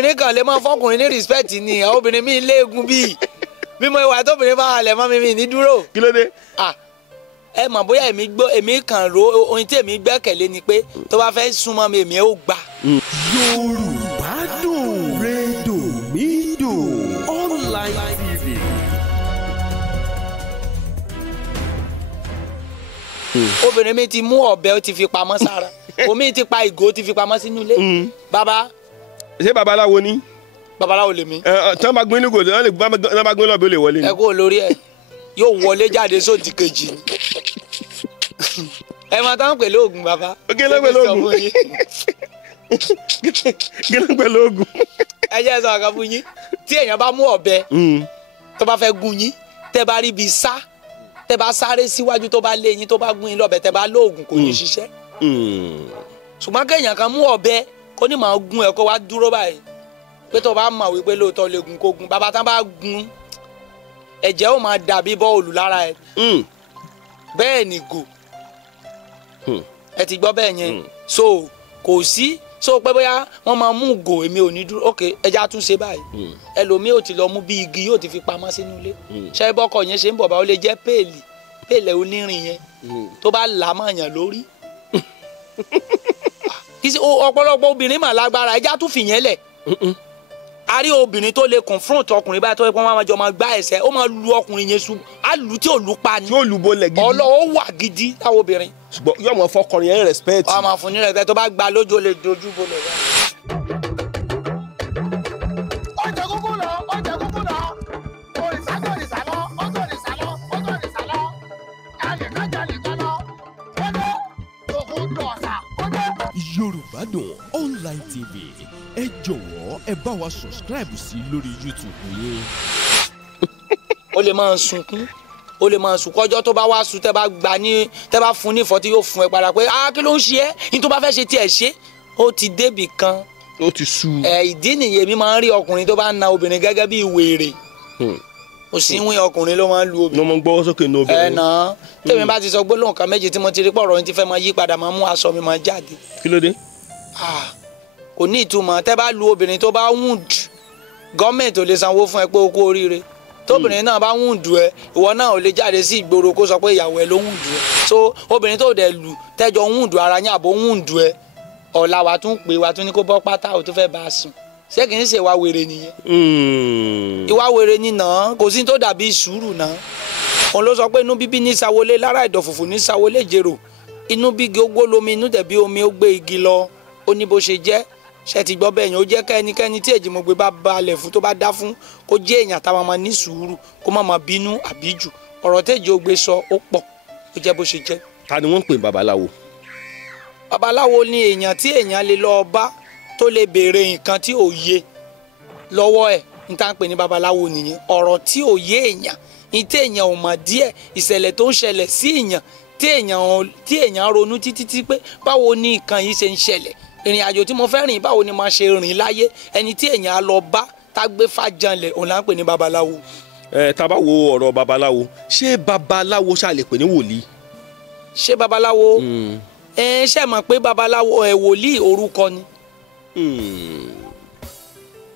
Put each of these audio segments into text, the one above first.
obìnrin kan lè máa fọkùnrin ní respect ni obìnrin mi léegun bíi bí mo ìwà tóbìnrin bá halẹ̀ mọ́ mi ní dúró. kí ló dé. ẹ mọ̀ bóyá èmi kàn ro ohun tí èmi gbẹ́kẹ̀lé ni pé tó bá fẹ́ súnmọ́ mi èmi ó gbà. Yorùbá dùn rédò mi dùn online TV. obìnrin mi ti mú ọ̀bẹ ó ti fi pamọ́ sára omi ti pa ìgò ó ti fi pamọ́ sínú ilé. bàbá. ṣé babaláwo ni. babaláwo lèmi. tí wọ́n bá gbé nígò tí wọ́n bá gbé lọ́bẹ̀ ó lè wọlé ni. ẹ kó lórí ẹ yóò wọlé jáde sódì kejì ni. ẹ máa tán pẹ̀lú oògùn bàbá. kí ló ń pẹ̀lú oògùn. kí ló ń pẹ̀lú oògùn. ẹ jẹ́ sọ àkàn fún yín tí èèyàn bá mú ọ̀bẹ tó bá fẹ́ gún yín tẹ́ bá rí ibi sá tẹ́ bá sáré síwájú tó bá lé yín tó bá gún yín lọ́bẹ tẹ́ bá lóògùn kò ní ṣiṣẹ́. ṣùgbọ́n kéèyàn kan mú ọ̀bẹ kó ní màá gún ẹ kó wá dúró báyìí pé tó bá mọ̀ wípé lóòótọ́ lè gún kó gún bàbá tán bá gún ẹ̀jẹ̀ ó máa dàbí bọ́ọ̀lù lára ẹ̀ bẹ́ẹ̀ ni gò ẹ ti gbọ́ bẹ́ẹ̀ yẹn so kò sí so pé bóyá wọ́n máa mú gò èmi ò ní dúró ok ẹja tún ṣe báyìí ẹlòmíì ò ti lọ mú bí igi yóò ti fi pamọ́ sínú ilé ṣé bọ́kọ̀ yẹn ṣe ń bọ̀ bá ó lè jẹ́ péèlì onírin yẹn tó bá là á mọ̀ yàn lórí ọ̀pọ̀lọpọ̀ obìnrin mà lágbára ẹja tún fìyẹn lẹ̀ a rí obìnrin tó lè confront ọkùnrin báyìí tó yẹ kó máa jọ máa gbá ẹsẹ̀ ó máa lu ọkùnrin yẹn ṣubú á lu tí ò lu pa ni. tí ò lu bolẹ̀ gidi. ọlọ́wọ́ wà gidi táwọn obìnrin. ṣùgbọ́n yóò mọ fọkùnrin yẹn respect. ọ máa fún ní respect tó bá gba lójú ó lè dojú bolẹ̀ wá. ọjà kúkú lọ òrìṣà lọ àyẹ̀kájà nìkan lọ kódé òkú dọ̀ọ̀sà kódé. Yorùbá dùn online TV ẹ jọ̀wọ́ ẹ bá wa subscribe sí lórí YouTube yín. ó lè máa sunkún ó lè máa sùn kọjọ́ tó bá wá sùn tẹ́ bá fún ní ìfọ́tí yóò fún ẹ padà pé kí ló ń ṣe ẹ́ ní tó bá fẹ́ ṣe tiẹ̀ ṣe ó ti débì kan. ó ti sú. ìdí nìyẹn mi máa ń rí ọkùnrin tó bá ń na obìnrin gẹ́gẹ́ bí wèrè òsínwín ọkùnrin ló máa ń lu obìnrin. ló máa ń gbọ́wọ́ sókè ní obìnrin. nà tèmi bá ti sọ gbólóhùn kan méjì tí mo ti rí pọ̀rọ̀ yín ti fẹ́ máa yí padà máa mú aṣọ mi máa jáde. kí ló dé. kò ní ìtumọ̀ tẹ́ bá lu obìnrin tó bá wound gọ́ọ̀mẹ̀ntì ò lè sanwó fún ẹ pé o kú oríire tóbìnrin náà bá wound ẹ ìwọ náà ò lè jáde sí ìgboro kó sọ pé ìyàwó ẹ ló wound ẹ so obìnrin tó dẹ̀ lù tẹ́jọ wound ara yín àbó wound ẹ ọ̀la wa tún pè wá tún ní kó bọ́ pátá ò tó fẹ́ bá a sùn ṣé kì í ṣe ìwà wèrè nìyẹn. ìwà wèrè ni náà kò sí tó dàbí sùúrù náà òun ló sọ pé inú bíbí ní sawolé lára ìdọ̀fùfù ní sawolé jèrò inú bí ogbó lomi inú dẹ̀ bí omi ó gbé igi lọ ó ní bó ṣe jẹ́ ṣe ti gbọ́ bẹ́ẹ̀ yẹn ó jẹ́ kẹ́nikẹ́ni tí èjìmọ̀gbé bá balẹ̀ fún tó bá dá fún kó jẹ́ èèyàn táwọn máa ní sùúrù kó má máa bínú àbíjù ọ̀rọ̀ tẹ́jì ògbé sọ ó pọ̀ ó jẹ́ bó ṣe jẹ́. ta ni wọ́n ń pè babaláwo. babaláwo ni èèyàn tí èèyàn lè lọ bá tó lè béèrè nǹkan tí ò yé lọ́wọ́ ẹ̀ ní tá à ń pè ní babaláwo nìyẹn ọ̀rọ̀ tí ò yé èèyàn ní tí èèyàn ò mọ̀ díẹ̀ ìṣẹ̀lẹ̀ tó ń ṣẹlẹ̀ sí èèyàn tí èèyàn ronú títí pé báwo ni nǹkan yìí ṣe ń ṣẹlẹ̀ ìrìn àjò tí mo fẹ́ rìn báwo ni màá ṣe rìn láyé ẹni tí èèyàn á lọ bá tá gbé fàjànlẹ̀ òun là ń pè ní babaláwo. tá bá wo ọ̀rọ̀ babaláwo ṣé babaláwo ṣáà lè pè ní wòlíì. ṣé babaláwo ṣe mọ̀ pé babaláwo wòlíì orúkọ ni.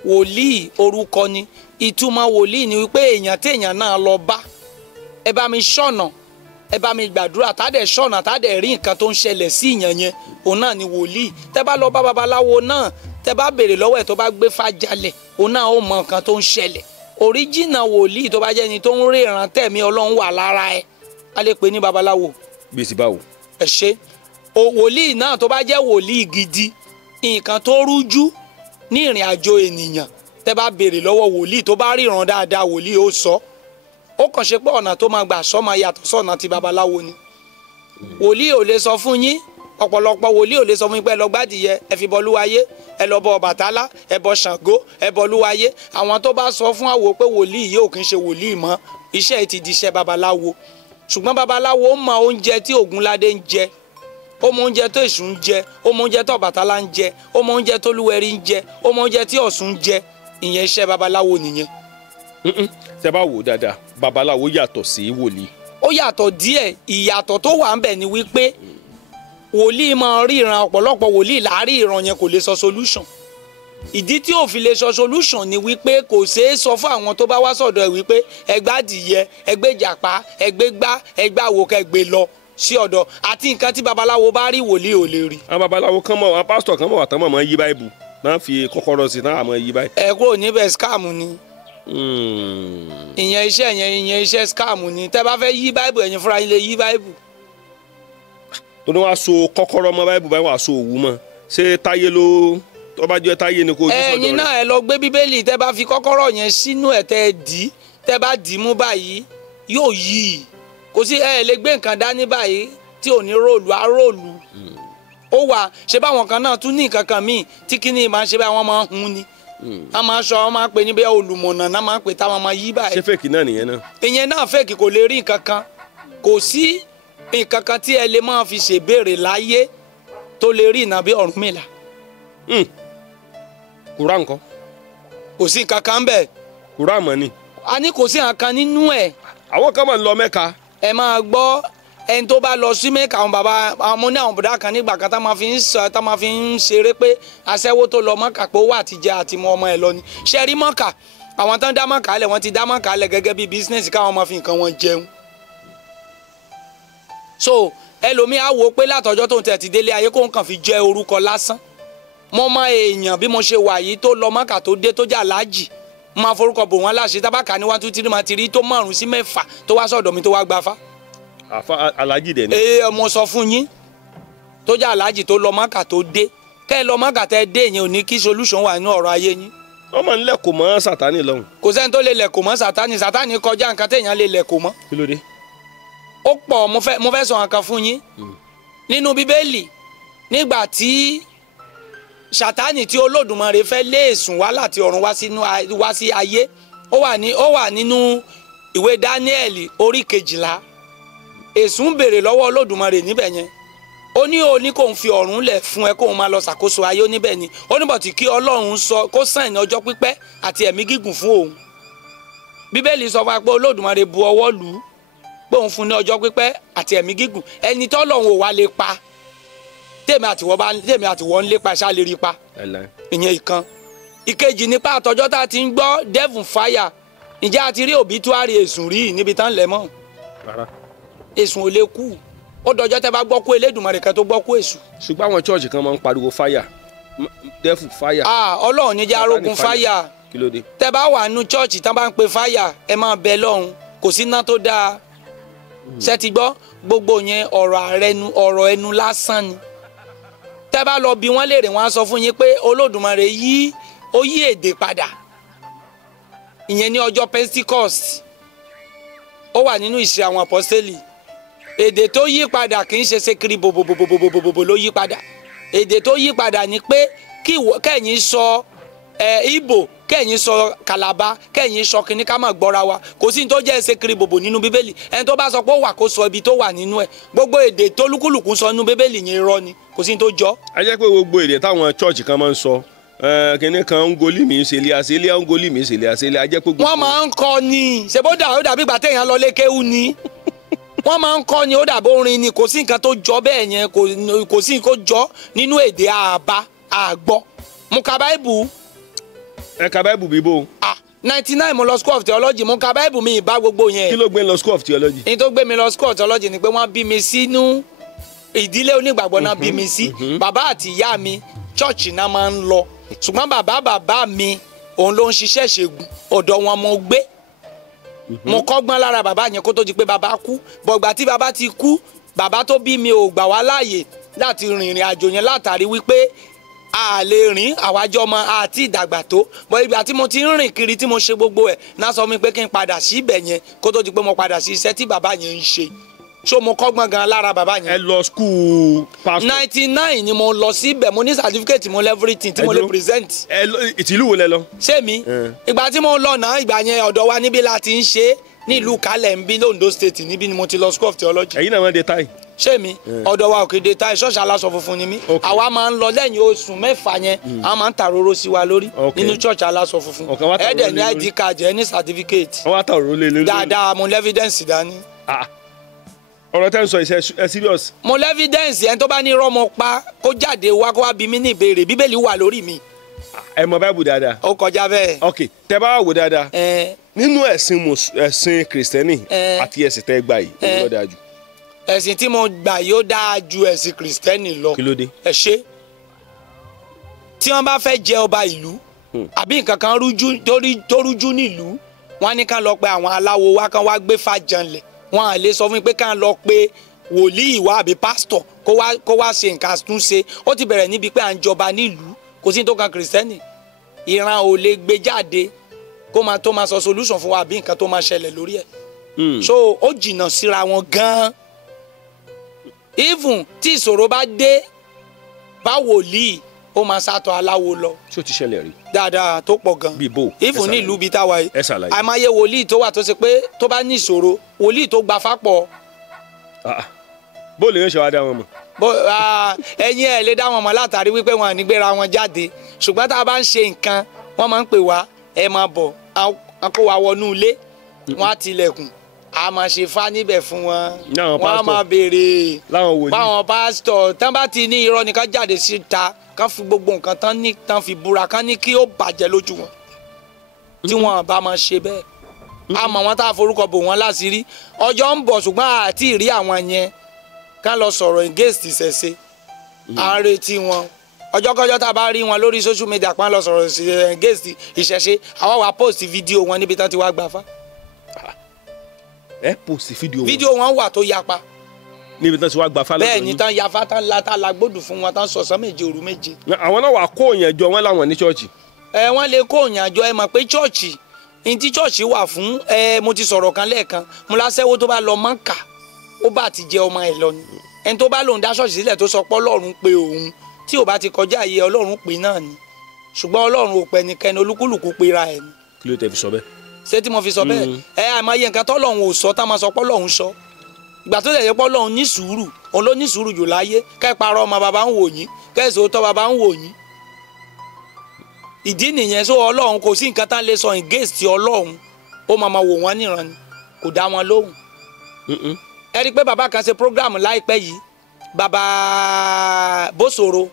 wòlíì orúkọ ni ìtumọ̀ wòlíì ni wípé èèyàn tí èèyàn náà lọ bá ẹ bá mi ṣọ̀nà ẹ bá mi gbàdúrà tá dẹ̀ ṣọ̀nà tá dẹ̀ rí nǹkan tó ń ṣẹlẹ̀ sí ìyàn yẹn òun náà ni wòlíì tẹ́ bá lọ bá babaláwo náà tẹ́ bá béèrè lọ́wọ́ ẹ̀ tó bá gbé fàjálẹ̀ òun náà ó mọ nǹkan tó ń ṣẹlẹ̀ oríjìnà wòlíì tó bá jẹ́ ni tó ń ríran tẹ̀mí ọlọ́run wà lára ẹ̀ a lè pè ní babaláwo. bí ti báwo. ẹ ṣe wòlíì náà tó bá jẹ́ wòlíì gidi nǹkan tó rújú ní ìrìn àjò ènìyàn tẹ́ bá béèrè lọ́wọ́ wòlíì tó bá ríran dáadáa wòlíì ó sọ ó kàn ṣe pé ọ̀nà tó máa gbà sọ máa yàtọ̀ sọ̀nà ti babaláwo ni wòlíì ò lè sọ fún yín ọ̀pọ̀lọpọ̀ wòlíì ò lè sọ fún yín pé ẹ lọ gbádìyẹ ẹ fi bọ Olúwayé ẹ lọ bọ Ọbàtálá ẹ bọ Ṣàngó ẹ bọ Olúwayé àwọn tó bá sọ fún àwò pé wòlíì yìí ò kì í ṣe wòlíì mọ́ iṣẹ́ yìí ti di iṣẹ́ babaláwo ṣùgbọ́n babaláwo mọ oúnjẹ tí Ògúnládé ń jẹ ó mọ oúnjẹ tó Èṣù ń jẹ ó mọ oúnjẹ tó Ọbàtálá ń jẹ ó mọ oúnjẹ tó Olúwẹ̀rí ń jẹ ó mọ oúnjẹ tí Ọ̀ṣun ń jẹ ìyẹn iṣẹ́ babaláwo nìyẹn. tẹ́ bá wò dáadáa babaláwo yàtọ̀ sí wòlíì. ó yàtọ̀ díẹ̀ ìyàtọ̀ tó wà ń bẹ̀ ni wípé wòlíì máa ríran ọ̀pọ̀lọpọ̀ wòlíì láàárín ìran yẹn kò lè sọ solution ìdí tí ò fi lè sọ solution ni wípé kò ṣeé sọ fún àwọn tó bá wá sọ̀dọ̀ ẹ̀ wípé ẹgbẹ́ adìyẹ ẹgbẹ́ jàpá ẹgbẹ́ gbá ẹgbẹ́ àwo kẹgbẹ́ lọ sí ọ̀dọ̀ àti nǹkan tí babaláwo bá rí wòlíì ò lè rí. àwọn babaláwo kan mọ̀ àwọn pásítọ̀ kan mọ̀ wà tán mọ̀ yí báìbù náà fi kọ́kọ́rọ́ sí náà àmọ́ yí báyìí. ẹ kúrò níbẹ̀ scam ni ìyẹn iṣẹ́ scam ni tẹ́ bá fẹ́ yí báìbù ẹ̀yin fúnra yín lè yí báìbù. tó ní wàá so kọ́kọ́rọ́ mọ́ báìbù báyìí wàá so òwú mọ́ ṣé táyé ló tó bá jẹ́ táyé ni kò jí sọ́dọ̀ rẹ̀. ẹ̀yin náà ẹ lọ gbé bíbélì tẹ́ bá fi kọ́kọ́rọ́ yẹn sínú ẹ̀ tẹ́ bá dì í mú báyìí yóò yí i kò sí ẹ lè gbé nǹkan dání báyìí tí ò ní róòlù á róòlù ó wà ṣe báwọn kan náà tún ní nǹkan kan míì tí kíní máa ń ṣe báyìí wọ́n máa ń hun ni a máa sọ wọ́n máa ń pè ní bẹ́ẹ̀ olùmọ̀nà náà máa ń pè táwọn máa yí báyìí. ṣé fèkì náà nìyẹn náà. ìyẹn náà fèkì kò lè rí nǹkan kan kò sí nǹkan kan tí ẹ lè máa fi ṣèbéèrè láyé tó lè rí ìnàbí Ọ̀rúnmìlà. kúrà ńkọ́. kò sí nǹkan kan bẹ́ẹ̀. kúrà mọ́ ni. a ní kò sí nǹkan kan nínú ẹ̀. àwọn kan máa ń lọ Mẹ́ka. ẹ máa gbọ́ ẹni tó bá lọ sí Mẹ́kà àwọn bàbá àwọn ní àwọn bùdá kan nígbà kan tá máa fi ń ṣeré pé aṣẹ́wó tó lọ Mọ́kà pé ó wà àtijẹ́ àti mọ ọmọ ẹ̀ lọ ni ṣe rí Mọ́kà àwọn tán dá Mọ́kà lẹ̀ wọ́n ti dá Mọ́kà lẹ̀ gẹ́gẹ́ bí bísínẹ́sì káwọn máa fi nǹkan wọn jẹun. so ẹlòmíì á wo pé látọjọ́ tó ń tẹ̀ ti délé ayé kó ń kàn fi jẹ orúkọ lásán mo mọ èèyàn bí mo ṣe wà yìí tó lọ Mọ́kà tó dé tó jà láàjì máa forúkọ bò wọ́n láṣẹ tábàkà ní 1 2 3 máa ti rí tó 5 sí 6 tó wá sọ̀dọ̀ mi tó wá gbafá. àfa alájì dẹ ni. mo sọ fún yín tó jẹ́ aláàjì tó lọ Mọ́kà tó dé kẹ́ ẹ lọ Mọ́kà tẹ́ dé yẹn ò ní kí solution wà nínú ọ̀rọ̀ ayé yín. wọ́n máa ń lẹ̀kọ̀ mọ́ Sátánì lọ́hùn. kò sẹ́ni tó lè lẹ̀kọ̀ mọ́ Sátánì kọjá nǹkan téèyàn lè lẹ̀kọ̀ mọ́. kí ló dé. ó pọ̀ mo fẹ́ sọ nǹkan fún yín nínú Bíbélì nígbà tí Sátánì tí Olódùmarè fẹ́ lé èsùn wá láti ọ̀run wá sí ayé ó wà nínú ìwé Dáníẹ́lì orí 12 èsùn béèrè lọ́wọ́ Olódùmarè níbẹ̀ yẹn ó ní kó ń fi ọ̀run lẹ̀ fún ẹ kó ń máa lọ ṣàkóso ayé ó níbẹ̀ ni ó ní bọ̀tí kí Ọlọ́run sọ kó sàn ní ọjọ́ pípẹ́ àti ẹ̀mí gígùn fún òun Bíbélì sọ fún wa pé Olódùmarè bu ọwọ́ lù ú pé òun fún ní ọjọ́ pípẹ́ àti ẹ̀mí gígùn ẹni tọ́lọ́run ò wá lè pa tèmi àtiwọ́ ń lépa ṣá lè rí pa ìyẹn ìkan ìkejì nípa àtọjọ́ tá a ti ń gbọ́ devil fire ǹjẹ́ a ti rí òbítúárì èsùn rí níbi tán lẹ̀ mọ́ èsùn ò lè kú ó dọjọ́ tẹ́ bá gbọ́ kú Elédùmarè kan tó gbọ́ kú èsùn. ṣùgbọ́n àwọn chọ́ọ̀chì kan máa ń pariwo fire devil fire. Ọlọ́run níjà arógun fire kí ló dé. tẹ́ bá wà nínú chọ́ọ̀chì tán bá ń pe fire ẹ máa bẹ lọ́hùn kò sí iná tó dáa ṣe ti gbọ́ gbogbo yẹn ọ̀rọ̀ ẹnu lásán ni tẹ́ bá lọ bí wọ́n léèrè wọ́n á sọ fún yín pé Olódùmarè yí èdè padà ìyẹn ní ọjọ́ Pentecost ó wà nínú ìṣe àwọn apọ́sítélì èdè tó yí padà kì í ṣe sekiri bòbòbòbòbòbò ló yí padà èdè tó yí padà ni pé kẹ́yìn sọ Ìgbò kẹ́yìn sọ Kàlàbá kẹ́yìn sọ kìnní ká má gbọ́ra wa kò sí ní tó jẹ́ sekiri bòbò nínú Bíbélì ẹni tó bá sọ pé ó wà kó sọ ibi tó wà nínú ẹ̀ gbogbo èdè tó lúkúlùkù sọ nínú Bíbélì yẹn irọ́ ni kò sí ní tó jọ. a jẹ́ pé gbogbo èdè táwọn chọ́ọ̀chì kan máa ń sọ kìnní kan ń golí mi ṣẹlẹ̀ àṣẹlẹ̀ ń golí mi ṣẹlẹ̀ àṣẹlẹ̀ a jẹ́ pé. wọ́n máa ń kọ́ ni ṣèbódà ó dàbí ìgbà téèyàn lọ lékéwú ni wọ́n máa ń kọ́ ni ó dàbí orin ni kò sí nǹkan tó jọ bẹ́ẹ̀ yẹn kò sí nǹkan tó jọ nínú èdè àgbọ̀ mo ka Báíbù. ẹ ka Báíbù bíbó. 99 mo lọ school of theology mo ka Báíbù mi ìbá gbogbo yẹn. kí ló gbé lọ school of theology. ní tó gbé mi lọ school of theology ni pé wọ́n bí mi sínú ìdílé onígbàgbọ́ náà bí mi sí bàbá àti ìyá mi church náà máa ń lọ ṣùgbọ́n bàbá mi òun ló ń ṣiṣẹ́ ṣègùn ọ̀dọ̀ wọn mo gbé mo kọ́gbọ́n lára bàbá yẹn kó tó di pé bàbá kú bọ̀gbà tí bàbá ti kú bàbá tó bí mi ò gbà wá láàyè láti rìnrìn àjò yẹn látàrí wípé a lè rìn àwájọ ọmọ àti ìdàgbà tó bọ ìgbà tí mo ti ń rìn kiri tí mo ṣe gbogbo ẹ̀ náà sọ mi pé kí n padà sí ibẹ̀ yẹn kó tó di pé mo padà sí iṣẹ́ tí bàbá yẹn ń ṣe so mo kọ́gbọ́n gan lára bàbá yẹn. ẹ lọ school pastor. 99 ni mo lọ síbẹ̀ mo ní certificate mo lè everything tí mo lè present. ìtìlú wo lẹ lọ. ṣé mi ìgbà tí mo lọ náà ìgbà yẹn ọ̀dọ̀ wa níbí la ti ń ṣe nílùú Kálẹ̀ ń bí Ondo State níbí ni mo ti lọ school of theology. ẹ̀yin náà máa ń de táì. ṣé mi ọ̀dọ̀ wa òkè de táì ṣọ́ọ̀ṣì aláṣọ funfun ni mí àwa máa ń lọ lẹ́yìn oṣù mẹ́fà yẹn a máa ń tàróró sí wa lórí nínú ṣọ́ọ̀ṣì aláṣọ funfun ẹ̀ẹ́dẹ̀ ní ID card ẹ̀ ní certificate. wọ́n wá tàróró lé lórí. dáadáa mo ní evidence dání. ọ̀rọ̀ tẹ́ ń sọ ẹ serious. mo lẹ́ evidence ẹni tó bá ní irọ́ mo pa kó jáde wá kó wá bí mi ní ìbéèrè Bíbélì wà lórí mi ẹ mọ báìbù dáadáa. ó kọjá bẹ́ẹ̀. ok tẹ bá wò dáadáa nínú ẹ̀sìn kìrìsìtẹ́nì àti ẹ̀sìn tẹ́ gbà yìí èwo ló dáa jù. ẹ̀sìn tí mo gbà yóò dáa ju ẹ̀sìn kìrìsìtẹ́nì lọ. kí ló dé. ẹ ṣe tí wọ́n bá fẹ́ jẹ ọba ìlú àbí nǹkan kan tó rújú nílùú wọ́n ní ká lọ pe àwọn aláwo wá kán wá gbé fàjànlẹ̀ wọ́n á lè sọ fún mi pé ká lọ pe wòlíì wá àbí pásítọ̀ kó wá ṣe nǹkan àtúnṣe. ó ti bẹ̀rẹ̀ níbi pé à ń jọba nílùú kò sí tó kan kìrìsìtẹ́nì ìran ò lè gbé jáde tó máa sọ solution fún wa àbí nǹkan tó máa ṣẹlẹ̀ lórí ẹ̀. so ó jìnnà síra wọn gan-an even tí ìṣòro bá dé bá wòlíì ó máa sátọ aláwo lọ. ṣé o ti ṣẹlẹ̀ rí. dáadáa tó pọ̀ gan. bí bò even ní ìlú bíi táwa yìí. ẹ ṣàlàyé. àìmáyé wòlíì tó wà tó ṣe pé tó bá ní ìṣòro wòlíì tó gba fápọ̀. bó lè yẹn ṣe wá dá wọn mọ̀. ẹ̀yin ẹ̀ lè dá wọn mọ̀ látàrí wípé wọn ò ní gbéra wọn jáde ṣùgbọ́n tá a bá ń ṣe nǹkan wọ́n máa ń pè wá ẹ máa bọ̀ a kó wa wọnú ilé wọ́n á tilẹ̀kùn a máa ṣe fá níbẹ̀ fún wọn wọ́n á máa béèrè báwọn pásítọ̀ tán bá ti ní irọ́ nìkan jáde síta kán fi gbogbo nǹkan tán fi búra kán ní kí ó bàjẹ́ lójú wọn tí wọn bá máa ṣe bẹ́ẹ̀ àmọ́ wọn tá a forúkọ bò wọ́n láṣìírí ọjọ́ ń bọ̀ ṣùgbọ́n àti ìrí àwọn yẹn kán lọ sọ̀rọ̀ against ìṣẹ̀ṣe à ń retí wọn ọjọ́kọ́jọ́ tá a bá rí wọn lórí social media pọ́n lọ sọ̀rọ̀ against ìṣẹ̀ṣe àwa wá post fídíò wọn níbi tán ti wá gbà fá. ẹ post fídíò wọn. fídíò wọn wà tó yapa. níbi tán ti wá gbà fá lọ́dọ̀ yín. bẹ́ẹ̀ ni tán yafa tán la gbódù fún wọn tán sọ̀sán méje òru méje. àwọn náà wà kó òyìn ẹjọ́ wọn láwọn ní ṣọ́ọ̀ṣì. wọ́n lè kó òyìn àjọ ẹ mọ̀ pé ṣọ́ọ̀ṣì ní tí ṣọ́ọ̀ṣì wà fún mo ti sọ̀rọ̀ kan lẹ́ẹ̀kan mo lásẹ́wó tó bá lọ Mọ́kà ó bá ti jẹ ọmọ ẹ̀ lọ ni ẹni tó bá lòun dá ṣọ́ọ̀ṣì sílẹ̀ tó sọ pé Ọlọ́run pé òun tí ò bá ti kọjá àyè Ọlọ́run pé náà ni ṣùgbọ́n Ọlọ́run ò pẹ́ ẹnikẹ́ni olúkúlùkù pera ẹ̀ ni. kí ló tẹ fi sọ bẹ́ẹ̀. ṣé tí mo fi sọ bẹ́ẹ̀ àìmọye nǹkan tọ́lọ́run ò sọ tá a máa sọ pé Ọlọ́run sọ ìgbà tó tẹ̀yẹ pé Ọlọ́run ní sùúrù òun ló ní sùúrù jù láyé kẹ́ parọ́ ọmọ bàbá ń wò yín kẹ́sì òótọ́ bàbá ń wò yín. ìdí nìyẹn sọ Ọlọ́run kò sí nǹkan tá a lè sọ against Ọlọ́run ó máa wò wọ́n níran ni kò dá wọn lóhùn. ẹ rí i pé bàbá kan ṣe program láìpẹ́ yìí bàbá Bósòro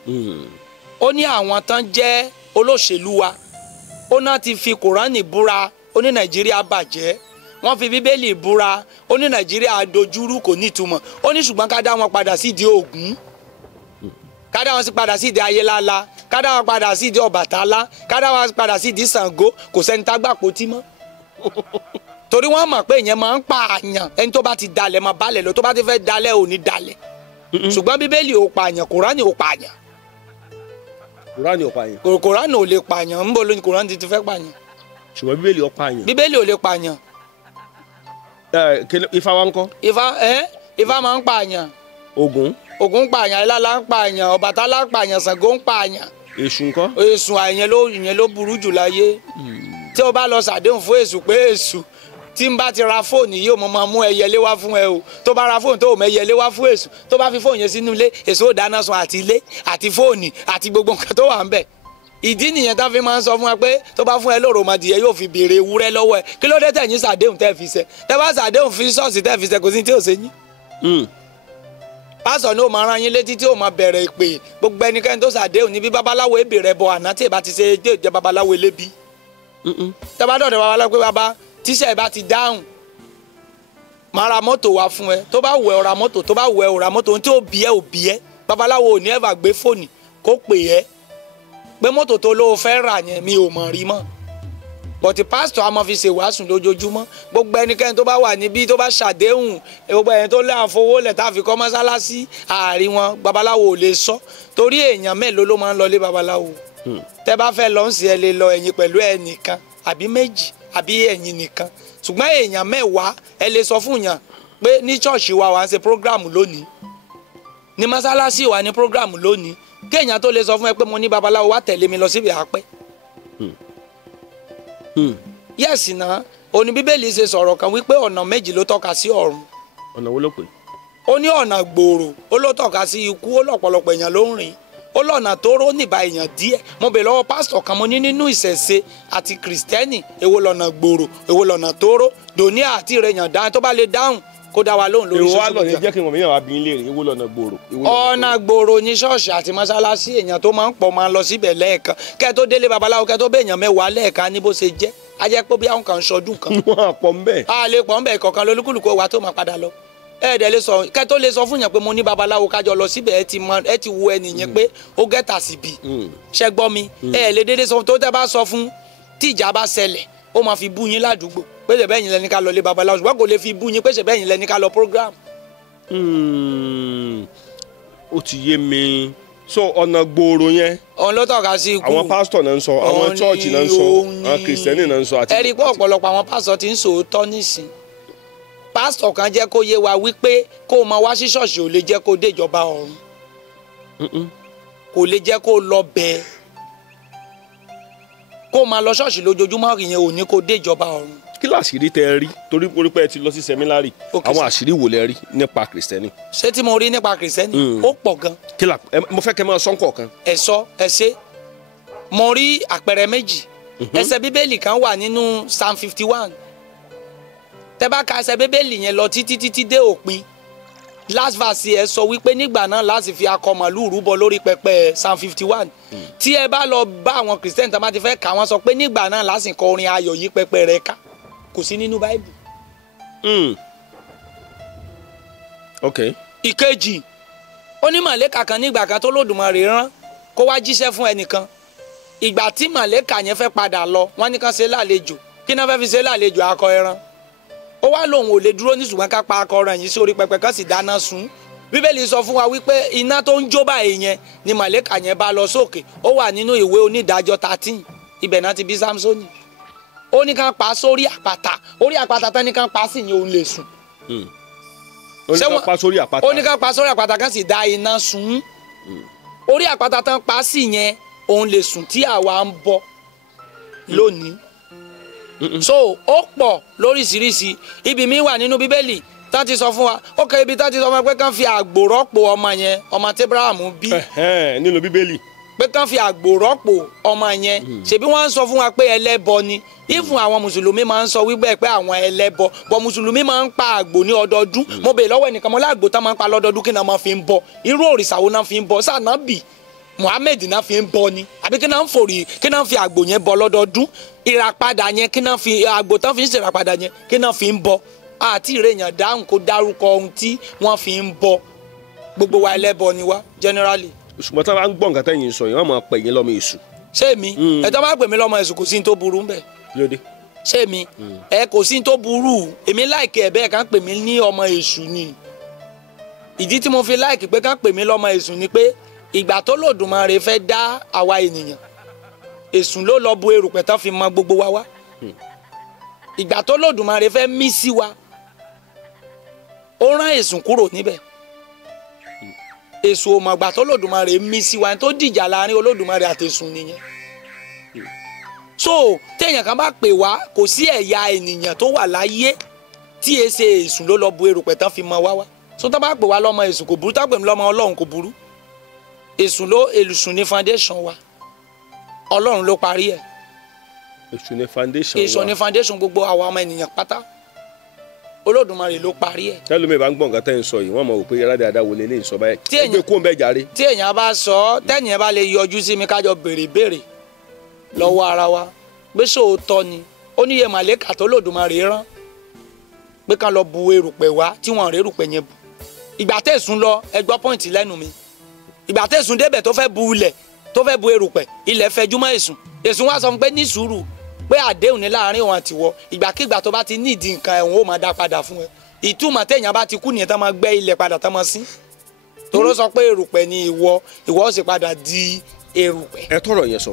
ó ní àwọn tán jẹ́ olóṣèlú wa ó náà ti fi Kùránì búra ó ní Nàìjíríà bàjẹ́ wọ́n fi Bíbélì búra ó ní Nàìjíríà dojúrú kò nítumọ̀ ó ní ṣùgbọ́n ká dá wọn padà sídìí Ògún ká dá wọn padà sídìí Ayélálá ká dá wọn padà sídìí Ọbàtálá ká dá wọn padà sídìí Ṣàngó kò sẹ́ni tá gbà pò tí mọ́ torí wọ́n mọ̀ pé ìyẹn máa ń pààyàn ẹni tó bá ti dalẹ̀ máa balẹ̀ lọ tó bá ti fẹ́ dalẹ̀ ò ní dalẹ̀ ṣùgbọ́n Bíbélì ò pààyàn Kùránì ò pààyàn. Kùránì ò pààyàn. Kùránì ò lè pààyàn ńbọ lóni Kùránì ti fẹ́ pààyàn. ṣùgbọ́n Bíbélì ò pààyàn. Bíbélì ò lè pààyàn. Ifá wa ń kọ́. Ifá máa ń pààyàn. Ògún. Ògún ń pààyàn Ayélálá ń pààyàn Ọbàtálá ń pààyàn Ṣàngó ń pààyàn. Èṣù ńkọ́. Èṣù ìyẹn ló burú jù láyé. tí o bá lọ ṣàdéhùn fún Èṣù pé Èṣù tí n bá ti ra fóònù yìí ó mọ máa mú ẹyẹlé wá fún ẹ o tó bá ra fóònù tó o mọ ẹyẹlé wá fún Èṣù tó bá fi fóònù yẹn sínú ilé Èṣù ó dáná sun àti ilé àti fóònù àti gbogbo nǹkan tó wà ń bẹ̀. ìdí nìyẹn tá fi máa ń sọ fún wa pé tó bá fún ẹ lóòrò ọmọdìyẹ yóò fi béèrè ewúrẹ́ lọ́wọ́ ẹ kí ló dé tẹ̀yìn ṣàdéhùn tẹ́ fi ṣẹ tẹ́ bá ṣàdéhùn fi ṣọ́ọ̀ṣì tẹ́ fi ṣẹ kò sí tí ò ṣe yín. pásọ̀ ní o máa rán yín létí tí o máa bẹ̀rẹ̀ ìpè gbogbo ẹnikẹ́ni tó ṣàdéhùn níbi babaláwo ebè rẹ̀ bọ̀ àná tí ì bá ti ṣe jẹ́ babaláwo elébi. tẹ́ bá dọ̀dọ̀ babaláwo pé baba tíṣẹ́ bá ti dáhùn máa ra mọ́tò wá fún ẹ tó bá wẹ̀ ọ̀ra mọ́tò tó bá wẹ̀ ọ̀ra mọ́tò ohun tí ó bí ẹ babaláwo ò ní ẹ̀fà gbé fóònù kó pè ẹ́ pé mọ́tò tó lówó fẹ́ rà yẹn mi ò mọ̀ rí mọ́ bọ̀tí pásítọ̀ a máa fi ṣèwàásù lójoojúmọ́ gbogbo ẹnikẹ́ni tó bá wà níbí tó bá ṣàdéhùn gbogbo ẹni tó lé àfowólẹ̀ tá a fi kọ́ mọ́sálásí àárín wọn babaláwo ò lè sọ torí èèyàn mélòó ló máa ń lọlé babaláwo tẹ́ bá fẹ́ lọ ń sí ẹ lè lọ ẹ̀yin pẹ̀lú ẹnìkan àbí méjì àbí ẹ̀yin nìkan ṣùgbọ́n èèyàn mẹ́wàá ẹ lè sọ fún yàn pé ní ṣọ́ọ̀ṣì wa wà ń ṣe prógráàmù lónìí ní mọ́sálásí wa ní prógráàmù lónìí kéèyàn tó lè sọ fún ẹ pé mo ní babaláwo wá tẹ̀lé mi lọ síbi àpẹ́. yẹ́sì náà òní bíbélì ṣe sọ̀rọ̀ kan wípé ọ̀nà méjì ló tọ́ka sí ọ̀run. ọ̀nà wo ló pè? ó ní ọ̀nà gbòòrò ó ló tọ́ka sí ikú ó lọ́pọ̀lọpọ̀ èèyàn ló ń rìn ó lọ́nà tóóró níbà èèyàn díẹ̀ mo bèèrè lọ́wọ́ pásítọ̀ kan mo ní nínú ìṣẹ̀ṣe àti kìrìsìtẹ́nì èwo lọ́nà gbòòrò èwo lọ́nà tóóró dòní àti ìrẹ̀yàn dáhùn tó bá lè dáhùn kó dá wa lóhùn lórí èwo wá social lọ ní media. jẹ́ kí wọ́n mi náà wá bí ilé rẹ̀ èwo lọ́nà gbòòrò. ọ̀nà gbòòrò ní ṣọ́ọ̀ṣì àti mọ́ṣáláṣí èèyàn tó máa ń pọ̀ máa ń lọ síbẹ̀ lẹ́ẹ̀kan kẹ́ tó délé babaláwo kẹ́ tó bẹ́ èèyàn mẹ́wàá lẹ́ẹ̀kan ní bó ṣe jẹ́ a jẹ́ pé bí àwọn kan ń ṣọdún kan. wọ́n pọ̀ ń bẹ̀. a lè pọ̀ ń bẹ̀ kọ̀ọ̀kan lólúkúlùkù wa tó máa padà lọ. ẹ̀ẹ́dẹ̀ lè sọ kẹ́ tó lè sọ fún yàn pé mo ní babaláwo kájọ lọ síbẹ̀ ẹ ti wo ẹnìyẹn pé ó gẹ́tà síbi. ṣẹ́ gbọ́ mi ẹ lè dédé sọ tó tẹ́ bá sọ fún tí ìjà bá ṣẹlẹ̀ ó máa fi bú yín ládùúgbò pé ṣe bẹ́ẹ̀ yín lẹ́ni ká lọ lé babaláwo ṣùgbọ́n kò lè fi bú yín pé ṣe bẹ́ẹ̀ yín lẹ́ni ká lọ program. ó ti yé mi so ọ̀nà gbòòrò yẹn òun ló tọ́ka sí ikú. àwọn pásítọ̀ náà ń sọ àwọn chọ́ọ̀chì náà ń sọ àwọn kìrìsìtẹ́nì náà ń sọ. ẹ rí i pé ọ̀pọ̀lọpọ̀ àwọn pásítọ̀ ti ń sòótọ́ nísìn pásítọ̀ kan jẹ́ kó yé wa wípé kó o máa wá sí ṣọ́ọ̀ṣì ò lè jẹ́ kó déjọba ọ̀run kò lè jẹ́ kó lọ bẹ́ẹ̀ kó o máa lọ ṣọ́ọ̀ṣì lójoojúmọ́ ìyẹn ò ní kó déjọba ọ̀run. kí ló àṣírí tẹ ẹ rí torí pé ẹ ti lọ sí sẹmínárì Okay, àwọn sir. àṣírí wo lẹ rí nípa kìrìsìtẹ́nì. ṣé tí mo rí nípa kìrìsìtẹ́nì ó pọ̀ gan. kí la mo fẹ́ kẹ́ máa sọ́n kọ̀ọ̀kan. ẹ sọ ẹ ṣe mo rí àpẹẹrẹ méjì ẹsẹ̀ bíbélì kan wà nínú psalm 51 tẹ́ bá ka ẹsẹ̀ bíbélì yẹn lọ títí dé òpin last verse ẹ sọ wípé nígbà náà láti fi akọ màlúù rúbọ lórí pẹpẹ psalm 51 tí ẹ bá lọ bá àwọn kìrìsìtẹ́nì tó bá ti fẹ́ kà wọ́n sọ pé nígbà náà láti kọ orin ayọ̀ yí pẹpẹ rẹ̀ ká kò sí nínú báìbù. ok. ìkejì ó ní màlẹ́kà kan nígbà kan tó lódùmarè rán kó wá jíṣẹ́ fún ẹnìkan ìgbà tí màlẹ́kà yẹn fẹ́ padà lọ wọ́n ní kàn ṣe lálejò kí náà fẹ́ fi ṣe lálejò akọ ẹran ó wá lòun ò lè dúró ní ṣùgbọ́n ká pa akọ ẹran yìí sórí pẹpẹ kan sì dáná sun bíbélì sọ fún wa wípé iná tó ń jó báyìí yẹn ni màlẹ́kà yẹn bá lọ sókè ó wà nínú ìwé onídàájọ́ 13 ibẹ̀ náà ti bí Sámsónì ó ní kàn pa sórí àpáta orí àpáta tán ní kàn pa sí yẹn òun lè sùn ó ní ká pa sórí àpáta. ó ní ká pa sórí àpáta kan sì dá iná sun orí àpáta tán pa sí yẹn òun lè sùn tí àwa ń bọ lónìí so ó pọ̀ lóríṣiríṣi ibi mi wà nínú bíbélì tán ti sọ fún wa ó kẹ́ ibi tán ti sọ fún wa pé kán fi àgbò rọ́pò ọmọ yẹn ọmọ tí Abrahamu bí nínú bíbélì. pé kán fi àgbò rọ́pò ọmọ yẹn ṣebí wọ́n ń sọ fún wa pé ẹlẹ́bọ ni ìfún àwọn mùsùlùmí máa ń sọ wípé pé àwọn ẹlẹ́bọ bọ mùsùlùmí máa ń pa àgbò ní ọdọọdún mo bèè lọ́wọ́ ẹnìkan mo láàgbò tán máa ń pa lọ́dọọdún kí náà máa fi ń bọ irú òrìṣà wo náà fi ń bọ sànàbì Muhammed náà fi ń bọ ni àbí kí náà ń fòrì kí náà fi àgbò yẹn bọ lọ́dọọdún ìràpadà yẹn kí náà fi àgbò tán fi ń ṣèràpadà yẹn kí náà fi ń bọ àti ìrèyàn dáhùn kó dárúkọ ohun tí wọ́n fi ń bọ gbogbo wa ẹlẹ́bọ ni wá generally. ṣùgbọ́n tá a bá ń gbọ́ nǹkan tẹ́yìn sọ yẹn wọ́n máa pè yín lọ́mọ èṣù. ṣé mi ẹ̀tọ́ máa pè mí lọ́mọ èṣù kò sí ní tó burú ńbẹ̀. lóde. ṣé mi ẹ kò sí ní tó burú èmi láìkè ẹ̀ bẹ́ẹ̀ kàn pè mí ní ọmọ èṣù ni ìdí tí mo fi láìkì pé kàn pè mí lọ́mọ èṣù ni pé ìgbà tó lòdùmarè fẹ́ dá àwa ènìyàn èṣù ló lọ bu erùpẹ̀ tán fi mọ gbogbo wa wá ìgbà tó lòdùmarè fẹ́ mí sí wa ó rán èṣù kúrò níbẹ̀ èṣù òmàgbà tó lòdùmarè mí sí wa tó dìjà láàrin olódùmarè àtèṣù nìyẹn so téèyàn kan bá pè wá kò sí ẹ̀yà ènìyàn tó wà láyé tí èsè èṣù ló lọ bu erùpẹ̀ tán fi mọ wá wá so tó bá pè wá lọ́mọ èṣù kò burú tá pè mí lọ́mọ ọlọ́run kò burú èṣù ní foundation wa ọlọ́run ló parí ẹ̀ èṣù ní foundation wa èṣù ní foundation gbogbo àwa ọmọ ènìyàn pátá olódùmarè ló parí ẹ̀. tẹ́lómi bá ń gbọ́ nǹkan tẹ́ ń sọ yìí wọ́n mọ̀ wò pé yàrá dáadáa wọlé lè sọ báyìí Tí èèyàn- ẹgbẹ́ kó ń bẹ́ jàre. tí èèyàn bá sọ tẹ́nìyàn bá lè yọjú sí mi kájọ béèrè lọ́wọ́ ara wa pé sóòótọ́ ni ó níye màlẹ́kà tó lòdùmarè rán pé kán lọ bu erùpẹ̀ wá tí wọ́n rí erùpẹ̀ yẹn bù ìgbà tẹ̀sùn lọ ẹgbọ́ pọ́ìntì lẹ́nu mi ìgbà tẹ̀sùn débẹ̀ tó fẹ́ bu ilẹ̀ tó fẹ́ bu erùpẹ̀ ilẹ̀ fẹjú mọ́ èsùn èsùn wá sọ fún pé ní sùúrù pé àdéhùn ní láàrin òun àtiwọ́ ìgbàkigbà tó bá ti ní ìdí nǹkan ẹ̀hún ó máa dá padà fún ẹ ìtumọ̀ téèyàn bá ti kú nìyẹn tá máa gbẹ́ ilẹ̀ padà tá máa sín toró sọ pé erùpẹ̀ ni ìwọ ó sì padà di erùpẹ̀. ẹ tọrọ yẹn sọ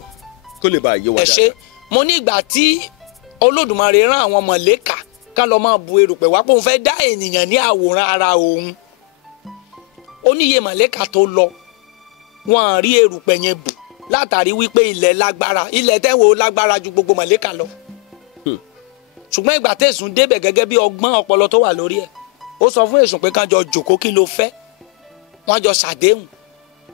kó lè bá yé wa ẹ ṣe mo ní ìgbà tí olódùmarè rán àwọn mọ̀lẹ́kà ká lọ máa bu erùpẹ̀ wá pé òun fẹ́ dá ènìyàn ní àwòrán ara òun ó níye mọ̀lẹ́kà tó lọ wọn à rí erùpẹ̀ yẹn bù látàrí wípé ilẹ̀ lágbára ilẹ̀ tẹ́wọ̀ lágbára ju gbogbo mọ̀lẹ́kà lọ ṣùgbọ́n ìgbà tẹ̀sùn débẹ̀ gẹ́gẹ́ bí ọgbọ́n ọpọlọ tó wà lórí ẹ̀ ó sọ fún èsùn pé kán jọ jòkó kí ló fẹ́ wọ́n jọ ṣàdéhùn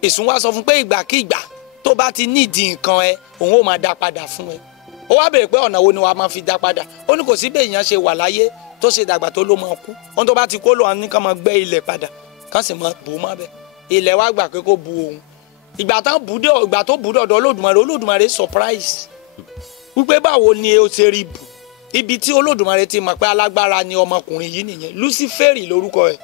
èsùn wá sọ fún pé ìgbàkigbà tó bá ti nídìí nǹkan ẹ òun ó máa dá padà fún ẹ ó wá béèrè pé ọ̀nà wo ni wàá máa fi dá padà ó ní kò sí bẹ́ẹ̀ èèyàn ṣe wà láyé tó ṣe dàgbà tó ló máa kú wọn tó bá ti kó lọ́wọ́ ní ká máa gbẹ́ ilẹ̀ padà ká sì máa bò ó má bẹ́ẹ̀ ilẹ̀ wá gbà pé kó bu òun ìgbà tó bù dọ̀dọ̀ Olódùmarè surprise wípé báwo ni ó ṣe rí bù ibi tí Olódùmarè ti mọ̀ pé alágbára ni ọmọkùnrin yìí nìyẹn Luciferi lórúkọ ẹ̀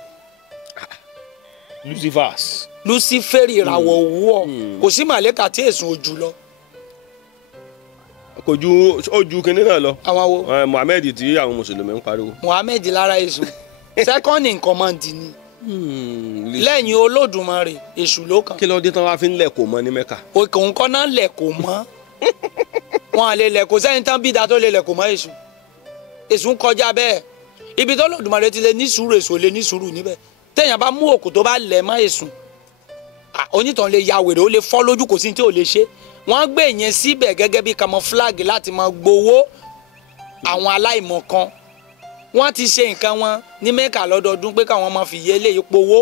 Luciferi ìràwọ̀ òwúrọ̀ kò sí màlẹ́kà tí èsùn ojú lọ. kò ju ojú kinní náà lọ. àwọn wo. Muhammed tí àwọn mùsùlùmí ń pariwo. Muhammed lára èsùn second in command ni lẹ́yìn Olódùmarè èṣù ló kàn. kí ló dé tán wá fi ń lẹ̀ kò mọ́ ní Mẹ́kà. òun kọ́ náà lẹ̀ kò mọ́ wọn à lè lẹ̀ kò sẹ́ni tán bí da tó lè lẹ̀ kò mọ́ èṣù ń kọjá bẹ́ẹ̀ ibi tó Olódùmarè ti lè ní sùúrù èṣù lè ní sùúrù níbẹ̀ téèyàn bá mú òkú tó bá lẹ̀ mọ́ èṣù onítàn lè ya wèrè ó lè fọ́ lójú kò sí tí ò lè ṣe wọ́n gbé yẹn síbẹ̀ gẹ́gẹ́ bí camouflage láti máa gbowó àwọn aláìmọ̀kan wọ́n ti ṣe nǹkan wọn ní Mẹ́kà lọ́dọọdún pé káwọn máa fi yé eléyìí powó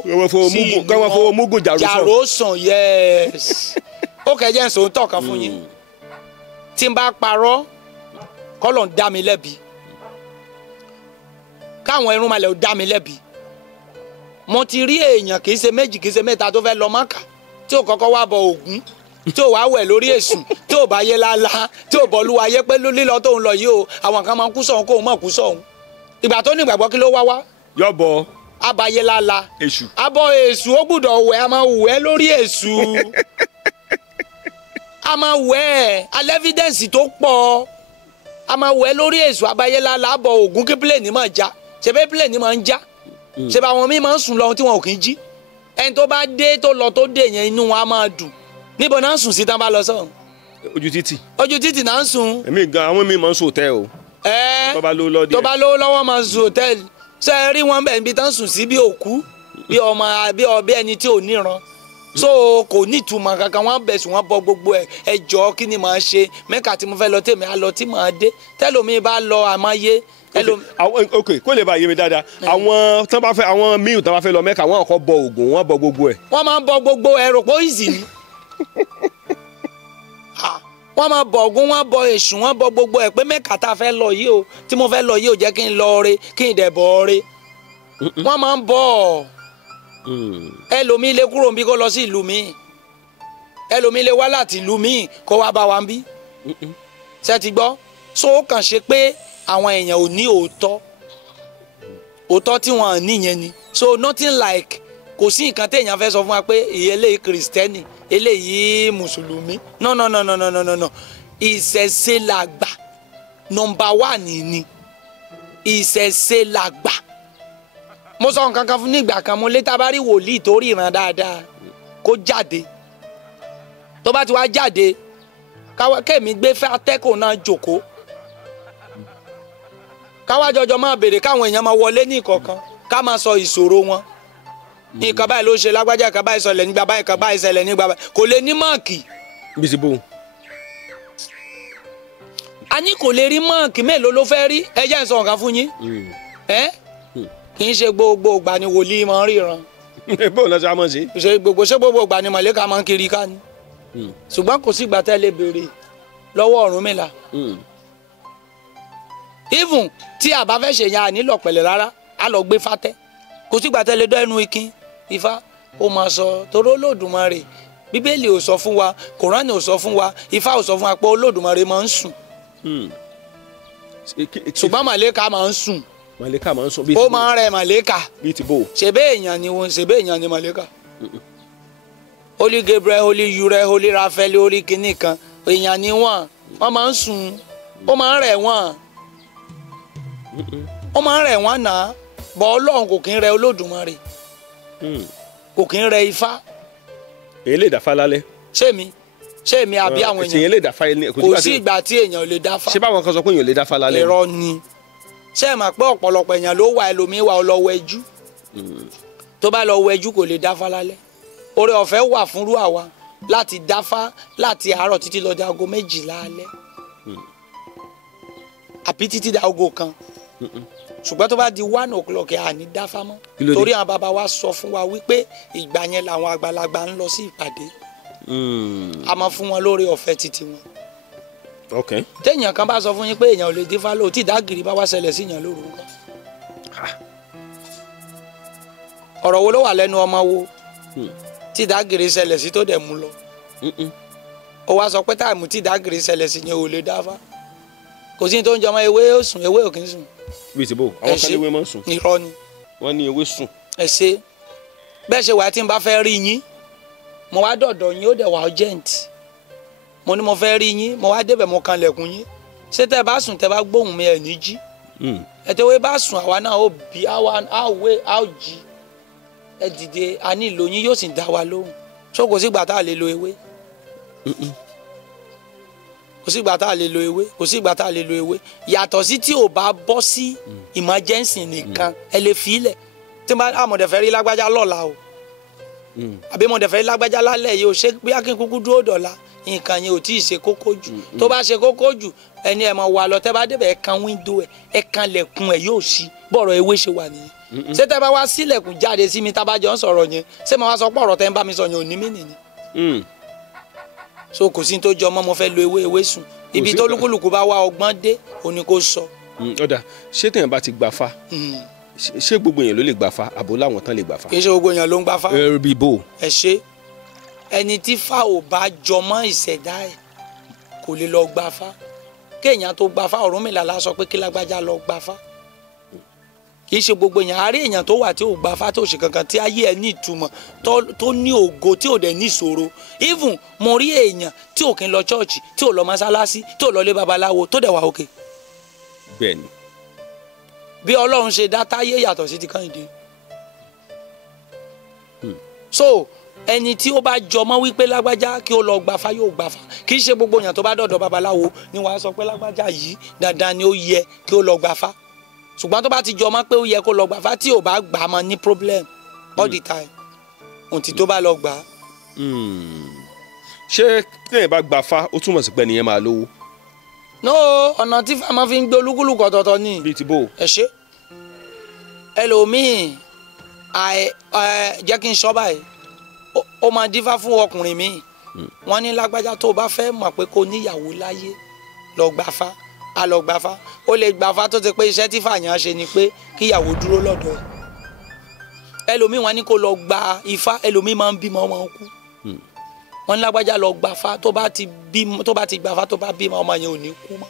sí ìlú wọn káwọn fowó mugun jàrósàn yes ó kẹjẹ ń sòótọ́ kan fún yín tí n bá parọ́ kọ́lọ̀ ń dá mi lẹ́bi káwọn irúnmalẹ̀ ò dá mi lẹ́bi mo ti rí èèyàn kì í ṣe méjì kì í ṣe mẹ́ta tó fẹ́ lọ Mọ́kà tí ò kọ́kọ́ wá bọ Ògún tí ò wá wẹ̀ lórí èṣù tí ò bá yé lálá tí ò bọ́ lúwa yé pé lílọ tó ń lọ yìí o àwọn kan máa ń kú sọ̀hún kó o mọ̀ kú sọ̀hún ìgbà tó ní ìgbàgbọ́ kí ló wá wá. yọ̀bọ. abayé lálá. èṣù. abọ́ èṣù ó gbúdọ̀ wẹ̀ a máa wẹ̀ lórí èṣù a máa wẹ̀ alẹ́ evidence tó pọ̀ a máa wẹ̀ lórí èṣù abayé lálá abọ́ Ògún kí pílẹ̀nì máa já ṣe bẹ́ẹ̀ pílẹ̀nì máa ń já ṣe bá àwọn míì máa ń sùn lọ tí wọn ò kì í jí ẹni tó bá dé tó lọ tó dé yẹn inú wọn á máa dùn níbo náà ń sùn sí tán bá lọ sọ. ojú títì náà ń sùn. èmi gan àwọn míì máa ń sùn tẹ́ o. tó bá lówó lọ́dẹ. tó bá lówó lọ́wọ́ máa sùn hòtẹ́ẹ̀lì ṣe é rí wọn bẹ́ẹ̀ níbi tán sùn sí bí òkú bí ọmọ bí ẹni tí ò níran so kò ní ìtumọ̀ kankan wọ́n bẹ̀ sùn wọ́n bọ gbogbo ẹ jọ kí ni màá ṣe Mẹ́kà tí mo fẹ́ lọ tèmi á lọ tí màá dé tẹ́lómi bá lọ àmáyé ok kó lè bá yé mi dáadáa àwọn tán bá fẹ́ àwọn míì tán bá fẹ́ lọ Mẹ́kà wọ́n kọ́ bọ Ògún wọ́n bọ gbogbo ẹ̀. wọ́n máa ń bọ gbogbo ẹ̀rọ pé ó ìzì ni wọ́n máa bọ Ògún wọ́n bọ èṣù wọ́n bọ gbogbo ẹ̀ pé Mẹ́kà tá a fẹ́ lọ yìí o tí mo fẹ́ lọ yìí o jẹ́ kí n lọ re kí n dẹ̀ bọ̀ re wọ́n máa ń bọ̀ ẹlòmíì lè kúrò níbí kó lọ sí ìlú míì ẹlòmíì lè wá láti ìlú míì kó wá bá wa ń bí ṣé ti gbọ́ so ó kàn ṣe pé àwọn èèyàn ò ní òótọ́ tí wọ́n ní yẹn ni so nothing like kò sí nǹkan téèyàn fẹ́ sọ fún wa pé eléyìí kìrìsìtẹ́nì eléyìí mùsùlùmí no ìṣẹ̀ṣe làgbà nọmba 1 ni ìṣẹ̀ṣe làgbà mo sọ nǹkan kan fún nígbà kan mo lé tábárí wòlíì tó ríran dáadáa kó jáde tó bá ti wá jáde kẹ́mi gbé fẹ́ atẹ́kọ̀ọ́ náà jòkó káwá jọjọ máa béèrè káwọn èèyàn máa wọlé ní ìkọ̀ọ̀kan ká máa sọ ìṣòro wọn nǹkan báyìí ló ṣe lágbájá nǹkan báyìí ṣẹlẹ̀ nígbà báyìí nǹkan báyìí ṣẹlẹ̀ nígbà báyìí kò lè ní máàkì. bísíbò. a ní kò lè rí máàkì mélòó ló fẹ́ rí ẹ jẹ́ n sọ nǹkan fún yín kì í ṣe gbogbo ìgbà ni wòlíì máa ń ríran. bó lọ sí àmọ́ sí. ṣe gbogbo ìgbà ni màlẹ́kà máa ń kiri ká ni ṣùgbọ́n kò sí ìgbà tẹ́ lè béèrè lọ́wọ́ Ọ̀rúnmìlà even tí a bá fẹ́ ṣe yan ànílọ̀ pẹ̀lẹ́ rárá a lọ gbé fatẹ́ kò sígbà tẹ́lẹ̀ dọ́ ẹnu ikin Ifá ó máa sọ torí Olódùmarè Bíbélì ò sọ fún wa Kòránì ò sọ fún wa Ifá ò sọ fún wa pé Olódùmarè máa ń sùn ṣùgbọ́n màlẹ́kà máa ń sùn màlẹ́kà máa ń sùn ó máa ń rẹ màlẹ́kà bíi ti bò ṣèbé èèyàn ni wọn ṣèbé èèyàn ni màlẹ́kà Holy Gabriel Holy Uriel Holy Raphael Holy kìnnì kan èèyàn ni wọ́n máa ń sùn ó máa ń rẹ̀ wọ́n ó máa ń rẹ̀ wọ́n náà bọ́ Ọlọ́run kò kí ń rẹ Olódùmarè kò kí ń rẹ Ifá. èyí lè dáfá lálẹ́. ṣé mi àbí àwọn èèyàn èyí lè dáfá kò sí ìgbà tí èèyàn ò lè dáfá. ṣé báwọn kan sọ pé èèyàn ò lè dáfá lálẹ́. irọ́ ni ṣé ẹ mọ̀ pé ọ̀pọ̀lọpọ̀ èèyàn ló wà ẹlòmíín wà lọ wẹjú tó bá lọ wẹjú kò lè dáfá lálẹ́ oore ọ̀fẹ́ wà fúnrú àwa láti dáfá láti àárọ̀ títí lọ dé aago 12 alẹ́ àbí títí dé aago 1 ṣùgbọ́n tó bá di 1 o'clock àní dáfá mọ́ torí àwọn bàbá wa sọ fún wa wípé ìgbà yẹn làwọn àgbàlagbà ń lọ sí ìpàdé a máa fún wọn lórí ọ̀fẹ́ títí wọn ok. téèyàn kan bá sọ fún yín pé èèyàn ò lè dífá lò tí ìdágìrì bá wá ṣẹlẹ̀ sí yàn lóru nǹkan. ọ̀rọ̀ wo ló wà lẹ́nu ọmọ wo tí ìdágìrì ṣẹlẹ̀ sí tó dẹ̀ mú lọ. ó wá sọ pé táìmù tí ìdágìrì ṣẹlẹ̀ sí yẹn ò lè dáfá. kò sí ní tó ń jọmọ ewé ó sùn ewé ò kì í sùn. bí ti bò àwọn kan léwé máa ń sùn. irọ́ ni. wọ́n ní ewé sùn. ẹ ṣe bẹ́ẹ̀ ṣe wà tí n bá fẹ́ rí yín mo wá dọ̀dọ̀ yín ó dẹ̀ wà urgent mo ní mo fẹ́ rí yín mo wá débẹ̀ mo kan lẹ̀kùn yín ṣé tẹ́ bá sùn tẹ́ bá gbóhùn mi ẹ̀ ní jí ẹ̀tẹ́wé bá sùn àwa náà ó bí á jí ẹ dìde a ní ìlò yín yóò sì dá wa lóhùn ṣó kò sígbà tá a lè lo ewé kò sígbà tá a lè lo ewé kò sígbà tá a lè lo ewé yàtọ̀ sí tí ò bá bọ́ sí emergency nìkan ẹ lè fi ilẹ̀ tí mo bá àmọ̀dẹ̀fẹ́ rí lágbájá lọ́la o àbí mọ̀dẹ̀fẹ́ rí lágbájá lálẹ́ yìí o ṣé bí akínkúkú dúró dọ̀la nǹkan yẹn ò tí ì ṣe kókó jù tó bá ṣe kókó jù ẹni ẹ̀ mọ̀ wà lọ tẹ́ bá débẹ̀ ẹ̀ kan wíńdò ẹ̀ kan lẹ̀kùn ẹ̀ yóò ṣí bọ̀rọ̀ ewé ṣe wà nìyẹn ṣé tẹ́ bá wá sílẹ̀kùn jáde sí mi tábàjọ́ ń sọ̀rọ̀ yẹn ṣé mo wá sọ pé ọ̀rọ̀ tẹ́ ń bá mi sọ yẹn ò ní mí nìyí so kò sí tó jọ mọ́ mo fẹ́ lo ewé sùn ibi tó lúkúlùkù bá wá ọgbọ́n dé òní kò sọ. ọ̀dà ṣé téèyàn bá ti gbafá ṣé gbogbo èèyàn ló lè gbafá àbò láwọn tán lè gbafá. kì í ṣe gbogbo èèyàn ló ń gbafá. bí bò. ẹ ṣe ẹni tí fá ò bá jọmọ́ ìṣẹ̀dá ẹ̀ kò lè lọ gbafá kéèyàn tó gbafá Ọ̀rúnmìlà la sọ pé kí lágbájá lọ gbafá kì í ṣe gbogbo èèyàn àárẹ̀ èèyàn tó wà tí ò gbafá tó ṣe kankan tí ayé ẹ̀ ní ìtumọ̀ tó ní ògo tí ò dẹ̀ ní ìṣòro even mo rí èèyàn tí ò kí ń lọ chọ́ọ̀chì tí ò lọ mọ́sálásí tí ò lọ lé babaláwo tó dẹ̀ wà òkè. bẹ́ẹ̀ni. bí Ọlọ́run ṣe dá táyé yàtọ̀ sí ti Kẹ́hìndé. so ẹni tí ó bá jọmọ́ wípé lágbájá kí ó lọ gbafá yóò gbafá kì í ṣe gbogbo èèyàn tó bá dọ̀dọ̀ babaláwo ni wàá sọ pé lágbájá yìí dandan ni ó yẹ kí ó lọ gbafá ṣùgbọ́n tó bá ti jọmọ́ pé ó yẹ kó lọ gbafá tí ò bá gbà á mọ́ ní problem all the time ohun tí tó bá lọ gbà á. ṣé téèyàn bá gbafá ó túmọ̀ sí pé ẹnìyẹn máa lówó. no ọ̀nà tí fáwọn fi ń gbé olúkúlùkù ọ̀tọ̀ọ̀tọ̀ ni. bíi ti bò. ẹ ṣe ẹlòmíì jẹ́ kí n sọ báyìí ó máa dífá fún ọkùnrin mi wọ́n ní lágbájá tó o bá fẹ́ mọ̀ pé kó níyàwó láyé lọ gbafá a lọ gbafá ó lè gbafá tó ti pé iṣẹ́ tí fàyàn ṣe ni pé kíyàwó dúró lọ́dọ̀ ẹ̀ ẹlòmíì wọ́n ní kó lọ gba ifá ẹlòmíì máa ń bímọ wọn kú wọ́n ní lágbájá lọ gbafá tó bá ti gbafá tó bá bímọ ọmọ yẹn ò ní kú mọ́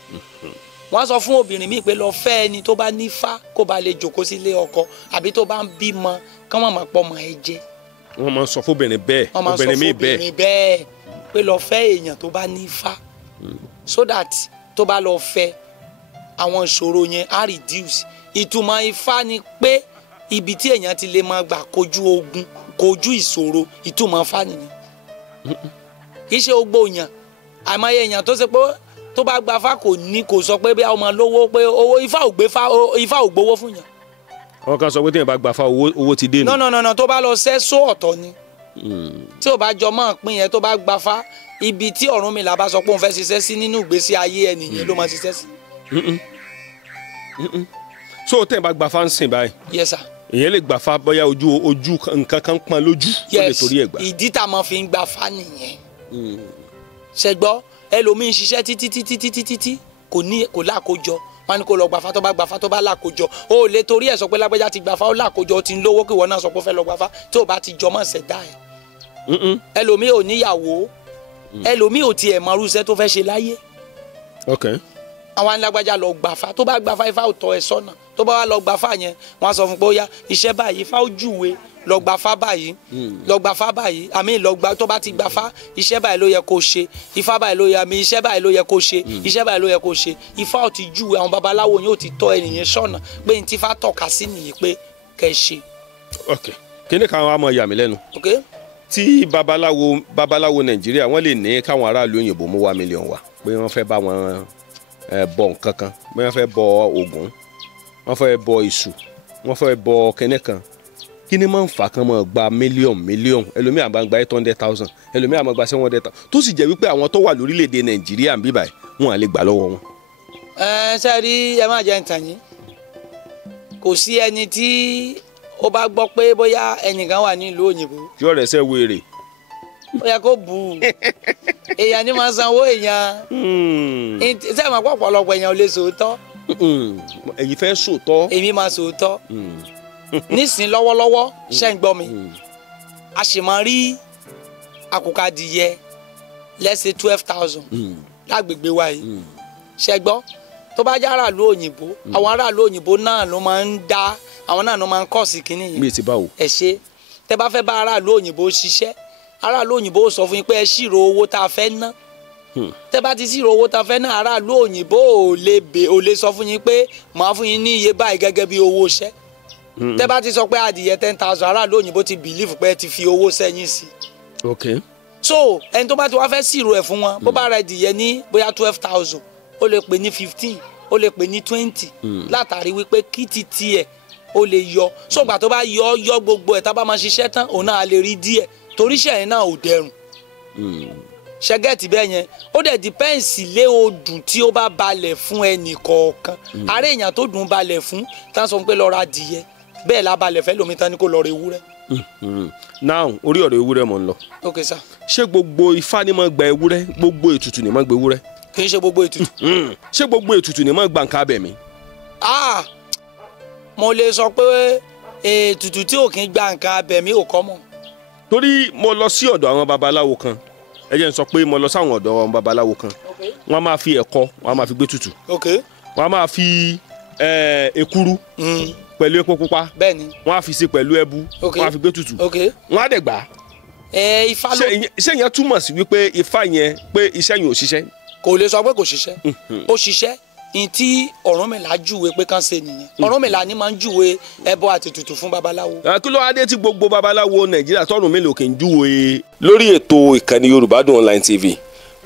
wọ́n sọ fún obìnrin míì pé lọ fẹ́ ẹni tó bá nífá kó ba lè jòkó sílé ọkọ àbí tó bá ń bímọ kán mọ̀ máa pọ̀ mọ́ ẹ jẹ́. wọ́n máa ń sọ fóbìnrin bẹ́ẹ̀ obìnrin míì bẹ́ẹ̀ pé lọ fẹ́ èèyàn tó bá nífá so that tó bá lọ fẹ́ àwọn ìṣòro yẹn á reduce ìtumọ̀ ifá ni pé ibi tí èèyàn ti lè máa gbà kojú ogun kojú ìṣòro ìtumọ̀ ifá nìyẹn kì í ṣe ogbó èèyàn àìmọye èèyàn tó ṣe pé tó bá gba fá kò sọ pé bí a ọmọ lówó pé owó ifá ò gbowó fún yàn. àwọn kan sọ pé téèyàn bá gba fá owó ti dé nù. no tó bá lọ sẹ́ só ọ̀tọ̀ ni tí ò bá jọ mọ́ pín yẹn tó bá gba fá ibi tí Ọ̀rúnmìlà bá sọ pé òun fẹ́ ṣiṣẹ́ sí nínú ìgbésí ayé ẹnìyẹn ló máa ṣiṣẹ́ sí. so téèyàn bá gba fá ń sìn báyìí. yes sir. èèyàn lè gba fá bóyá ojú nǹkan kan pọn lójú. yes ó lè torí ẹ̀ gbà. ìdí tá a máa fi ń gba fá nìyẹn. ṣẹgbọ́ ẹlòmíín ṣiṣẹ́ títí kò lákòjọ wọn ni kò lọ gbafá tó bá gbafá tó bá lákòjọ o lè torí ẹ̀ sọ pé lágbájá ti gbafá ó lákòjọ ó ti ń lówó kí wọn náà sọ pé ó fẹ́ lọ gbafá tó o bá ti jọmọ́ ṣẹ̀dá ẹ̀. ẹlòmíín ò níyàwó ẹlòmíín ò tiẹ̀ mọ irúṣẹ́ tó fẹ́ ṣe láyé. àwọn alágbájá lọ gbafá tó bá gbafá ifá ò tọ́ ẹ sọ́nà tó bá wà lọ gbafá yẹn wọn á sọ fún pé ó yá iṣẹ́ báyìí ifá ó júwe lọ gbafá báyìí lọ gbafá báyìí àmì tó bá ti gbafá iṣẹ́ báyìí ló yẹ kó ṣe ifá báyìí ló yẹ àmì iṣẹ́ báyìí ló yẹ kó ṣe iṣẹ́ báyìí ló yẹ kó ṣe ifá ò ti júwe àwọn babaláwo yóò ti tọ́ ẹnìyẹn sọ́nà pé ní tífá tọ́ka sí nìyí pé kẹ́ ẹ ṣe. kíni káwọn á mọ yà mí lẹ́nu. tí babaláwo Nàìjíríà wọ́n lè ní káwọn aráàlú òyìnbó mú wá mílíọ̀nù wá pé wọ́n fẹ́ bá wọn bọ nǹkan kan pé wọ́n fẹ́ bọ Ògún wọ́n fẹ́ bọ Èṣù wọ́n fẹ́ bọ kẹ́nẹ́ kan kí ni máa ń fà kán máa gba mílíọ̀nù ẹlòmíì àbá gba 800,000 ẹlòmíì àbá gba 700,000 tó sì jẹ́ wípé àwọn tó wà lórílẹ̀‐èdè Nàìjíríà ń bí báyìí wọn à lè gbà lọ́wọ́ wọn. ṣe rí ẹ má jẹ́ ntàn yín kò sí ẹni tí ó bá gbọ́ pé bóyá ẹnìkan wà nílùú òyìnbó. tí ọ̀rẹ́ ṣe wéèrè. ó yẹ kó bù ú èèyàn ní máa sanwó èèyàn sẹ́yìn máa pọ̀pọ̀lọpọ̀ èèyàn ò lè sòótọ́. ẹ̀yin fẹ́ sòótọ́. èmi máa sòótọ́ nísìnyí lọ́wọ́lọ́wọ́ ṣẹ́ ń gbọ́ mi a sì máa rí àkùkọ adìyẹ lẹ́sẹ̀ 12,000 lágbègbè wa yìí ṣẹ́ gbọ́ tó bá jẹ́ aráàlú òyìnbó àwọn aráàlú òyìnbó náà ló máa ń dá àwọn náà ló máa ń kọ́ sí kínní yìí. mi ti bá o. ẹ ṣe tẹ bá fẹ́ bá aráàlú òyìnbó ṣiṣẹ́ aráàlú òyìnbó sọ fún yín pé ẹ ṣírò owó tá a fẹ́ ná tẹ bá ti ṣírò owó tá a fẹ́ ná aráàlú òyìnbó ò lè sọ fún yín pé màá fún yín ní iye báyìí gẹ́gẹ́ bí owó iṣẹ́ tẹ bá ti sọ pé adìyẹ 10,000 aráàlú òyìnbó ti bìlífù pé ẹ ti fi owó sẹ́yìn sí. ok. so ẹni tó bá ti wá fẹ́ ṣírò ẹ̀ fún wọn bó bá ra adìyẹ ní bóyá 12,000 ó lè pè ní 15 ó lè pè ní 20 látàrí wípé kí ti tiẹ̀ ó lè yọ sọgbà tó bá yọ gbogbo ẹ̀ tá bá máa ṣiṣẹ́ tán òun náà lè rí díẹ̀ torí iṣẹ́ yẹn náà ò dẹrùn ṣẹgẹ́tì bẹ́ẹ̀ yẹn ó dẹ̀ dìpẹ́ǹsì lé odùn tí ó bá balẹ̀ fún ẹnì kọ̀ọ̀kan àárẹ̀ èèyàn tó dùn balẹ̀ fún tá a sọ pé lọ́ọ́ ra adìyẹ bẹ́ẹ̀ la balẹ̀ fẹ́ lómi tán ni kò lọ́ọ́ ra ewúrẹ́. now orí ọ̀rọ̀ ewúrẹ́ mọ̀ ń lọ. ok sir. ṣé gbogbo ifá ni máa gba ewúrẹ́ gbogbo ètùtù ni máa gba ewúrẹ́. kì í ṣe gbogbo ètùtù. ṣé gbogbo ètùtù ni máa gba nǹkan abẹ mi. mo lè sọ pé ètùtù tí ò kí ń gba nǹkan abẹ mi ò kọ́ mọ̀. torí mo lọ sí ọ̀dọ̀ àwọn babaláwo kan ẹ jẹ́ n sọ pé mo lọ sáwọn ọ̀dọ̀ àwọn babaláwo kan wọ́n máa fi ẹ̀kọ wọ́n máa fi gbé tutù wọ́n máa fi èkuru pẹ̀lú epo pupa wọ́n á fi ṣe pẹ̀lú ẹbu wọ́n á fi gbé tutù wọ́n á dẹ̀ gbà. ifá ló ṣé ìyẹn túmọ̀ sí wípé ifá yẹn pé iṣẹ́ yẹn ò ṣiṣẹ́. kò lè sọ pé kò ṣiṣẹ́ ó ṣiṣẹ́ ní tí Ọ̀rúnmìlà júwe pé kán ṣe nìyẹn Ọ̀rúnmìlà ni máa ń júwe ẹbọ àti ètùtù fún babaláwo. kí ló wá dé tí gbogbo babaláwo Nàìjíríà tọ́rùnmìlà kì í júwe. lórí ètò ìkànnì Yorùbá Dùn Online TV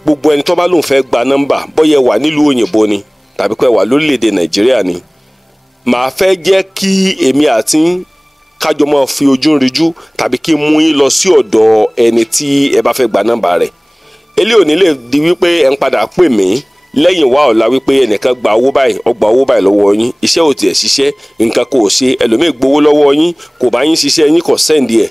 gbogbo ẹni tó bá lóun fẹ́ gba nọ́mbà bóyá wà nílùú òyìnbó ni tàbí pé wà lórílẹ̀‐èdè Nàìjíríà ni màá fẹ́ jẹ́ kí èmi àti kájọ máa fi ojú rinjú tàbí kí n mú yín lọ sí ọ̀dọ̀ ẹni tí ẹ bá fẹ́ gba nọ́mbà rẹ̀ eléyìí ò ní lè di wípé ẹ ń padà pè mí lẹ́yìn wá ọ̀la wípé ẹnìkan gba owó báyìí ó gba owó báyìí lọ́wọ́ yín iṣẹ́ ò tiẹ̀ ṣiṣẹ́ nǹkan kò ṣe ẹlòmíì gbowó lọ́wọ́ yín kò bá yín ṣiṣẹ́ yín kò sẹ́ǹdì ẹ̀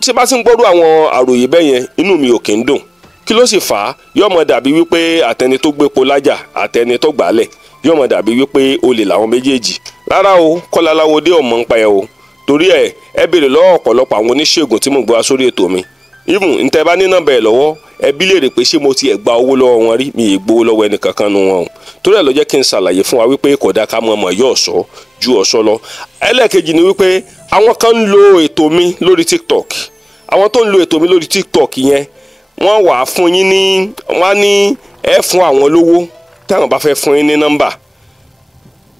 tí bá ti ń gbọ́dọ̀ àwọn àròyé bẹ́ẹ̀ yẹn inú mi ò kì í dùn kí ló sì fà á yóò mọ dàbí wípé àtẹni tó gbépo lájà àtẹni tó gbálẹ̀ yóò mọ dàbí wípé olè làwọn méjèèjì rárá o Kọ́láláwọdé ọmọ ń pa ẹ o torí ẹ béèrè lọ́wọ́ ọ̀pọ̀lọpọ̀ àwọn oníṣègùn tí mo gbọ́ sórí ètò mi even ntẹ bá ní nọ́mbà ẹ lọ́wọ́ ẹbí lè rè pé ṣé mo ti ẹ̀ gba owó lọ́wọ́ wọn rí mi ì gbowó lọ́wọ́ ẹnì kankan nu wọn o torí ẹ̀ ló jẹ́ kí n ṣàlàyé fún wa wípé kò dáa ká mọ̀ ọmọ yóò sọ ju ọ̀ṣọ́ lọ. ẹlẹ́ẹ̀kejì ni wípé àwọn kan ń lo ètò mi lórí TikTok àwọn tó ń lo ètò mi lórí TikTok yẹn wọ́n wà fún yín ní wọ́n ní ẹ fún àwọn lówó táwọn bá fẹ́ fún yín ní nọ́mbà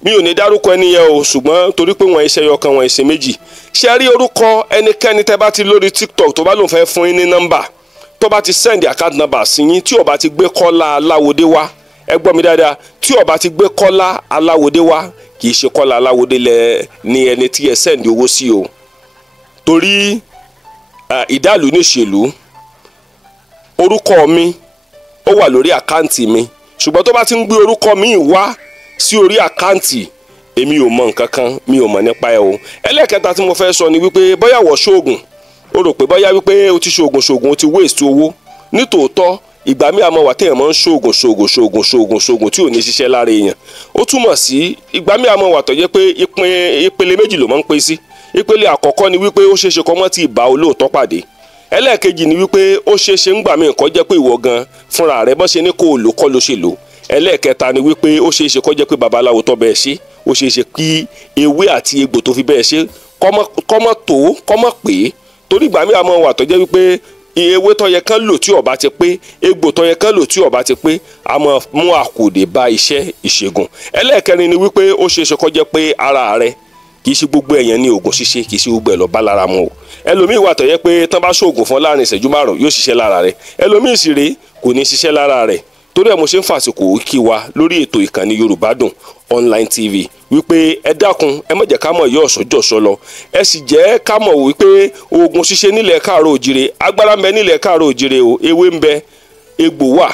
mi ò ní dárúkọ ẹni yẹn o ṣùgbọ́n torí pé wọ́n iṣẹ́ yọkan wọ́n iṣẹ́ méjì ṣe rí orúkọ ẹnikẹ́ni tẹ́ bá ti lórí TikTok tó bá lóun fẹ́ fún yín ní nọ́mbà tó bá ti send account number sí yín tí ó bá ti gbé Kọ́lá Aláwọdé wá ẹ gbọ́ mi dáadáa tí ó bá ti gbé Kọ́lá Aláwọdé wá kì í ṣe Kọ́lá Aláwọdé lẹ ní ẹni tí ẹ send owó sí o torí ìdálù níṣèlú orúkọ mi ó wà lórí àkáǹtì mi ṣùgbọ́n tó bá ti ń gbé orúkọ mi wá sí orí àkáǹtì èmi ò mọ nǹkan kan mi ò mọ̀ nípa ẹ o ẹlẹ́ẹ̀kẹta tí mo fẹ́ sọ ni wípé bóyá wọ̀ ṣoògùn o rò pé bóyá wípé o ti ṣoògùn o ti waste owó nítòótọ́ ìgbà mi àmọ́ wà téèyàn máa ń ṣoògùn tí ò ní ṣiṣẹ́ lára èèyàn ó túmọ̀ sí ìgbà mi àmọ́ wà tó jẹ́ pé ìpele méjì ló máa ń pín sí ìpele àkọ́kọ́ ni wípé ó ṣeéṣe kọ́ mọ́ tí ì bá olóòótọ́ pàdé ẹlẹ́ẹ̀kejì ni wípé ó ṣeéṣe ń gbà mí nǹkan jẹ́ pé ìwọ gan fúnra rẹ bọ́ ṣe ní kó o lò kọ́ ló ṣe lò ẹlẹ́ẹ̀kẹta ni wípé ó ṣeéṣe kó jẹ́ pé babaláwo tó bẹ́ẹ̀ ṣe ó ṣeéṣe kí ewé àti egbò tó fi bẹ́ẹ̀ ṣe kọ́mọ́ pé torí ìgbà míì àmọ́ wà tó jẹ́ wípé ewé tó yẹ kán lò tí ó bá ti pé egbò tó yẹ kán lò tí ó bá ti pé a máa mú àkùdé bá iṣẹ́ ìṣègùn ẹlẹ́ẹ̀kẹrin ni wípé ó ṣeéṣe kó jẹ́ pé ara rẹ kì í ṣe gbogbo ẹ̀yàn ní oògùn ṣíṣe kì í ṣe gbogbo ẹ̀ lọ bá lára mu o ẹlòmíì wà tó yẹ pé tán bá ṣoògùn fún láàrin ìṣẹ́jú márùn yóò ṣiṣẹ́ lára rẹ ẹlòmíì sì rèé kò ní ṣiṣẹ́ lára rẹ torí ẹ̀ mo ṣe ń fàsìkò kí wa lórí ètò ìkànnì Yorùbá Dùn Online TV wípé ẹ dákun ẹ má jẹ́ ká mọ̀ yóò sọ́jọ́sọ lọ ẹ sì jẹ́ ká mọ̀ wípé oògùn ṣíṣe nílẹ̀ káàró òjire agbára ń bẹ nílẹ̀ káàró òjire o ewé ń bẹ egbò wà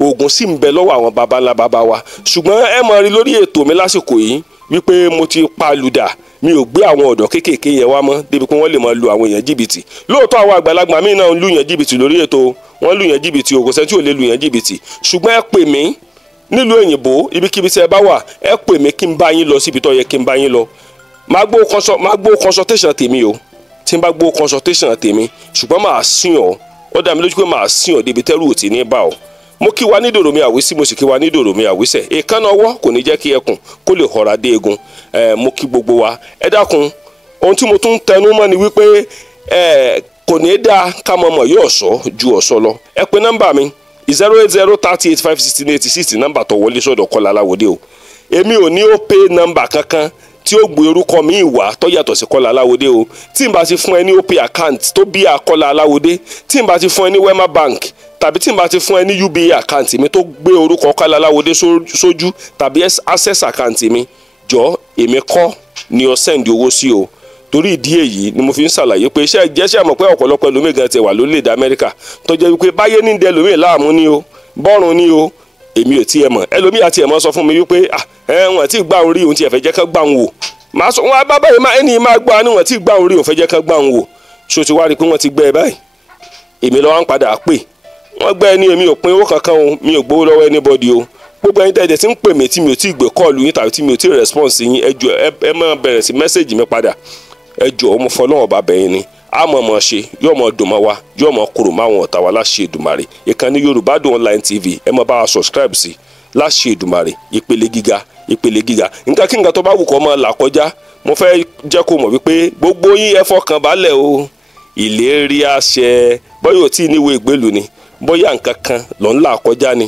oògùn sì ń bẹ lọ́wọ́ àwọn baba ńlá baba wa ṣùgbọ́n ẹ mọ̀ rí lórí ètò mi lásìkò yìí wípé mo ti palùdà mi ò gbé àwọn ọ̀dọ́ kéékèèké yẹn wá mọ́ débi pé wọ́n lè máa lu àwọn èèyàn jìbìtì lóòótọ́ àwọn àgbàlagbà míì náà ń lu yàn jìbìtì lórí ètò wọ́n lu yàn jìbìtì o kò sẹ́ni tí ò lè lu yàn jìbìtì ṣùgbọ́n ẹ pè mí nílùú òyìnbó ibikíbi tí ẹ bá wà ẹ pè mí kí n bá yín lọ síbi tó yẹ kí n bá yín lọ máa gbó consultation tèmi o tí n bá gbó consultation tèmi ṣùgbọ́n màá sìn ọ́ ó dá mi lójú pé màá sìn ọ́ débi tẹ́rù ò tí ní bá ọ mo kí wa ní dòròmí àwísí mo sì kí wa ní dòròmí àwísẹ̀ èékánná ọwọ́ kò ní jẹ́ kí ẹkùn kó lè họra dé egun mo kí gbogbo wa ẹ dákun ohun tí mo tún tẹnu mọ́ ni wípé kò ní dáa ká mọ̀ mọ̀ yóò sọ ju ọ̀sọ́ lọ ẹ pe nọ́mbà mi 080385686 nọ́mbà tó wọlé sọ́dọ̀ Kọ́lá Aláwọdé o èmi ò ní ó pé nọ́mbà kankan tí ó gbé orúkọ mi wá tó yàtọ̀ sí Kọ́lá Aláwọdé o tí n bá ti fún ẹ ní OP account tó bí Kọ́lá Aláwọdé tí n bá ti fún ẹ ní Wema Bank tàbí tí n bá ti fún ẹ ní UBA account mi tó gbé orúkọ Kọ́lá Aláwọdé sójú tàbí access account mi jọ èmi kọ́ ni o send owó sí o torí ìdí èyí ni mo fi ń ṣàlàyé pé iṣẹ́ ìjẹ́sẹ́ àmọ̀ pé ọ̀pọ̀lọpọ̀ ẹlòmíì gan ti wà lórílẹ̀‐èdè Amẹ́ríkà tó jẹ́ wípé báyé ní ẹlòmíì láàmú ni o bọ́rùn ni o èmi ò tiẹ̀ mọ̀ ẹlòmíì àti ẹ̀mọ́ sọ fún mi wípé wọn ti gbà ń rí òun ti ẹ̀fẹ̀ jẹ́ ká gbà ń wò màá sọ wọn bá báyìí ẹni máa gbà ní wọn ti gbà ń rí òun fẹ́ jẹ́ ká gbà ń wò ṣó ti wá rí i pé wọ́n ti gbẹ́ ẹ báyìí èmi lọ́wọ́ ń padà pè wọ́n gbẹ́ ẹni èmi ò pín owó kankan o mi ò gbowó lọ́wọ́ anybody o gbogbo ẹni tẹ́lẹ̀ tí ń pè mí tí mi ò tí ì gbé kọ́ọ̀lù yín tàbí tí mi ò tí ì response yín ẹ máa bẹ̀rẹ̀ sí mẹ́sẹ̀gì mi padà ẹ jọ̀ọ́ mo fọlọ́wọ́ bá bẹ̀yìn ni a mọ̀ mọ̀ ṣe yóò mọ̀ dùn mọ́ wa yóò mọ̀ kúrò mọ́ àwọn ọ̀tá wa láṣẹ Èdùmàrè ìkànnì Yorùbá Dùn Online TV ẹ mọ̀ bá wa subscribe sí láṣẹ Èdùmàrè ìpele gíga nǹkan kí nǹkan tó bá wù kọ́ mọ́ là kọjá mo fẹ́ jẹ́ kó mọ̀ wípé gbogbo yín ẹ fọkàn balẹ̀ o ìlérí àṣẹ bóyá ò tí ì níwèé ìgbélú ni bóyá nǹkan kan ló ń là kọjá ni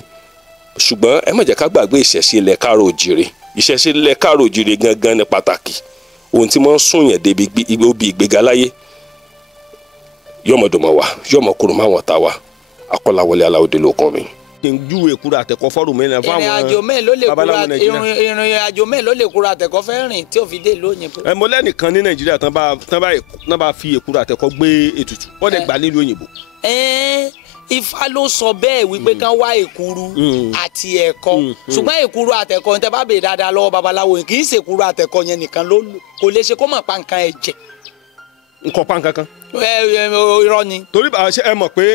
ṣùgbọ́n ẹ má jẹ́ ká gbàgbé ìṣẹ̀ṣe ilẹ̀ káàrọ̀ òjìrè ìṣẹ̀ṣe ilẹ̀ káàrọ̀ òjìrè gangan ní pàtàkì ohun tí wọ́n ń sún yẹn débi obì ìgbéga láyé yọmọdọmọ wa yọmọ kúrò máa wọn ta wa Akọ́láwọlé Aláwọdé ló kàn mí. ju èkúrò àtẹ̀kọ́ fọ́ọ̀rù mẹ́rin fún àwọn babaláwo Nàìjíríà. ìrìn àjò mẹ́rin ló lè kúrò àtẹ̀kọ́ fẹ́ rìn tí ò fi dé lóyìnbó. mo lẹ́nìkan ní Nàìjíríà tán bá fi èkúrò àtẹ̀kọ́ gbé ètùtù wọ́n dẹ̀ gbà nílùú òyìnbó. Ifá ló sọ bẹ́ẹ̀ wípé kán wá èkuru àti ẹ̀kọ ṣùgbọ́n èkuru àtẹ̀kọ tẹ́ bá bèèrè dáadáa lọ́wọ́ babaláwo kì í ṣe èkuru àtẹ̀kọ yẹn nìkan ló lò kò lè ṣe kó mọ̀ pa nǹkan ẹ̀jẹ̀. nǹkan pa nǹkan kan. irọ́ ni. torí ẹ mọ̀ pé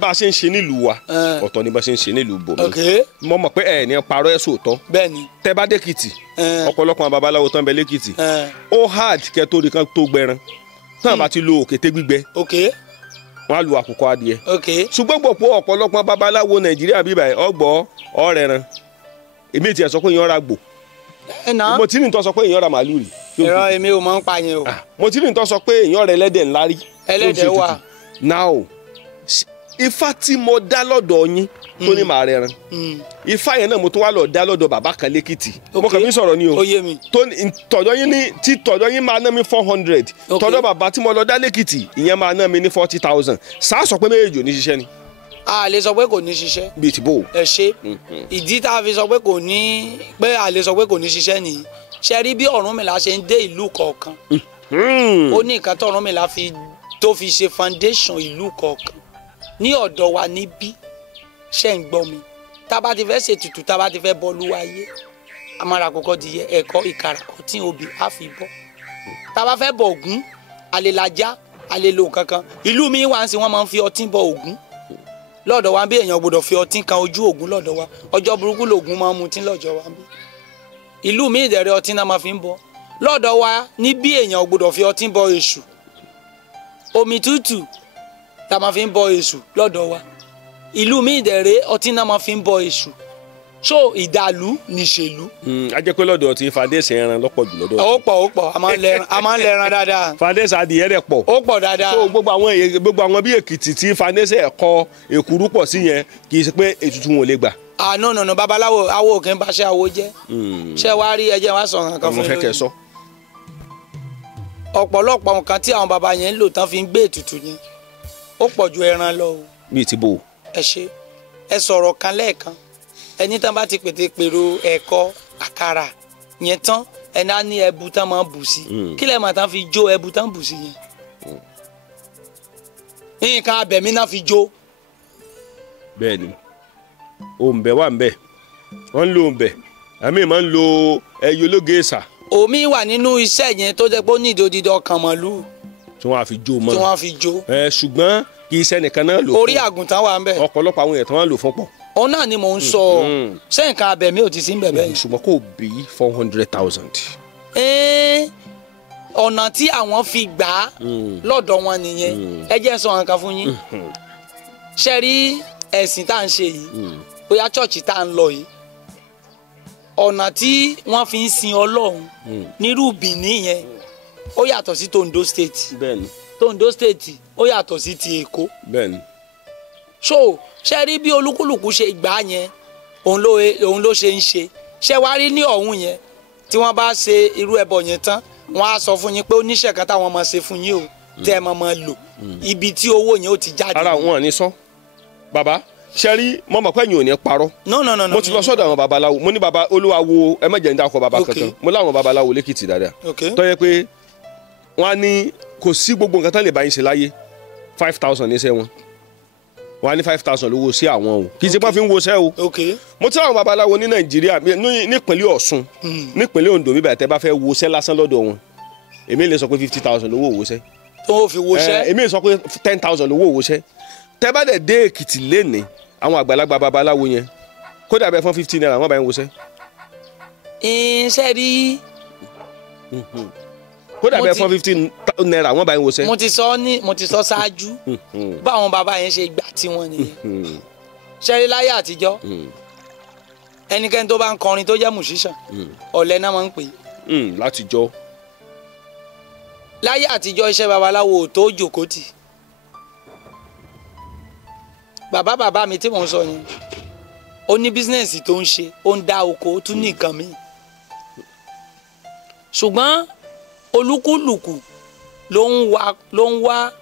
bá a ṣe ń ṣe nílùú wa ọ̀tọ̀ ni bá a ṣe ń ṣe nílùú bòmí mo mọ̀ pé ẹ̀ ní parọ́ ẹ̀ sòótọ́ tẹ́ bá dẹ́kìtì ọ̀pọ̀lọpọ̀ àwọn babaláwo tán bẹ lẹ́kìtì ó hard kẹ́ tó rí kan tó gbẹran tán bá ti lo òkété gbígbẹ wọ́n á lu àkùkọ adìẹ. ṣùgbọ́n gbọ̀pọ̀ ọ̀pọ̀lọpọ̀ babaláwo Nàìjíríà bíbà ọgbọ́ ọ̀rẹ́ran èmi ti ẹ̀ sọ pé ìyẹn ra gbò mo ti ní tó sọ pé ìyẹn ra màálù rí. ìrọ èmi ò mọ̀ ń pa yẹn o. mo ti ní tó sọ pé ìyẹn rẹ ẹlẹ́dẹ̀ ńlá rí. ẹlẹ́dẹ̀ wà. now Ifá tí mo dá lọ́dọ̀ yín tó ní màá rẹran Ifá yẹn náà mo tún wá lọ dá lọ́dọ̀ bàbá kan lẹ́kìtì mo kàn mí sọ̀rọ̀ ni o tó tọ̀dọ̀ yín ní tí tọ̀dọ̀ yín máa ná mi 400 tọ̀dọ̀ bàbá tí mo lọ dá lẹ́kìtì ìyẹn máa ná mi ní 40,000 sáà sọ pé méjèèjì ò ní ṣiṣẹ́ ni. a lè sọ pé kò ní ṣiṣẹ́. bíi ti bò. ẹ ṣe ìdí tá a fi sọ pé kò ní pé a lè sọ pé kò ní ṣiṣẹ́ nìyí ṣe rí bí Ọ̀rúnmìlà ṣe ń dé ìlú kọ̀ọ̀kan ó ní nǹkan tí Ọ̀rúnmìlà tó fi ṣe foundation ìlú kọ̀ọ̀kan ní ọ̀dọ̀ wa níbí ṣe ń gbọ́ mi tá a bá ti fẹ́ ṣètùtù tá a bá ti fẹ́ bọ́ lúwa yé amára kọ́kọ́ di yẹ ẹ̀kọ́ ìkàrà ọtí obì á fi bọ́ tá a bá fẹ́ bọ Ògún àlelajá àlelo kankan ìlú mi wá ń sìn wọ́n máa ń fi ọtí bọ Ògún lọ́dọ̀ wa bí èèyàn gbọ́dọ̀ fi ọtí kan ojú Ògún lọ́dọ̀ wa ọjọ́ burúkú lògún máa ń mutí lọ́jọ́ wa bí ìlú mi ìdẹ̀rẹ̀ ọtí náà máa fi ń bọ lọ́dọ̀ wa ní bí èèyàn gbọ́dọ̀ fi ọtí bọ Èṣù omi tútù tá a máa fi ń bọ Èṣù lọ́dọ̀ wa ìlú mi ìdẹ̀rẹ̀ ọtí náà máa fi ń bọ Èṣù so ìdàlú nìṣèlú. a jẹ́ pé lọ́dọ̀ tí fàdésì ẹran lọ́pọ̀ jù lọ́dọ̀. ó pọ̀ a máa ń lẹ́ran dáadáa. fàdésì adìyẹ rẹ̀ pọ̀. ó pọ̀ dáadáa. so gbogbo àwọn bí Èkìtì tí fàdésì ẹ̀kọ́ èkúrú pọ̀ sí yẹn kì í ṣe pé ètùtù wọn ò lè gbà. no babaláwo awo òkè ń bá ṣe awo jẹ́. ṣé wàá rí ẹjẹ́ wàá sọ nǹkan fún mi lónìí. ọ̀pọ̀lọpọ̀ nǹkan tí àwọn baba yẹn ń lò tán fi ń gbé ètùtù yẹn ó pọ̀ ju ẹran lọ o. bíi ti bò. ẹ sọ̀rọ̀ kan lẹ́ẹ̀kan ẹni tán bá ti pètè pèrò ẹ̀kọ́ àkàrà yẹn tán ẹni á ní ẹbu tán máa bù sí kí lẹ́ẹ̀ máa tán fi jó ẹbu tán bù sí yẹn nǹkan abẹ̀mí náà fi jó. bẹ́ẹ̀ni òǹbẹ wà ńbẹ wọn ń lo òǹbẹ àmì máa ń lo ẹyọ ológe ẹsà omi wà nínú iṣẹ́ yẹn tó jẹ́ pé ó ní ìdòdìdọ̀ ọkàn màlúù tí wọ́n á fi jó mọ́ tí wọ́n á fi jó. ṣùgbọ́n kì í ṣe nìkan náà lò fún orí àgùntàn wà ń bẹ̀. ọ̀pọ̀lọpọ̀ àwọn èèyàn tí wọ́n lò fún pọ̀. òun náà ni mò ń sọ ṣé nǹkan abẹ̀mí ò ti sí ń bẹ̀ bẹ́ẹ̀. ṣùgbọ́n kò bí 400,000. ọ̀nà tí àwọn fi gbà á lọ́dọ̀ wọn nìyẹn ẹ jẹ́ sọ nǹkan fún yín ṣe rí ẹ̀sìn tá à ń ṣe yìí bóyá chọ́ọ̀chì tá à ń lọ yìí ọ̀nà tí wọ́n fi ń sin Ọlọ́run nírú Benin yẹn ó yàtọ̀ sí Tondo State bẹ́ẹ̀ni Tondo State ó yàtọ̀ sí ti Èkó bẹ́ẹ̀ni. so ṣe rí bí olúkúlùkù ṣe gbà yẹn òun ló ṣe ń ṣe ṣe wá rí ní ọ̀hún yẹn tí wọ́n bá ṣe irú ẹbọ yẹn tán wọ́n á sọ fún yín pé oníṣẹ́ kan táwọn máa ṣe fún yín o tẹ́ ẹ máa lò ibi tí owó yẹn ó ti jáde. ara wọn ní sọ bàbá ṣe rí mọ́mọ́ pẹ́ yín ò ní parọ́. no. mo ti lọ sọ́dọ̀ àwọn babaláwo mo ní baba olúwawo ẹ má jẹ́ ń dákọ̀ baba kankan mo láwọn babaláwo lẹ́kìtì dáadáa tó yẹ pé wọ́n á ní kò sí gbogbo nǹkan tán lè bá yín ṣe láyé 5,000 níṣẹ́ wọn wọ́n á ní 5,000 lówó sí àwọn o kì í ṣe pé fi ń woṣẹ́ o. mo ti láwọn babaláwo ní Nàìjíríà nípínlẹ̀ Ọ̀ṣun nípínlẹ̀ Oǹdó mi báyìí tẹ́ bá fẹ́ woṣẹ́ lásán lọ́dọ̀ wọn èmi lè sọ pé 50,000 lówó woṣẹ́. tó fi woṣẹ́. èmi sọ pé 10,000 lówó woṣẹ́ tẹ́ bá dẹ̀ dé Èkìtì lénìí àwọn àgbàlagbà babaláwo yẹn kódà bẹ fún 15 naira wọ́n bá yẹn woṣẹ́. ṣe rí. kódà bẹ fún 15 naira wọ́n bá yẹn woṣẹ́. mo ti sọ ṣáájú báwọn bàbá yẹn ṣe gbà tí wọ́n nìyẹn ṣe rí láyé àtijọ́ ẹnikẹ́ni tó bá ń kọrin tó jẹ́ musician ọ̀lẹ náà máa ń pè é. látijọ́. láyé àtijọ́ iṣẹ́ babaláwo ò tó jòkótì bàbá mi tí mò ń sọ yẹn ó ní bísínẹ́sì tó ń ṣe ó ń dá oko ó tún ní nǹkan mi ṣùgbọ́n olúkúlùkù ló ń wá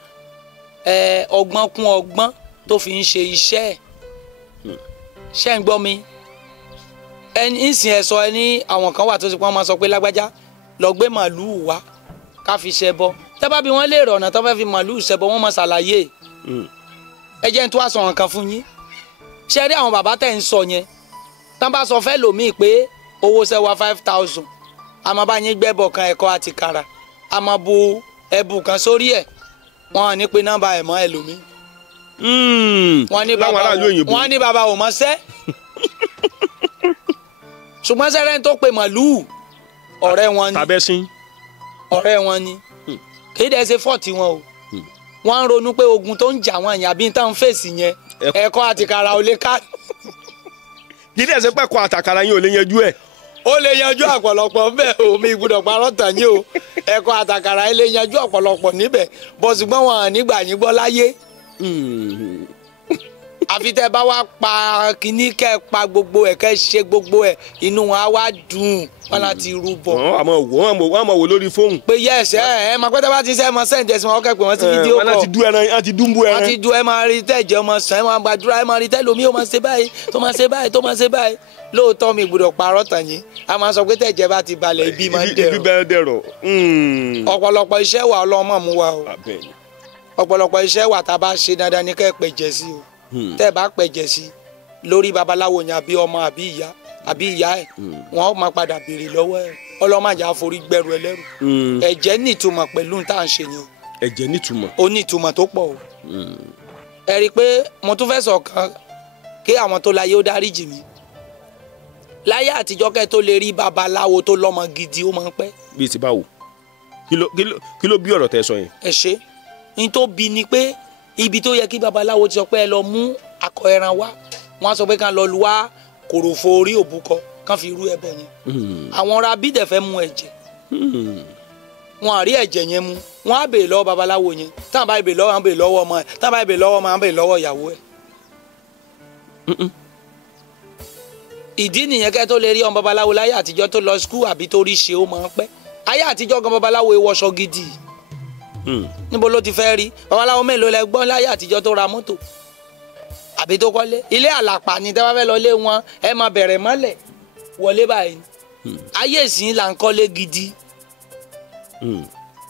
ọgbọ́n kún ọgbọ́n tó fi ń ṣe iṣẹ́ ẹ̀ ṣé ń gbọ́ mi ẹni ìsìn ẹ̀ sọ ẹni àwọn kan wà tó ti pọ́n máa sọ pé lágbájá lọ gbé màlúù wá ká fi ṣẹbọ tẹ́ bá bí wọ́n lè rọ̀nà tó fẹ́ fi màlúù ṣẹbọ wọ́n máa ṣàlàyé ẹ jẹ́ n tó wá sọ nǹkan fún yín ṣé rí àwọn bàbá tẹ̀ ń sọ yẹn tán bá sọ fẹ́ lòmíì pé owó ṣẹ́wà 5,000 àmọ́ bá yín gbẹ́bọ̀ kan ẹ̀kọ́ àti kàrà àmọ́ bu ẹ̀bù kan sórí ẹ̀ wọ́n ní pé nọ́mbà ẹ̀ mọ́ ẹlòmíì. wọ́n ní bàbá ò mọ̀ ṣẹ́ ṣùgbọ́n sẹ́rẹ́ tó pe màlúù ọ̀rẹ́ wọn ni ọ̀rẹ́ wọn ni kì í dẹ́ ṣe fọ́ọ̀tì wọn o wọ́n ń ronú pé ogun tó ń jà wọ́n yàn bí n tán fèsì yẹn ẹ̀kọ́ àtìkàrà ò lè ká. gidi ẹsẹ pẹ kọ àtàkàrà yín ò lè yanjú ẹ. ó lè yanjú ọ̀pọ̀lọpọ̀ bẹ́ẹ̀ omi ìgbúdọ̀ parọ́ tàn yín o ẹ̀kọ́ àtàkàrà yín lè yanjú ọ̀pọ̀lọpọ̀ níbẹ̀ bọ́ ṣùgbọ́n wọn à nígbà yín gbọ́ láyé. àfi tẹ́ bá wá pa kínní kẹ́ pa gbogbo ẹ̀ kẹ́ ṣe gbogbo ẹ̀ inú wọn á wá dùn wọn láti rúbọ. wọ́n á mọ̀ wò lórí fóònù. pé yẹ́sẹ̀ ẹ máa pẹ́ tẹ́ bá ti sẹ́ ẹ máa sẹ́ǹdẹ̀ sí wọn kẹ́ pé wọ́n ti fídíò kọ́. wọ́n ti dúnbú ẹran. wọ́n ti dún ẹ máa rí tẹ́jẹ́ ọmọ sàn ẹ máa gbàdúrà ẹ máa rí tẹ́lómi ó máa ṣe báyìí tó máa ṣe báyìí tó máa ṣe báyìí lóòótọ́ mi gbọ́dọ̀ parọ́ tàn yín a máa sọ pé tẹ́jẹ́ bá ti balẹ̀ ibi máa ń dẹ̀rọ̀. ibi bẹ́ẹ̀ dẹ̀rọ̀. ọ̀pọ̀lọpọ̀ iṣẹ́ wà ọlọ́mọ mú wa o ọ̀pọ̀lọpọ̀ iṣẹ́ wà tá a bá ṣe dandan ní kẹ́ pẹ̀jẹ̀ sí o tẹ́ ẹ bá pẹ̀jẹ̀ sí lórí babaláwo yẹn àbí ọmọ àbí ìyá ẹ̀ wọ́n máa padà béèrè lọ́wọ́ ẹ̀ ọlọ́mọdé àforí gbẹrù ẹlẹ́rù ẹ̀jẹ̀ nítumọ̀ pẹ̀lú tá à ń ṣe yẹn o. ẹ̀jẹ̀ nítumọ̀. ó nítumọ̀ tó pọ̀ o. ẹ rí i pé mo tún fẹ́ sọ kan kí àwọn tó láyé ó dáríjì mí láyé àtijọ́ kẹ́ tó lè rí babaláwo tó lọ́mọ gidi ó máa ń pẹ́. bíi ti báwo kí ló bí ọ̀rọ̀ tẹ́ sọ yẹn. ẹ ṣe ní tó bi ni pé ibi tó yẹ kí babaláwo ti sọ pé ẹ lọ mú akọ ẹran wá wọ́n á sọ pé ká lọ lu wá kòròfo orí òbúkọ kán fi rú ẹbọ yẹn àwọn ọ̀rọ̀ abídẹ̀ fẹ́ mú ẹ̀jẹ̀ wọn àrí ẹ̀jẹ̀ yẹn mú wọn á béèrè lọ́wọ́ babaláwo yẹn táwọn bá béèrè lọ́wọ́ àwọn béèrè lọ́wọ́ ọmọ ẹ̀ táwọn bá béèrè lọ́wọ́ ọmọ àwọn béèrè lọ́wọ́ ìyàwó ẹ̀. ìdí nìyẹn kẹ́ tó lè rí ọmọ babaláwo láyé àtijọ́ tó lọ skul àbí tó rí ṣe ó máa ń pẹ́ ayé àtijọ́ gan babaláwo ewọṣọ gidi níbo ló ti fẹ́ rí babaláwo mélòó lẹ gbọ́ láyé àtijọ́ tó ra mọ́tò àbí tó kọ́lé ilé àlàpà ni tẹ́ bá fẹ́ lọ lé wọn ẹ máa bẹ̀rẹ̀ mọ́lẹ̀ wọlé báyìí ayé ìsìn là ń kọ́lé gidi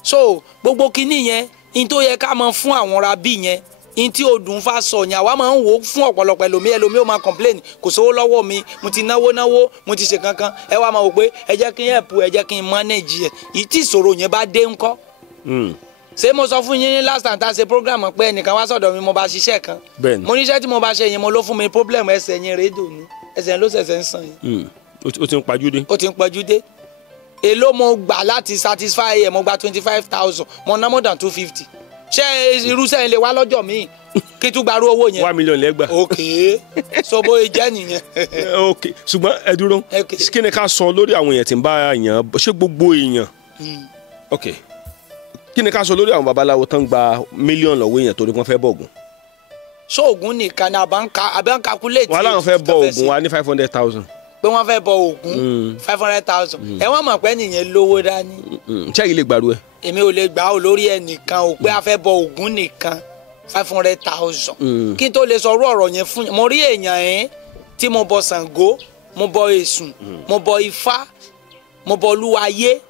so gbogbo kinní yẹn ní tó yẹ ká mọ fún àwọn rabí yẹn in tí odùn fa sọ yẹn àwa máa ń wò ó fún ọ̀pọ̀lọpọ̀ ẹlòmíì ó máa complain kò sówó lọ́wọ́ mi mo ti náwó mo ti ṣe kankan ẹ wá máa wò pé ẹ jẹ́ kí n help ẹ jẹ́ kí n manage ẹ̀ yìí tí ìṣòro yẹn bá dé ńkọ́. ṣé mo sọ fún yín ní last time tá a ṣe program pé ẹnìkan wá sọ̀dọ̀ mi mo bá ṣiṣẹ́ kan mo níṣẹ́ tí mo bá ṣe yẹn mo ló fún mi problem ẹsẹ̀ yẹn rédíò ni ẹsẹ̀ yẹn ló ṣẹ̀ṣẹ̀ ń sàn yẹn. ó ti ń pajúdé. ó ti ń pajúdé èló mo gbà láti satisfy ẹ mo gba 25,000 mo ná more than 250 ṣé irúṣẹ́ yẹn lè wá lọ́jọ́ míì kí tún gbarú owó yẹn. 1 million lẹ́gbàá. ok so bó jẹ́ nìyẹn. ok ṣùgbọ́n ẹ dúró kí ni ká sọ lórí àwọn èèyàn tí ń bá èèyàn ṣé gbogbo èèyàn. ok kí ni ká sọ lórí àwọn babaláwo tán gba mílíọ̀nù lọ́wọ́ èèyàn torí wọ́n fẹ́ bọ Ògún. ṣé Ògún nìkan ni àbá ń calculate. wọ́n láwọn fẹ́ bọ Ògún wa ní 500,000. pé wọ́n fẹ́ bọ Ògún 500,000 ẹ wọ́n mọ̀ pé nìyẹn lówó dání. ṣé èyí lè gbàrú ẹ. èmi ò lè gbà ó lórí ẹnìkan ò pé a fẹ́ bọ Ògún nìkan 500,000 kí n tó lè sọ ọ̀rọ̀ yẹn fún yín mo rí èèyàn yẹn tí mo bọ Ṣàngó mo bọ Èṣù mo bọ Ifá mo bọ Olúwayé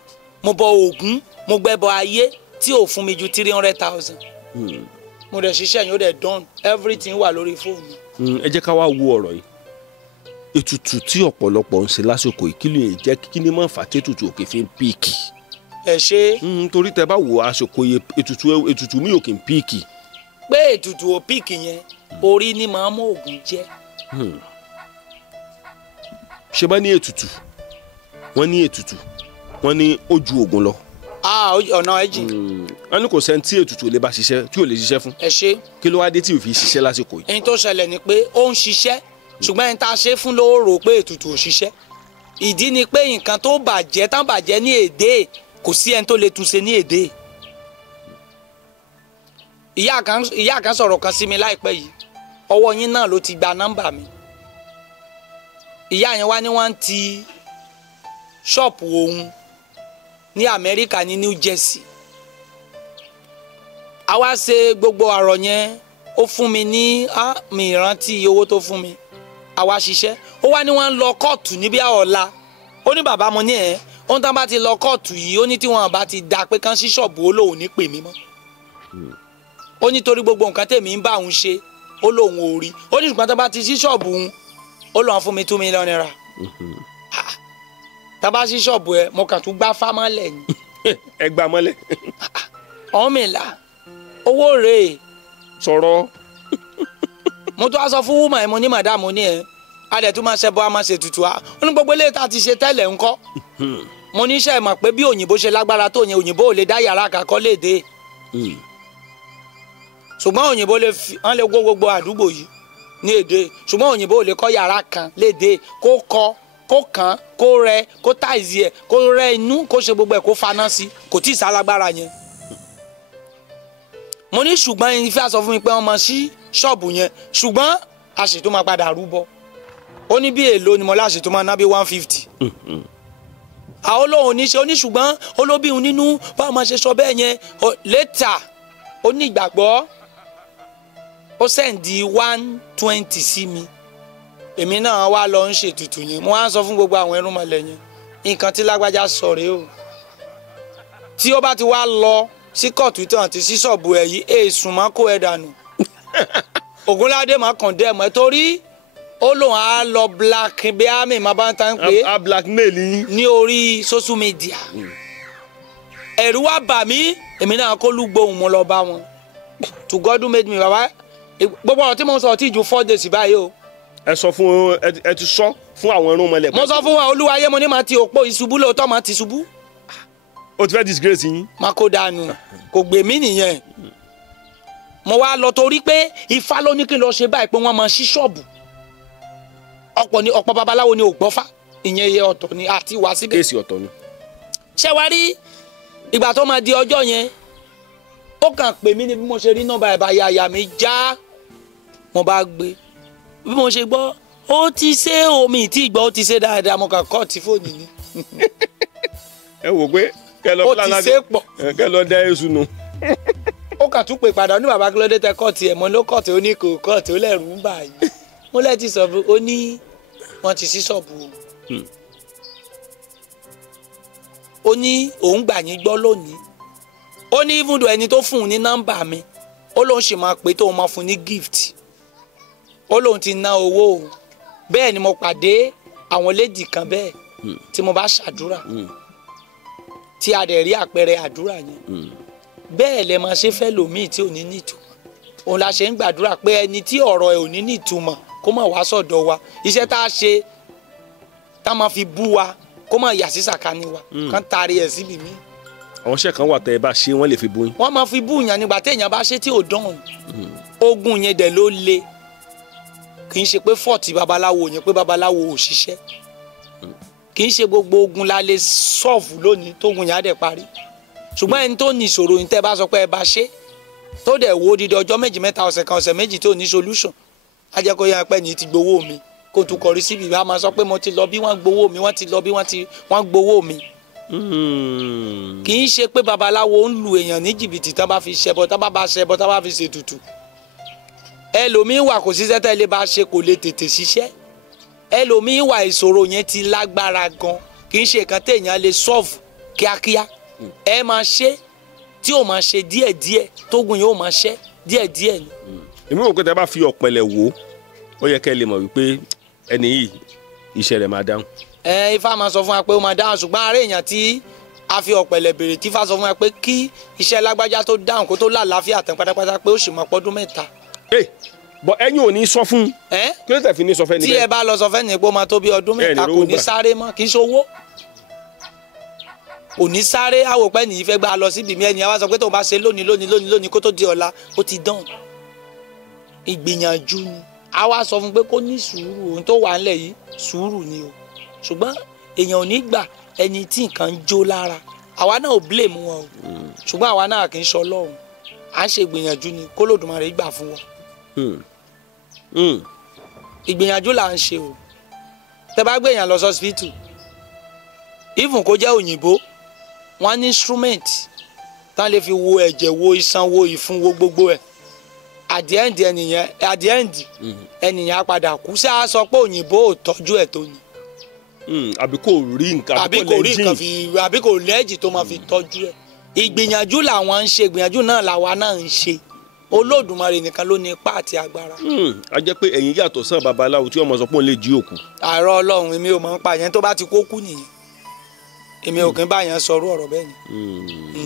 mo bọ Ògún mo gbẹ́bọ ayé tí ò fún mi ju 300,000 mo dẹ̀ ṣiṣẹ́ yẹn ó dẹ̀ done everything wà lórí fóònù. ẹ jẹ́ ká wá wo ọ̀rọ̀ yìí ètùtù tí ọ̀pọ̀lọpọ̀ ń ṣe lásìkò ìkílò yẹn jẹ́ kí ni máa ń fà tí ètùtù òkè fi ń píìkì. ẹ ṣe. torí tẹ bá wo àsìkò ètùtù mi ò kì í píìkì. pé ètùtù ò píìkì yẹn orí ni màá mú Ògún jẹ. ṣé bá ní ètùtù wọ́n ní ó ju Ògún lọ. ọ̀nà ẹ̀jìn. wọ́n ní kò sẹ́ni tí ètùtù lè bá ṣiṣẹ́ tí ò lè ṣiṣẹ́ fún. ẹ ṣe. kí ló wá dé tí ò fi ṣiṣẹ́ lásìkò yìí. ẹni tó ṣẹlẹ̀ ni pé ó ń ṣiṣẹ́ ṣùgbọ́n ẹni tá a ṣe fún ló rò pé ètùtù ò ṣiṣẹ́ ìdí ni pé nǹkan tó bàjẹ́ ní èdè kò sí ẹni tó lè tún ṣe ní èdè. ìyá kan sọ̀rọ̀ kan sí mi láìpẹ́ yìí ọwọ́ yín náà ló ti gba nọ́mbà mi ìyá yẹn wá ní wọ́n ti ṣọ́ọ̀pù òun ní Amẹ́ríkà ní New Jersey àwa ṣe gbogbo àrọ̀ yẹn ó fún mi ní mi ìrántí owó tó fún mi àwa ṣiṣẹ́ ó wá ní wọ́n ń lọ kóòtù níbí ọ̀la ó ní bàbá mo ní ẹ̀ ohun tán bá ti lọ kóòtù yìí ó ní tí wọ́n bá ti dá pé kán sí ṣọ́ọ̀bù ó lóun ní pè mí mọ́ ó ní torí gbogbo nǹkan tèmi ń bá òun ṣe ó lóun ò rí ó ní ṣùgbọ́n tán bá ti sí ṣọ́ọ̀bù òun ó lóun fún mi 2 million naira tá bá sí ṣọ́ọ̀bù ẹ mo kàn tún gbá fámọ́lẹ̀ ni. ẹ gbà mọ́lẹ̀. ọ̀mìnlá owó rèé. sọ̀rọ̀. mo tún wá sọ fún wúmọ̀ ẹ̀ mo ní màdàmú ní ẹ̀ adẹ̀ tún máa ṣẹbọ a máa ṣe tutù a ó ní gbogbo eléyìí tá a ti ṣe tẹ́lẹ̀ ńkọ́ mo ní iṣẹ́ mọ̀ pé bí òyìnbó ṣe lágbára tó yẹn òyìnbó ò lè dá yàrá kakọ́ léde ṣùgbọ́n òyìnbó lè fi wọ́n lè gbó gbogbo àdúgbò yìí ní èdè ṣùgbọ́n òyìnbó ò lè kọ́ yàrá kan léde kó kọ́ kó kàn kó rẹ kó táìsì ẹ kó rẹ inú kó ṣe gbogbo ẹ kó faná sí kò tí ì sálágbára yẹn mo ní ṣùgbọ́n Ifá sọ fún mi pé wọ́n máa ṣí ṣọ́ọ̀bù yẹn ṣùgbọ́n àṣetò máa padà rúbọ ó ní bí èlò ni mo láṣetò máa ná bí 150 àwọn olóhùn oníṣẹ́ oníṣùgbọ́n olóbìnrin nínú báwo máa ṣe sọ bẹ́ẹ̀ yẹn létà ó ní ìgbàgbọ́ ó sẹ́ǹdì 120 sí mi èmi náà wá lọ ń ṣètùtù yẹn mo wá ń sọ fún gbogbo àwọn ẹrúnmọlẹ̀ yẹn nǹkan tí lágbájá sọ rèé o tí ó bá ti wá lọ sí kóòtù tán àti sí ṣọ́ọ̀bù ẹ̀ yìí èsùn máa kó ẹ dànù Ògúnládé máa kàn dẹ́ mọ́ ẹ torí ó lòun á lọ black bí àmì máa bá ń tán pé a blackmail yín ní orí social media ẹ̀rù wá bà mí èmi náà kó lùgbòhùn mo lọ bá wọn to God who made me bàbá gbogbo ọ̀rọ̀ tí mo sọ tí ju 4 days báyìí o. ẹ sọ fún ẹ ti sọ fún àwọn irúnmọlẹ̀. mo sọ fún wọn Olúwayé mo ní máa ti òpó ìṣubú lóòótọ́ máa ti ṣubú. o ti fẹ́ disgrace yín. má kó dànù kò gbè mí nìyẹn mo wá lọ torí pé Ifá ló ní kí n lọ ṣe báyìí pé wọ́n máa ṣí ṣọ́ọ̀bù ọ̀pọ̀ babaláwo ni ò gbọ́fá ìyẹn iye ọ̀tọ̀ ni àti wá síbẹ̀. kéèsì ọ̀tọ̀ ni. ṣé wàá rí ìgbà tó máa di ọjọ́ yẹn ó kàn pè mí ní bí mo ṣe rí nọ́mbà ẹ̀ bá yàyà mi já mo bá gbé bí mo ṣe gbọ́ ó ti ṣe omi tí ìgbọ́ ó ti ṣe dáadáa mo kàn kọ́ ti fóònù ni. ẹ wò pé kẹ lọ plan láti kẹ lọ dá èṣù nù. ó kàn tún pè padà ní bàbá kílódé tẹ kọ́ọ̀tì ẹ̀ mọ́ ló kọ́ọ̀tì ó ní kò kọ́ọ̀tì ó lẹ́rù ń bà yìí mo lẹ́ẹ̀tì sọ̀bù ó ní wọ́n ti sí ṣọ́ọ̀bù ó ní òun gbà yín gbọ́ lónìí ó ní even though ẹni tó fún un ní nọ́mbà mi ó lóun sì máa pè tó máa fún ní gift ó lóun ti ná owó bẹ́ẹ̀ ni mo pàdé àwọn lady kan bẹ́ẹ̀ tí mo bá ṣàdúrà tí a dẹ̀ rí àpẹẹrẹ àdúrà yẹn bẹ́ẹ̀ lẹ máa ṣe fẹ́ lòmíì tí ò ní nítumọ̀ òun la ṣe ń gbàdúrà pé ẹni tí ọ̀rọ̀ ẹ̀ ò ní nítumọ̀ kó má wá sọ̀dọ̀ wa iṣẹ́ tá a ṣe tá a máa fi bú wa kó má yà sí sàkání wa kán taari ẹ̀ síbi mí. àwọn iṣẹ́ kan wà tẹ́ ẹ bá ṣe wọ́n lè fi bú yín. wọ́n máa fi bú yàn nígbà téèyàn bá ṣe tí ò dán ogun yẹn dẹ̀ ló le kì í ṣe pé fọ́ọ̀tì babaláwo yẹn pé babaláwo ò ṣiṣẹ́ kì í ṣe gbogbo ogun la lè sọ́ọ̀fù lónìí tógun yẹn á dẹ̀ parí ṣùgbọ́n ẹni tó ní ìṣòro yìí tẹ́ bá sọ pé ẹ bá ṣe tó dẹ̀ wo dídí ọjọ́ méjì mẹ́ta ọ̀sẹ̀ kan ọ̀sẹ̀ méjì tó ní solution á jẹ́ kó yẹ pé ní ti gbowó mi kó tún kọrí síbi bá máa sọ pé mo ti lọ bí wọ́n gbowó mi wọ́n ti lọ bí wọ́n gbowó mi. kì í ṣe pé babaláwo ń lu èèyàn ní jìbìtì tá bá fi ṣẹbọ tá bá ṣẹbọ tá bá fi ṣètùtù ẹlòmíín wà kò ṣiṣẹ́ tẹ́lẹ̀ bá ṣe kò lè tètè ṣiṣẹ́ ẹlòmíín wà ìṣòro yẹn ti lágbára gan kì í ṣe nǹkan téèyàn lè solve kíákíá ẹ máa ṣe tí ò máa ṣe díẹ̀díẹ̀ tógun yóò máa ṣe díẹ̀díẹ̀ ni. èmi ò pé tẹ́ bá fi ọ̀pẹ̀lẹ̀ wò ó yẹ kẹ́ ẹ lè mọ̀ wípé ẹni yìí iṣẹ́ rẹ̀ máa dáhùn. Ifá máa sọ fún wa pé ó máa dáhùn ṣùgbọ́n àárẹ̀ èèyàn tí a fi ọ̀pẹ̀lẹ̀ béèrè tí Ifá sọ fún wa pé kí iṣẹ́ lágbájá tó dáhùn kó tó lálàáfíà tán pátápátá pé ó sì máa pọ́dún mẹ́ta. bọ ẹ̀yin ò ní sọ fún kí ló tẹ̀ fi ní sọ fẹ́ níbẹ̀. tí ẹ bá lọ sọ fẹ́ ní pé ó máa tó bí ọdún mẹ́ta kò ní sáré mọ́ kì í ṣowó kò ní sáré àwòpẹ́ nìyí fẹ́ gbà lọ síbi mi ẹni àwa sọ pé tó bá ṣe lónìí kó tó di ọ̀la ó ti dán ìgbìyànjú ni àwa sọ fún pé kó ní sùúrù ohun tó wà ńlẹ̀ yìí sùúrù ni o ṣùgbọ́n èèyàn ò ní gbà ẹni tí nǹkan ń jó lára àwa náà ò blame wọn o ṣùgbọ́n àwa náà kì í ṣe Ọlọ́run à ń ṣe ìgbìyànjú ni k'Olódùmarè gbà fún wa ìgbìyànjú là ń ṣe o tẹ bá gbé èèyàn lọ sọ́sibítù even kó jẹ́ òyìnbó wọ́n ní instrument tán lè fi wo ẹ̀jẹ̀ wo iṣan wo ìfun wo gbogbo ẹ̀ at the end ẹnìyàn á padà kú sí a sọ pé òyìnbó ò tọ́jú ẹ̀ tó ni. àbí kò rí nǹkan àbí kò lẹ́jì tó máa fi tọ́jú ẹ̀ ìgbìyànjú làwọn ń ṣe ìgbìyànjú náà làwa náà ń ṣe Olódùmarè nìkan ló ní ipá àti agbára. a jẹ́ pé ẹ̀yin yàtọ̀ sàn babaláwo tí ọmọ sọ pé òun lè jí òkú. àárọ̀ Ọlọ́run èmi ò mọ̀ ń pa yẹn tó bá ti kó kú nìyẹn èmi ò kí ń bá yẹn sọ orú ọ̀rọ̀ bẹ́ẹ̀ ni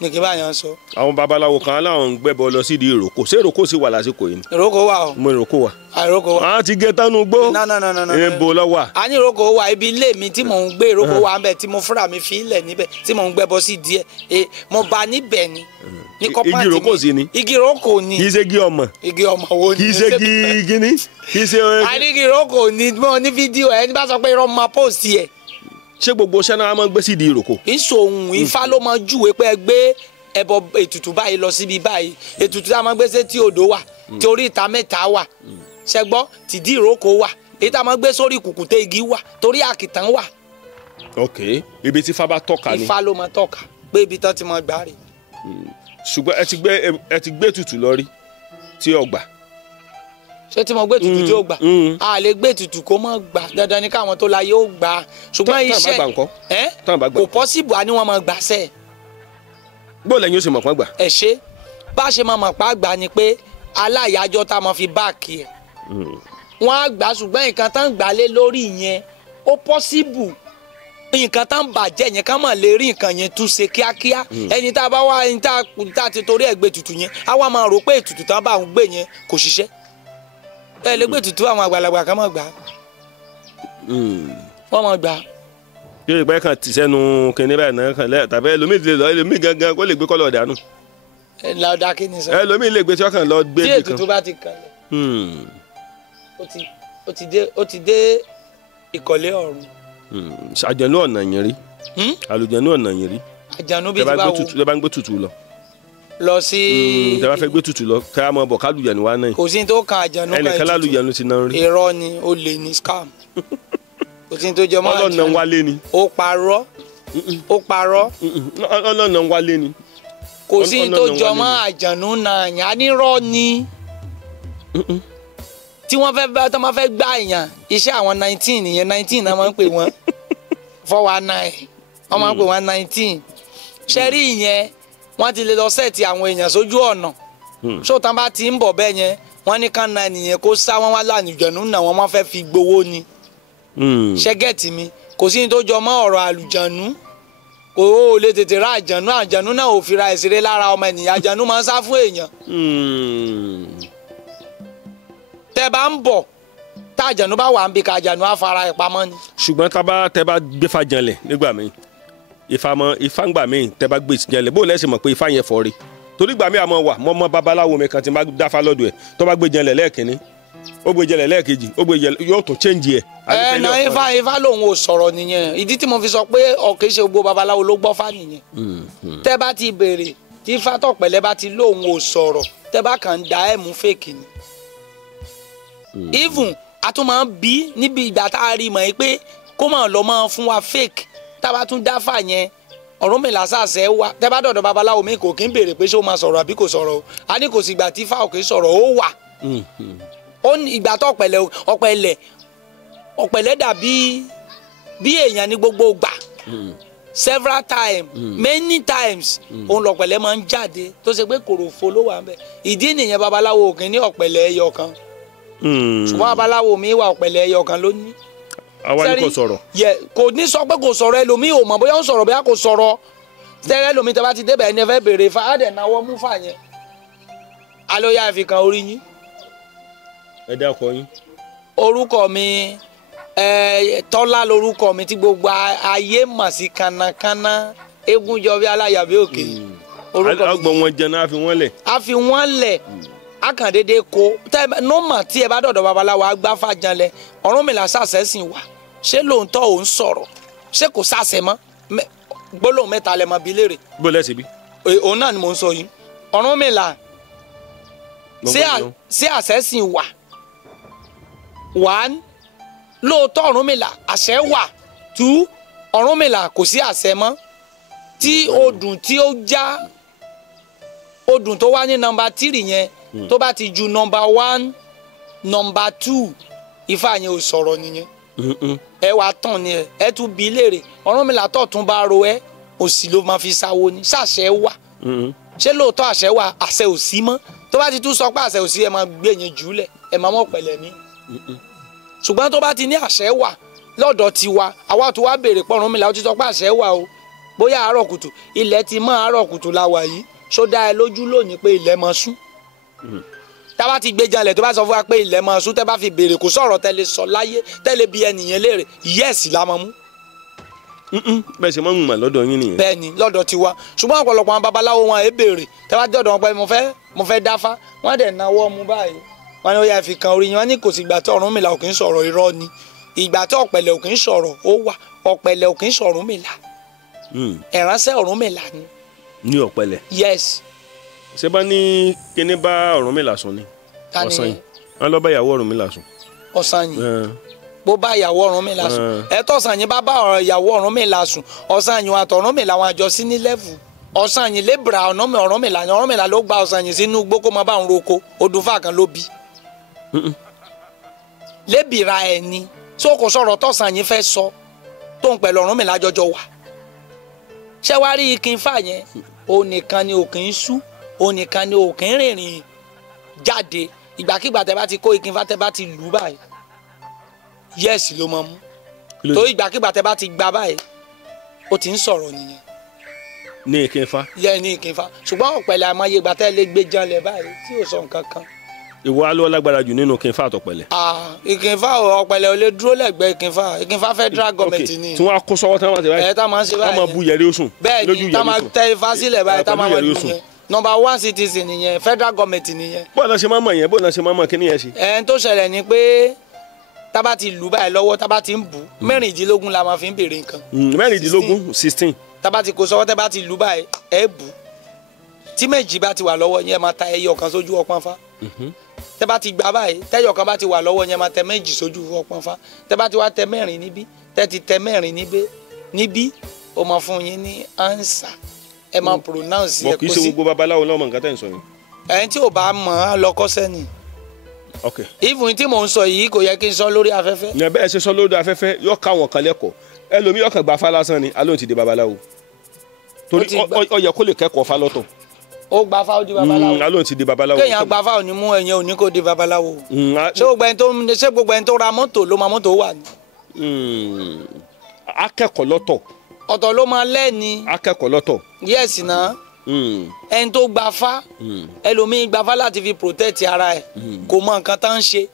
ní kí n bá yẹn sọ. àwọn babaláwo kan aláwọn ń gbẹ́bọ lọ sídìí ìrókò ṣé ìrókò sì wà lásìkò yìí. ìrókò wà o. mo ìrókò wà. ìrókò wà. a ti gé tánú gbó. èèbò lọ wà. a ní ìrókò wà ibi ilé mi tí mò ń gbé ìrókò wà ń bẹ tí mo fúnra mi fi ilẹ̀ níbẹ̀ tí mò ń gbẹ́bọ sí díẹ̀ mo bá níbẹ̀ ni. ní kọ́páàtì mi igi ìrókò sí ni. igi ìrókò ni. kì í ṣe igi ọmọ. igi ọmọ wo ni. kì í ṣe igi gíní. kì í ṣe. a ní igi ìrókò ni mo ní fídíò ẹni bá sọ pé irọ́ máa post yẹ. ṣé gbogbo ṣẹ́ náà máa ń gbé sídìí ìrókò. ìṣòhun Ifá ló máa júwe pé ẹ gbé ẹbọ ètùtù báyìí lọ síbi báyìí ètùtù tá a máa gbé sétí odò wà tí orí ìta mẹ́ta wà ṣẹgbọ́ tìdí ìrókò wà èyí tá a máa gbé sórí kùkùté igi wà torí àkìtàn wà. ok ibi tí Ifá bá tọ́ka ni. Ifá ló máa tọ́ka pé ibi tán ti máa gbà rè. ṣùgbọ́n ẹ ti gbé ètùtù lọ rí tí ó gbà. ṣé tí mo gbé ètùtù tí ó gbà a lè gbé ètùtù kó mọ̀ gbà dandan ni káwọn tó láyé ó gbà ṣùgbọ́n iṣẹ́ kò pọ́sibù á ní wọ́n máa gbà sẹ́ẹ̀. bó lẹ́yìn ó sì mọ̀ pọ́n gbà. ẹ ṣe bá a ṣe máa mọ̀ pa gbà ni pé aláyàjọ tá a máa fi báàkì ẹ̀ wọ́n á gbà ṣùgbọ́n nǹkan tán gbà lé lórí yẹn ó pọ́síbù nǹkan tán bàjẹ́ yẹn ká mọ̀ lè rí nǹkan yẹn tún ṣe kíákíá ẹni tá a bá wá ẹni tá a ti torí ẹ̀ gbé tutù yẹn á wá máa rò pé ètùtù tán bá ń gbé yẹn kò ṣiṣẹ́ ẹ lè gbé tutù àwọn àgbàlagbà kan mọ̀ gbà wọ́n mọ̀ gbà yóò gbẹ́ kan tì sẹ́nu kìnní báyìí náà kan lẹ́yìn tàbí ẹlòmíì lè lọ ẹlòmíì gangan kó lè gbé kọ́lọ̀ dànù. lọ́dà kí ni sọ. ẹlòmíì lè gbé tí wọ́n kàn lọ gbé nìkan. tí ètùtù bá ti kalẹ̀. ó ti dé ìkọ̀lé ọ̀run. àjànú ọ̀nà yẹn rí. àlùjànnú ọ̀nà yẹn rí. àjànú bíi ti bá wo. tẹ bá ń gbé tutù lọ. lọ sí. tẹ bá fẹ́ gbé tutù lọ ká mọ bọ̀ kálùjànnú wa náà. kò sí ní tó kan àjànú kan ètùtù. ẹnìkan lálùjànnú ti náà rí. irọ́ ni ó lè ní scam. kò sí ní tó jọ mọ́ àjànú. ọlọ́nà wálé ni. ó parọ́. ọlọ́nà wálé ni. kò sí ní tó jọ mọ́ àjànú náà yàn á nírọ́ ni. tí wọ́n fẹ́ bá tó máa fẹ́ gbá èèyàn iṣẹ́ àwọn 19 nìyẹn 19 náà máa ń pè wọ́n 419 wọ́n máa ń pè wọ́n 19 ṣẹ́rí ìyẹn wọ́n ti lè lọ sẹ́ẹ̀tì àwọn èèyàn sójú ọ̀nà so tán bá ti ń bọ̀ bẹ́ẹ̀ yẹn wọ́n ní kán na ènìyàn kó sá wọn wá lálùjọ̀nù náà wọ́n máa fẹ́ fi gbowó ni ṣẹ́gẹ̀tì mi kò sí ní tó jọ mọ́ ọ̀rọ̀ àlùjọ̀nù kò ó lè tètè ra àjọ̀nù náà ò fi ra ìṣeré lára ọmọ ènìyàn àjọ̀nù máa ń sá fún èèyàn tẹ́ bá ń bọ̀ tá àjọ̀nù bá wà ń bí ká àjọ̀nù á fara ẹ̀ pamọ́ ni. ṣùgbọ́n tẹ́ bá gbéfà janlẹ̀ nígbà míì ifá ń gbà míì tẹ́ bá gbé janlẹ̀ bó lẹ́sìn mọ̀ pé ifá yẹn fọ́ rí torí gbà míì àmọ́ wà mọ́ babaláwo mi kan tí má dáfá lọ́dọ̀ ẹ̀ tó bá gbé janlẹ̀ lẹ́ẹ̀kínní ó gbé janlẹ̀ lẹ́ẹ̀kejì ó gbé janlẹ̀ yóò tó change ẹ̀. na ifá lòun ò sọ̀rọ̀ nìyẹn ìdí tí mo fi sọ pé ọ̀kẹ́ ṣe gbogbo babaláwo ló gbọ́ fá nìyẹn tẹ́ bá ti béèrè tí ifá tọ̀pẹ̀lẹ̀ bá ti lóun ò sọ̀rọ̀ tẹ́ bá kàn ń da ẹ̀ mú fèkì ni. even a tún máa ń bí níbi ìgbà tá a rí mọ̀ ẹ́ pé kó máa lọ máa fún wa fake tá a bá tún dáfà yẹn Ọ̀rúnmìlà sàṣẹ wa tẹ́ bá dọ̀dọ̀ babaláwo mi kò kí ń béèrè pé ṣé ó máa sọ̀rọ̀ àbí kò sọ̀rọ̀ o a ní kò sí ìgbà tí ifá òkè sọ̀rọ̀ ó wà ó ní ìgbà tó ọ̀pẹ̀lẹ̀ dàbí bí èèyàn ní gbogbo gbà several times many times òun lọ̀pẹ̀lẹ̀ máa ń jáde tó ṣe pé kòròfo ló wà ń bẹ̀ ìdí nìyẹn babaláwo òkè ní ọ̀pẹ̀lẹ̀ ẹyọ kan ṣùgbọ́n babaláwo mi wà ọ̀pẹ̀lẹ̀ ẹyọ kan ló ní. àwa ni kò sọ̀rọ̀. kò ní sọ pé kò sọ̀rọ̀ ẹlòmíì ò mọ̀ bóyá ó sọ̀rọ̀ bóyá kò sọ̀rọ̀ tẹ́lẹ̀ ẹlòmíì tẹ́ bá ti débẹ̀ ẹni ẹ fẹ́ béèrè fa á dẹ̀ náwó mú fà yẹn alóyá ẹ fi kan orí yín. ẹ dákọ yín. orúkọ mi Tọ́lá lorúkọ mi tí gbogbo ayé mọ̀ sí kánnakánná Egunjọbí Aláyàbí Òkè. ọgbọ̀n wọn jẹ náà a fi wọ́n lẹ̀. a fi wọ́n lẹ̀ akàndéédé ko nọ́ọ̀mà tí ẹ bá dọ̀dọ̀ babaláwo agbáfa janlẹ̀ Ọ̀rúnmìlà sàṣẹ sìn wá ṣé lóòótọ́ òun sọ̀rọ̀ ṣé kò sàṣẹ mọ́ gbólóhùn mẹ́ta lẹ́ mọ́ bí léèrè. bó lẹ́sìn bí. òun náà ni mò ń sọ yìí Ọ̀rúnmìlà ṣé àṣẹ sìn wá one lóòótọ́ Ọ̀rúnmìlà àṣẹ wà two Ọ̀rúnmìlà kò sí àṣẹ mọ́ tí odùn tí ó já odùn tó wá ní nọ́mbà 3 yẹn tó bá ti ju nọ́mbà 1 nọ́mbà 2 ifá yẹn ò sọ̀rọ̀ nìyẹn ẹ wàá tàn ni ẹ tún bí léèrè Ọ̀rúnmìlà tó tún bá ro ẹ òsì ló máa fi sáwó ni ṣàṣẹ wà ṣé lóòótọ́ àṣẹ wà àṣẹ ò sí mọ́ tó bá ti tún sọ pé àṣẹ ò sí ẹ máa gbé yẹn jùlẹ̀ ẹ máa mọ̀ pẹ̀lẹ́ ní ṣùgbọ́n tó bá ti ní àṣẹ wà lọ́dọ̀ tiwa àwa tó wá béèrè pé Ọ̀rúnmìlà ó ti sọ pé àṣẹ wà o bóyá àárọ̀ kùtù ilẹ̀ ti mọ́ àárọ̀ kùtù la wà yìí ṣó dá ẹ lójú lónìí pé ilẹ̀ máa ṣú tá a bá ti gbé jalè tó bá sọ fún wa pé ilẹ̀ máa ṣú tẹ́ bá fi béèrè kò sọ̀rọ̀ tẹ́lẹ̀ sọ láyé tẹ́lẹ̀ bí ẹnìyẹn léèrè yẹ́ẹ̀sì la máa mú. bẹ́ẹ̀ ṣe máa ń mọ̀ lọ́dọ̀ yín nìyẹn. bẹ́ẹ̀ ni lọ́dọ̀ tiwa ṣùgbọ́n ọ̀pọ̀lọpọ̀ àwọn babaláwo wọn ẹ béèrè tẹ́ bá dọ̀dọ̀ wọn pé mo fẹ́ dáfá wọ́n dẹ̀ náwó mú báyìí wọ́n ní ó yà fi kan orí yín wọ́n ní kò sí ìgbà tí Ọ̀rúnmìlà ò kì í sọ̀rọ̀ irọ́ ni ìgbà tí ọ̀pẹ̀lẹ̀ ò kì í sọ̀rọ̀ ó wà ọ̀pẹ̀lẹ̀ ò kì í sọ̀rọ̀ Ọ̀rúnmìlà ìránṣẹ́ Ọ̀rúnmìlà ni. ní ọ̀pẹ̀lẹ̀. yes. ṣé bá ní kíní bá Ọ̀rúnmìlà sùn ni. ọ̀sán yìí wọ́n lọ bá ìyàwó Ọ̀rúnmìlà sùn. ọ̀sán yìí bó bá ìyàwó Ọ̀rúnmìlà sùn ẹ̀tọ́sàn yìí bá ìyàwó Ọ̀rúnmìlà sùn ọ̀sán yìí wọn àti Ọ̀rúnmìlà wọn àjọ sí ní lẹ́fù ọ̀sán yìí lébra Ọ̀rúnmìlà ni Ọ̀rúnmìlà ló gba ọ̀sán yìí sínú igbó kó máa bá òun roko odùnfà kan ló bí. lébìrà ẹ̀ ni tó kò sọ̀rọ̀ tọ̀sán yìí fẹ́ sọ tó ń pẹ̀lú Ọ̀rúnmìlà jọjọ wà ṣé wàá rí ikin fà yẹn òun nìkan ni òkè ń sú òun nìkan ni òkè ń rìnrìn jáde ìgbàkigbà tẹ bá ti kó ikin fà tẹ bá ti lù báyìí yẹ́ẹ̀sì ló máa mú tó ìgbàkigbà tẹ bá ti gbà báyìí ó ti ń sọ̀rọ̀ nìyẹn. ní ikin fà. yẹ ní ikin fà ṣùgbọ́n ọ̀pẹ̀lẹ̀ àmọ́yé ìgbà tẹ́ lè gbé janlẹ̀ báyìí tí ò sọ nǹkan kan. ìwọ alọ́ lágbára jù nínú ikin fà àtọ̀pẹ̀lẹ̀. ikin fà ọ̀pẹ̀lẹ̀ ò lè dúró lẹ́gbẹ̀ẹ́ ikin fà federal government ni. tí wọ́n á kó sọ́wọ́ tí wọ́n ti báyìí. tá máa ń ṣe báyìí. tá máa bu yẹrí oṣù. bẹ́ẹ̀ni tá máa tẹ ifá sílẹ̀ báyìí tá máa wẹ̀ nìyẹn number 1 citizen nìyẹn federal government nìyẹn. bọ́ọ̀lù ṣe máa mọ̀ yẹn bọ́ọ̀lù ṣe máa mọ̀ kí ni yẹn ṣe. ẹn tó ṣẹlẹ̀ ni pé tábà ti lù báyìí lọ́wọ́ tábà ti ń bù 16 la máa fi ń béèrè nǹkan. 16. tábà ti kó sọ́wọ́ tábà ti lù báyìí ẹ bù tí méjì bá ti wà lọ́wọ́ yẹn máa ta ẹyọ kan sójú ọpọ́n fá. tẹ́ bá ti gbà báyìí tẹ́yọ̀ kan bá ti wà lọ́wọ́ yẹn máa tẹ méjì sójú ọpọ́n fá tẹ́ bá ti wá tẹ mẹ́rin níbí tẹ́ ti tẹ mẹ́rin níbí ó máa fún yín ní answer ẹ máa pronounce ẹ kó sí. kì í ṣe gbogbo babaláwo lọ́mọ nǹkan tẹ̀ ń sọ yìí. ẹni tí ò bá mọ̀ á lọ kọ́ṣẹ́ ni. ok. even tí mò ń sọ yìí kò yẹ kí n sọ lórí afẹ́fẹ́. ní abẹ́ ẹ ṣe sọ lórí afẹ́fẹ́ yóò ká wọn kan lẹ́kọ̀ọ́ ẹlòmíì yóò kàn gba afá lásán ni alóhùn ti di babaláwo torí ó yẹ kó lè kẹ́kọ̀ọ́ fá lọ́tọ̀. ó gba fáwọn di babaláwo. alóhùn ti di babaláwo. kéèyàn gba fáwọn ní mú ẹ̀yìn òní kò di babaláwo. ṣé gbogbo ẹni tó ra mọ́tò ló máa mọ́tò wà ní. akẹ́kọ̀ọ́ lọ́tọ̀. ọ̀tọ̀ ló máa lẹ́ni. akẹ́kọ̀ọ́ lọ́tọ̀. yẹ́sì náà. ẹni tó gba fá ẹlòmíín gba fá láti fi protect ara ẹ̀ kò mọ nǹkan tá ń ṣe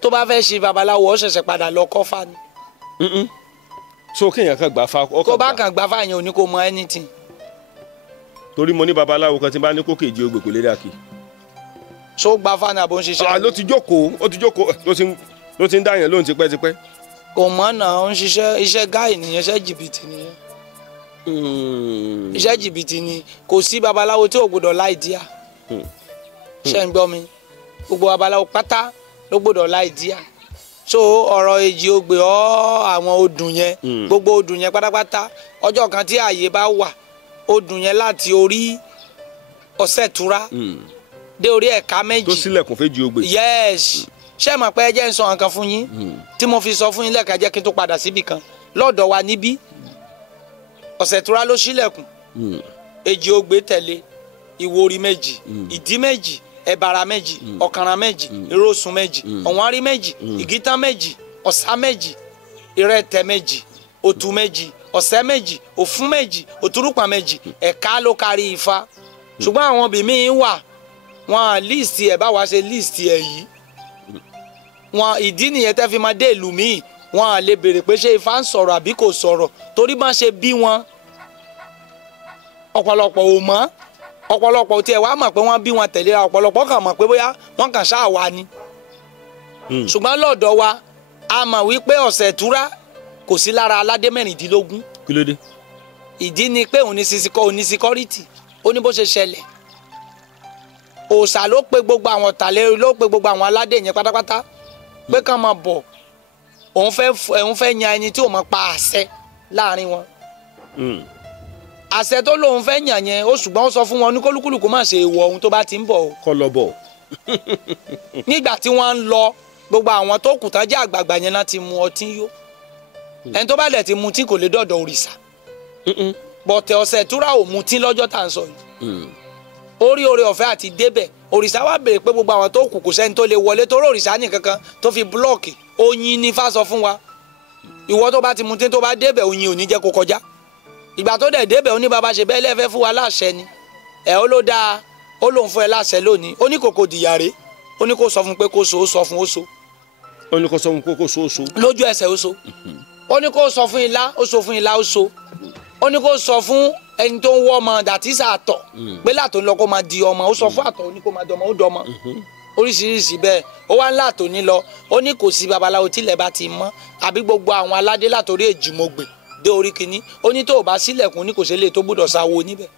tó bá fẹ́ ṣe babaláwo ó ṣẹ̀ṣẹ̀ padà lọ kọ́ fá ni. so kéèyàn kan gbà fá. kó bá kàn gbà fá yẹn ò ní kó mọ anything. torí mo ní babaláwo kan tí bá ní kó kéje ogbè kò lérí àkè. so gba fá ni àbò ń ṣiṣẹ́. ló ti jókòó ló ti ń dá yẹn lóhùn tipẹ́tipẹ́. kò mọ̀ náà ó ń ṣiṣẹ́ iṣẹ́ gáì nìyẹn iṣẹ́ jìbìtì nìyẹn. iṣẹ́ jìbìtì ni kò sí babaláwo tí ò gbọdọ̀ láì díà. ṣé ń gbọ́ mi gbogbo babaláwo pátá ló gbọdọ̀ láì díà. so ọ̀rọ̀ èjì ogbè àwọn odùn yẹn gbogbo odùn yẹn pátápátá ọjọ́ kan tí ààyè bá wà odùn yẹn láti orí ọ̀sẹ̀ tura dé orí ẹ̀ka méjì. tó sílẹ̀kùn fẹ́ jí ogbè. yes ṣé mọ̀ pé ẹ jẹ́ ń sọ nǹkan fún yín tí mo fi sọ fún yín lẹ́ẹ̀ka jẹ́ kí n tó padà síbì kan lọ́dọ̀ wa níbí ọ̀sẹ̀ tura ló sílẹ̀kùn èjì ogbè tẹ̀lé ìwòrì méjì ìdí méjì ẹ̀bàrà méjì ọ̀kànràn méjì ìrosùn méjì ọ̀wọ́nrí méjì ìgítán méjì ọ̀sá méjì ìrẹtẹ̀ méjì òtù méjì ọ̀sẹ̀ méjì òfún méjì òtúrùpà méjì ẹ̀ka ló kárí ifá ṣùgbọ́n àwọn òbí mi wà wọn líìsì ẹ̀ bá wa ṣe líìsì ẹ̀ yìí wọn ìdí nìyẹn tẹ́ fi máa dé ìlú míì wọn lè béèrè pé ṣé ifá ń sọ̀rọ̀ àbí kò sọ̀rọ̀ torí bá ṣe bí wọn ọ̀pọ̀lọpọ̀ ò mọ̀ ọ̀pọ̀lọpọ̀ tí ẹ wá mọ̀ pé wọ́n bí wọn tẹ̀léra ọ̀pọ̀lọpọ̀ kàn mọ̀ pé bóyá wọ́n kàn ṣáà wá ni ṣùgbọ́n lọ́dọ̀ wa a mọ̀ wípé ọ̀sẹ̀ túrá kò sí lára aládé mẹ́rìndínlógún. kí ló dé. ìdí ni pé òun ní síkọ́rìtì ó ní bó ṣe ṣẹlẹ̀ òòṣà ló pe gbogbo àwọn tàlẹ́ ló pe gbogbo àwọn aládé yẹn pátápátá pé kàn máa bọ̀ òun fẹ́ yan ẹni tí ò mọ̀ pa àṣẹ láàrin wọn. àṣẹ tó lóun fẹ́ yàn yẹn ó ṣùgbọ́n ó sọ fún wọn ní kólúkúlù kó má ṣe èèwọ̀ ohun tó bá ti ń bọ̀ o. kọ́ lọ bọ̀. nígbà tí wọ́n ń lọ gbogbo àwọn tó kù tán jẹ́ àgbààgbà yẹn láti mu ọtí yó ẹni tó bá dẹ̀ ti mutí kò lè dọ̀dọ̀ òrìṣà bọ̀tẹ̀ ọ̀sẹ̀ túrà ò mutí lọ́jọ́ tá à ń sọ yìí orí ọ̀fẹ́ àti débẹ̀ òrìṣà wá béèrè pé gbogbo àwọn tó kù kò sẹ́ni tó lè wọlé torí òrìṣà nìkankan tó fi búlọ̀kì oyin ní Ifá sọ fún wa ìwọ tó bá ti mutí tó bá débẹ̀ oyin ò ní jẹ́ kó kọjá ìgbà tó dẹ̀ débẹ̀ ó ní bàbá ṣe bẹ́ẹ̀ lẹ́fẹ́ fún wa láṣẹ ni ẹ̀ ó ló dáa ó lóun fún ẹ láṣẹ lónìí ó ní kòkò dìyàrá ó ní kó sọ fún pé kó so ó sọ fún ó so. ó ní kó sọ fún pé kó so ó so. lójú ẹsẹ̀ ó so ó ní kó sọ fún ilá ó so fún ilá ó so ó ní kó sọ fún ẹni tó ń wọ́ ọmọ dàtísà àtọ̀ pé látò ń lọ kó máa di ọmọ ó sọ fún àtọ̀ ó ní kó máa dọmọ ó dọmọ oríṣiríṣi bẹ́ẹ̀ ó wá ńlá tó ní lọ ó ní kò sí babaláwo tílẹ̀ bá ti mọ́ àbí gbogbo àwọn aládé látòrí èjìmọ̀gbè dé orí kínní ó ní tó o bá sílẹ̀kùn ní kò ṣe lè tó gbọ́dọ̀ sáwó níbẹ̀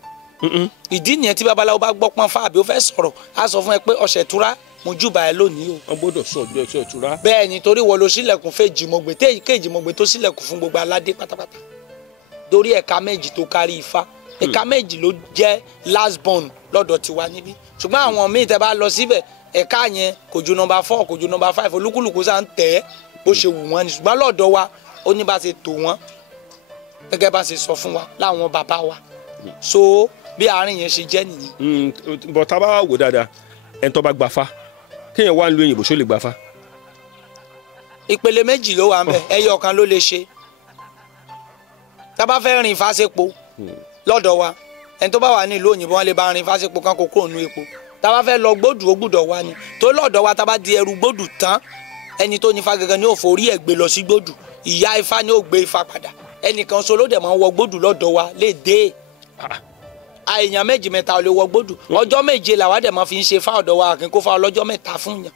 ìdí nìyẹn tí babaláwo bá gbọ́ pọ́n fá àbí ó fẹ́ sọ̀rọ̀ á sọ fún ẹ pé ọ̀sẹ̀ túrá mo júbà ẹ lónìí o. wọ́n gbọ́dọ̀ sọ ọjọ́ ẹ̀ṣọ́ ìtura. bẹ́ẹ̀ ni torí wọ́n lo sílẹ̀kùn fẹ́ jìmọ̀gbè kéjìmọ̀gbè tó sílẹ̀kùn fún gbogbo aládé pátápátá torí ẹ̀ka méjì tó kárí ifá ẹ̀ka méjì ló jẹ́ last born lọ́dọ̀ tiwa níbí ṣùgbọ́n àwọn míì tẹ́ bá lọ síbẹ̀ ẹ̀ka yẹn kò ju nọ́mbà 4 kò ju nọ́mbà 5 olúkúlùkù sáà ń tẹ̀ ẹ́ bó ṣe wù wọ́n ni ṣùgbọ́n lọ́dọ̀ wa ó ní bá ṣe tò wọ́n gẹ́gẹ́ bá ṣe sọ fún wa láwọn bàbá wa so bí àárín yẹn ṣe jẹ́ nìyí. bọ̀ tá a bá wò dáadáa ẹni tó bá gbafá kéèyàn wá ń lo òyìnbó ṣó lè gbafá. ìpele méjì ló wà ń bẹ ẹyọ kan ló lè ṣe tá a bá fẹ́ rìn fásepo lọ́dọ̀ wa ẹni tó bá wà ní ìlú òyìnbó wọn lè bá rìn fásepo kan kó kúrò nínú epo tá a bá fẹ́ lọ gbódù ó gbúdọ̀ wá ni tó lọ́dọ̀ wa tá a bá di ẹrù gbódù tán ẹni tó ní ifá gangan ni ó forí ẹ̀ gbé lọ sí gbódù ìyá ifá ni ó gbé ifá padà ẹnìkan so ló dẹ̀ máa ń wọ gbódù lọ́dọ̀ wa lè dé àìyàn méjì mẹ́ta ò lè wọ gbódù ọjọ́ méje làwa dẹ̀ máa fi ń ṣe fá ọ̀dọ̀ wa kí n kó fa ọlọ́jọ́ mẹ́ta fún yàn.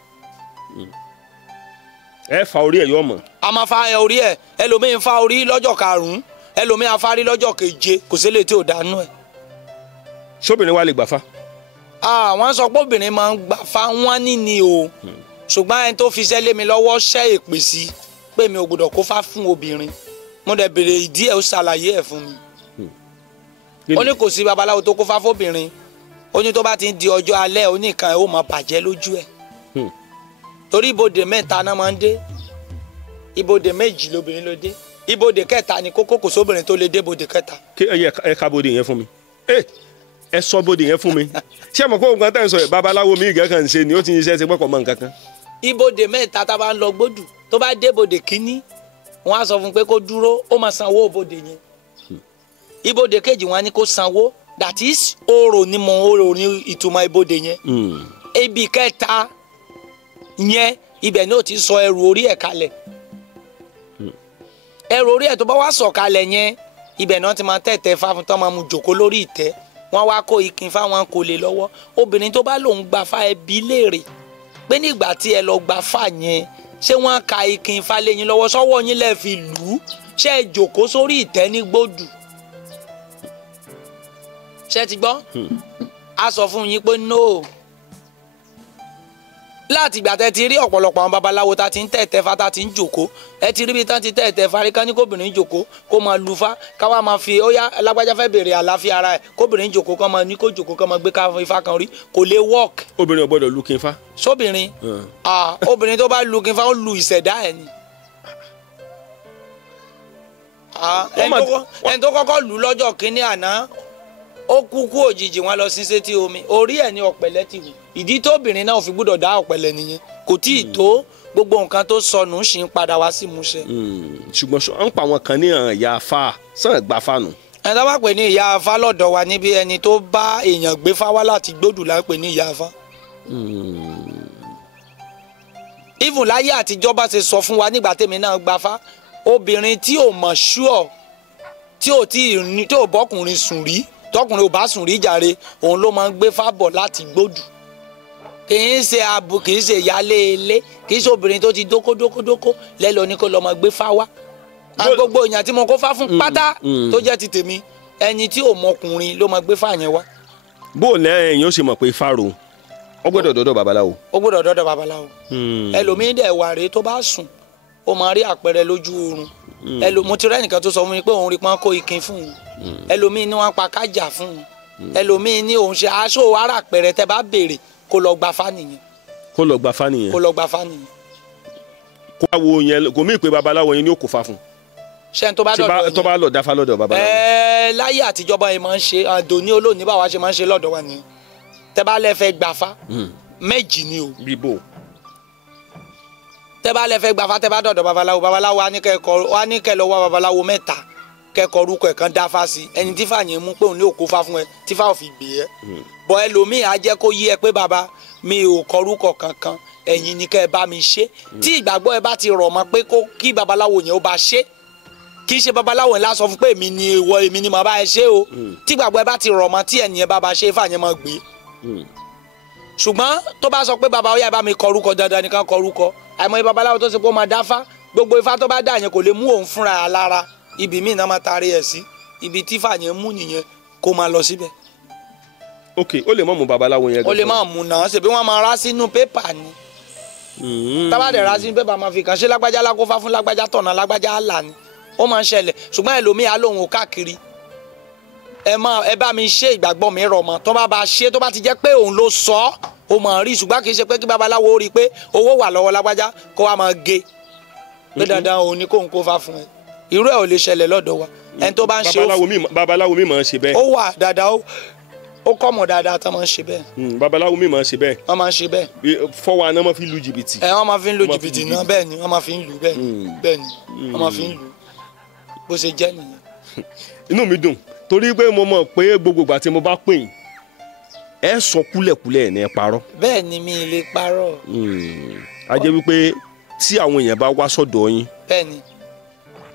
ẹ fa orí ẹ yọ mọ. a máa fa orí ẹ ẹlòmíín fa orí lọ́jọ́ karùn-ún ẹlòmíín afárí lọ́jọ́ keje kò sí lè tí ò dánú ẹ. sóbìnrin wa lè gbà fa. wọ́n sọ pé obìnrin máa ń gbà fa wọ́n níní o ṣùgbọ́n ẹni tó fi iṣẹ́ lé mi lọ́wọ́ ṣẹ́ èpè sí pé mi ò gbọ́dọ̀ kó fá fún obìnrin mo dẹ̀ béèrè ìdí ẹ̀ ó ṣàlàyé ẹ̀ fún mi ó ní kò sí babaláwo tó kó fá fóbìnrin ó ní tó bá ti ń di ọjọ́ alẹ́ ó ní nǹkan ẹ̀ ó máa bàjẹ́ lójú ẹ̀ torí ibodè mẹ́ta náà máa ń dé ibodè méjì lóbìnrin ló dé ibodè kẹta ni kókó kò sóbìnrin tó lè dé ibodè kẹta. kí ẹ ká bodè yẹn fún mi. ẹ sọ bóde yẹn fún mi ṣé mo kó nǹkan tẹ̀ ń sọ yìí babaláwo mi ìgẹ́ kan ń ṣe ni ó ti ń ṣiṣẹ́ ti pẹ́kọ̀ mọ́ nǹkan kan. ibodè mẹ́ta tá a bá ń lọ gbódù tó bá dé ibodè kínní wọ́n á sọ fún un pé kó dúró ó máa sanwó ibodè yẹn ibodè kejì wọ́n á ní kó sanwó that is orò ni mo orò ní ìtumọ̀ ibodè yẹn ibi kẹta yẹn ibẹ̀ ni ó ti sọ ẹrù orí ẹ̀ kalẹ̀ ẹrù orí ẹ̀ tó bá wá sọ̀ kalẹ̀ yẹn ibẹ̀ náà ti máa tẹ̀tẹ̀ fáfún tó máa mu jòkó lórí ìtẹ́ wọ́n wá kó ikin fáwọn kò lè lọ́wọ́ obìnrin tó bá lòun gba fá ẹbí léèrè pé nígbà tí ẹ lọ gba fá yẹn ṣé wọ́n ka ikin fá lẹ́yìn lọ́wọ́ sọ́wọ́ yín lẹ́ẹ̀ fi lù ú ṣé ẹ jòkó sórí ìtẹ́ ní gbódù ṣé ti gbọ́ a sọ fún yín pé no láti ìgbà tẹ́ ti rí ọ̀pọ̀lọpọ̀ àwọn babaláwo tá ti ń tẹ̀tẹ̀ fa tá ti ń jòkó ẹ ti rí bí tán ti tẹ̀tẹ̀ fa rí ká ní kóbìnrin jòkó kó máa lu fa káwá máa fi ó yá alágbájá fẹ́ bèrè àlàáfíà ara ẹ̀ kóbìnrin jòkó kán máa ní kó jòkó kán máa gbé ká ifá kan rí kò lè work. obìnrin ò gbọ́dọ̀ lu kí n fa. sóbìnrin obìnrin tó bá lu kí n fa ó lu ìṣẹ̀dá ẹ̀ ni. ẹni tó kọ́kọ́ lù lọ́jọ́ kínní àná ó kú òjijì wọn lọ sí sétí omi orí ẹ̀ ní ọ̀pẹ̀lẹ̀ ti wù ìdí tóbìnrin náà fi gbọ́dọ̀ dá ọ̀pẹ̀lẹ̀ nìyẹn kò tí ì tó gbogbo nǹkan tó sọnù ṣì ń padà wá sí ìmúṣẹ. ṣùgbọ́n à ń pa àwọn kan ní ìyá afá sàn gba fáànù. ẹni tó bá pè ní ìyá afá lọ́dọ̀ wa níbi ẹni tó bá èèyàn gbé fá wá láti gbódù la pè ní ìyá afá. even láyé àtijọ́ bá ṣe sọ fún wa nígbà tèmi náà gba fá obìnrin tí ò mọ̀ ṣúọ̀ tí ò bọ́kùnrin sùn rí tọkùnrin ò bá sùn rí jàre òun ló máa ń gbé fá bọ̀ láti gbódù kì í ṣe abo kì í ṣe ìyálé ilé kì í ṣe obìnrin tó ti dókódókódókó lẹ́lọ́ ní kó lọ́ọ́ máa gbé fá wá. gbogbo èèyàn tí mo kó fá fún pátá tó jẹ́ ti tèmi ẹni tí ò mọkùnrin ló máa gbé fá yẹn wá. bó o lẹ́yìn ó sì mọ̀ pé fáàrò ó gbọ́dọ̀ dọ́dọ̀ babaláwo. ó gbọ́dọ̀ dọ́dọ̀ babaláwo. ẹlòmíín dẹ̀ wà rèé tó bá sùn ó máa rí àpẹẹrẹ lójú oorun mo ti rẹ́ nìkan tó sọ fún mi pé òun rí pọ́n kó ikin fún un ẹlòmíín ní wọ́n pa kájà fún un ẹlòmíín ní òun ṣe aṣọ ara àpẹẹrẹ tẹ́ bá béèrè kó lọ gba fá nìyẹn. kó lọ gba fá nìyẹn. kó lọ gba fá nìyẹn. kó wá wo yẹn kò mí pé babaláwo yẹn ni ó kó fá fún. ṣé tó bá dọ̀dọ̀ yẹn tó bá lọ dáfá lọ́dọ̀ babaláwo. láyé àtijọba yẹn máa ń ṣe àdóní olóòní báwa ṣe máa ń ṣe lọ́dọ̀ wa nìyẹn tẹ́ bá lẹ fẹ́ gba fá méjì ni o. bíbò. tẹ́ bá lẹ fẹ́ gba fá tẹ́ bá dọ̀dọ̀ babaláwo á ní kẹ́ lọ wá babaláwo mẹ́ta kẹ́kọ̀ọ́ orúkọ ẹ̀ kan dáfá sí ẹni tífà yẹn mú pé òun ní òkú fá fún ẹ tífà ò fi gbé ẹ bọ ẹlòmíì á jẹ́ kó yí ẹ pé bàbá mi ò kọ orúkọ kankan ẹ̀yin ni kẹ́ ẹ bá mi ṣe tí ìgbàgbọ́ ẹ bá ti rọ̀ mọ́ pé kí babaláwo yẹn ó bá ṣe kì í ṣe babaláwo yẹn lásọ fún pé èmi ni màá bá ẹ ṣe o tí ìgbàgbọ́ ẹ bá ti rọ̀ mọ́ tí ẹ̀yìn ẹ bá ṣe ifá yẹn máa gbé ṣùgbọ́n tó bá sọ pé bàbá ó yá bá mi kọ orúkọ dandan nìkan kọ orúkọ àìmọye babaláwo tó ṣe pé ó máa dáfá gbogbo ifá tó bá dà yẹn kò lè mú òun fúnra lára ibi míì náà máa taari ẹ̀ sí ibi tí fàyẹn mú nìyẹn kó máa lọ síbẹ̀. ok ó lè má mú babaláwo yẹn. ó lè má mú náà ṣèbí wọ́n máa rá sínú pépà ni. tábàdẹ̀ rá sínú pépà máa fi kàn ṣe lágbájá lákófá fún lágbájá tọ̀nà lágbájá àlà ni ó máa ń ṣẹlẹ̀ ṣùgbọ́n ẹlòmíì á lóun ò káàkiri ẹ bá mi ṣe ìgbàgbọ́ mi rọ̀ mọ́ tó bá ṣe tó bá ti jẹ́ pé òun ló sọ ó máa rí ṣùgbọ́n kì í ṣe pé kí babaláwo rí i pé owó wà lọ́wọ́ lágbájá kó wá máa gé pé dandan òun ni kóun kó fá fún ẹ irú ẹ ò lè ṣẹlẹ̀ lọ́dọ̀ wa ẹni tó bá ń ṣe babaláwo mi máa ń ṣe bẹ́ẹ̀. ó wà dáadáa ó kọ́ mọ̀ dáadáa tó máa ń ṣe bẹ́ẹ̀. babaláwo mi máa ń ṣe bẹ́ẹ̀. wọ́n máa ń ṣe bẹ́ẹ̀. fọwọ́ aná máa fi lu jìbìtì. wọ́n máa fi ń lu jìbìtì náà bẹ́ẹ̀ ni wọ́n máa fi ń lu bẹ́ẹ̀ ni wọ́n máa fi ń lu bó ṣe jẹ́ nìyẹn. inú mi dùn torí pé mo mọ̀ pé gbogbo ìgbà tí mo bá pè yín ẹ sọ kúlẹ̀kúlẹ̀ ẹ̀ ní ẹ parọ́. bẹ́ẹ̀ ni mi lè parọ́. a jẹ́ wípé tí àwọn èèyàn bá wá sọ́dọ̀ yín. bẹ́ẹ̀ ni.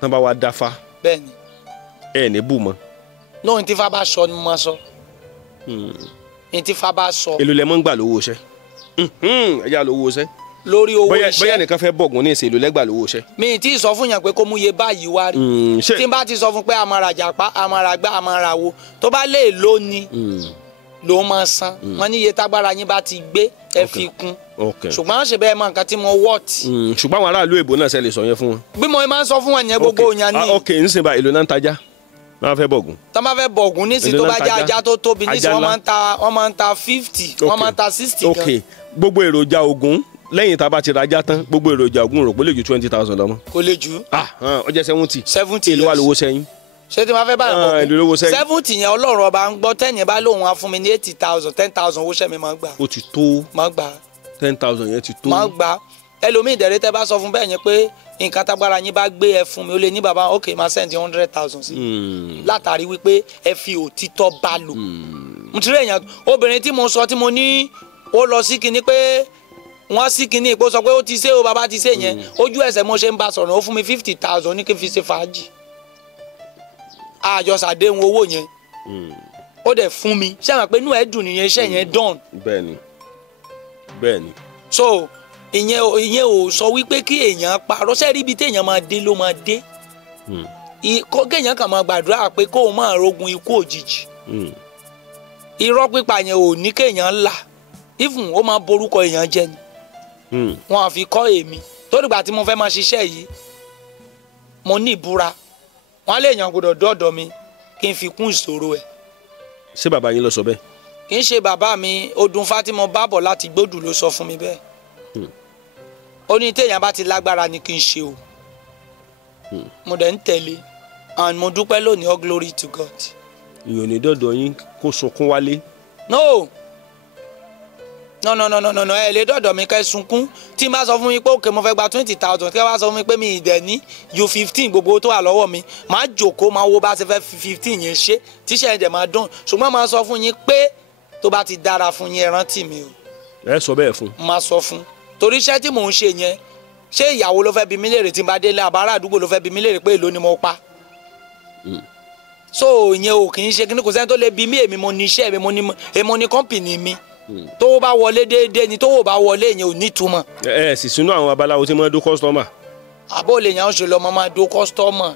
tán bá wá dáfá. bẹ́ẹ̀ ni. ẹ ní bù mọ́. lóhun tí fa bá sọ ni mo máa sọ. ní tí fa bá sọ. èlò lẹ mọ́ ń gbà lówó iṣẹ́. ẹ yá lówó iṣẹ́. lórí owó iṣẹ́. bóyá nìkan fẹ́ bọ̀gùn ní ìsèlú lẹ́gbà lówó iṣẹ́. mi ti sọ fún yàn pé kó mú iye báyìí wá rí. tí n bá ti sọ fún pé amarajà pa amaragbá amarawo tó bá lè lónìí ló máa san wọn ní iye tágbára yín bá ti gbé ẹ fi kún ṣùgbọ́n ṣe bẹ́ẹ̀ mọ nǹkan tí mo wọ́ọ̀tì. ṣùgbọ́n àwọn aráàlú èbó náà ṣe lè sọ yẹn fún wọn. bí mo máa ń sọ fún wọn yẹn gbogbo yẹn ni. ok nísìnyí bá èlò náà ń tajà máa fẹ́ bọ̀gùn. tá máa fẹ́ bọ̀gùn nísìnyí tó bá jẹ́ ajá tó tóbi nísìnyí wọ́n máa ń ta 50 wọ́n máa ń ta 60 gan. ok gbogbo èròjà ògùn lẹ́yìn tá a bá ti rajá tán gbogbo èròjà ògùn rò pé lè ju 20,000 lọ mọ́. kò lè ju. ó jẹ́ 70. 70 èlò wà lówó sẹ́yìn. ṣé tí wọ́n fẹ́ báyọ̀ ìlú lówó sẹ́yìn. 70 yẹn ọlọ́run ọba ń gbọ́ tẹ́yìn bá lóun á fún mi ní 80,000 10,000 owó ṣẹ́ mi máa gbà. ó ti tó máa gbà. 10,000 yẹn ti tó. máa gbà ẹlòmíì ìdẹ̀rẹ́ tẹ́ bá sọ fún bẹ́ẹ̀ yẹn pé nǹkan tágbára yín bá gbé ẹ fún mi ó lè ní bàbá ok máa send 100,000 sí látàrí wípé ẹ fi òtítọ́ bá lò. mo ti rí èèyàn obìnrin tí mo sọ tí mo ní ó lọ sí kinní pé wọ́n sí kinní ìpò sọ pé ó ti ṣe o bàbá ti ṣe yẹn ojú ẹsẹ̀ mo ṣe ń bá sọ̀rọ̀ ó fún mi 50,000 ní kí n fi ṣe fàájì àjọṣàdéhùn owó yẹn ó dẹ̀ fún mi ṣé àwọn pé inú ẹ̀ dùn nìyẹn iṣẹ́ yẹn done. bẹ́ẹ̀ni. so ìyẹn ò sọ wípé kí èèyàn parọ́ sẹ́rí ibi téèyàn máa dé ló máa dé kéèyàn kàn máa gbàdúrà pé kó o máa rogun ikú òjijì irọ́ pípa yẹn ò ní kéèyàn là even ó máa borúkọ èèyàn jẹ ni wọn àfi kọ́ èmi tó dìgbà tí mo fẹ́ máa ṣiṣẹ́ yìí mo ní ìbúra wọn lè yàn gbọ́dọ̀ dọ́dọ̀ mi kí n fi kún ìṣòro ẹ̀. ṣé bàbá yín ló sọ bẹ́ẹ̀. kì í ṣe bàbá mi Odùn Fátímọ̀ bábọ̀ láti Gbódù ló sọ fún mi bẹ́ẹ̀ ó ní téèyàn bá ti lágbára ni kí n ṣe o mo dẹ̀ ń tẹ̀lé and mo dúpẹ́ lónìí all glory to God. ìyọ̀n ní dọ́dọ̀ yín kó sunkún wálé. no ẹ lè dọ́dọ̀ mi kẹ́ sunkún tí n bá sọ fún mi pé òkè mo fẹ́ gba 20,000 kí wọ́n bá sọ fún mi pé mi ì dẹ̀ ní ju 15 gbogbo tó wà lọ́wọ́ mi máa jòkó máa wo bá ṣe fẹ́ 15 yẹn ṣe tíṣẹ́ ẹ̀jẹ̀ máa dùn ṣùgbọ́n máa sọ fún yín pé tó bá ti dára fún yín ẹ rántí mi o. ẹ sọ bẹ́ẹ̀ fún. máa sọ fún torí iṣẹ́ tí mò ń ṣe yẹn ṣé ìyàwó ló fẹ́ bi mí léèrè tí n bá délé àbárà àdúgbò ló fẹ́ bi mí léèrè pé èló ni mo pa. so ìyẹn ò kì í ṣe kíní kò sẹ́ni tó lè bi mí èmi mo ní iṣẹ́ èmi mo ní kọ́ńpìnì mi tówó bá wọlé déédéé ni tówó bá wọlé yẹn ò ní túmọ̀. ẹ sì sínú àwọn babaláwo tí wọ́n dó kọ́sítọ́mà. àbó lè yàn án ṣe lọ́mọ máa dó kọ́sítọ́mà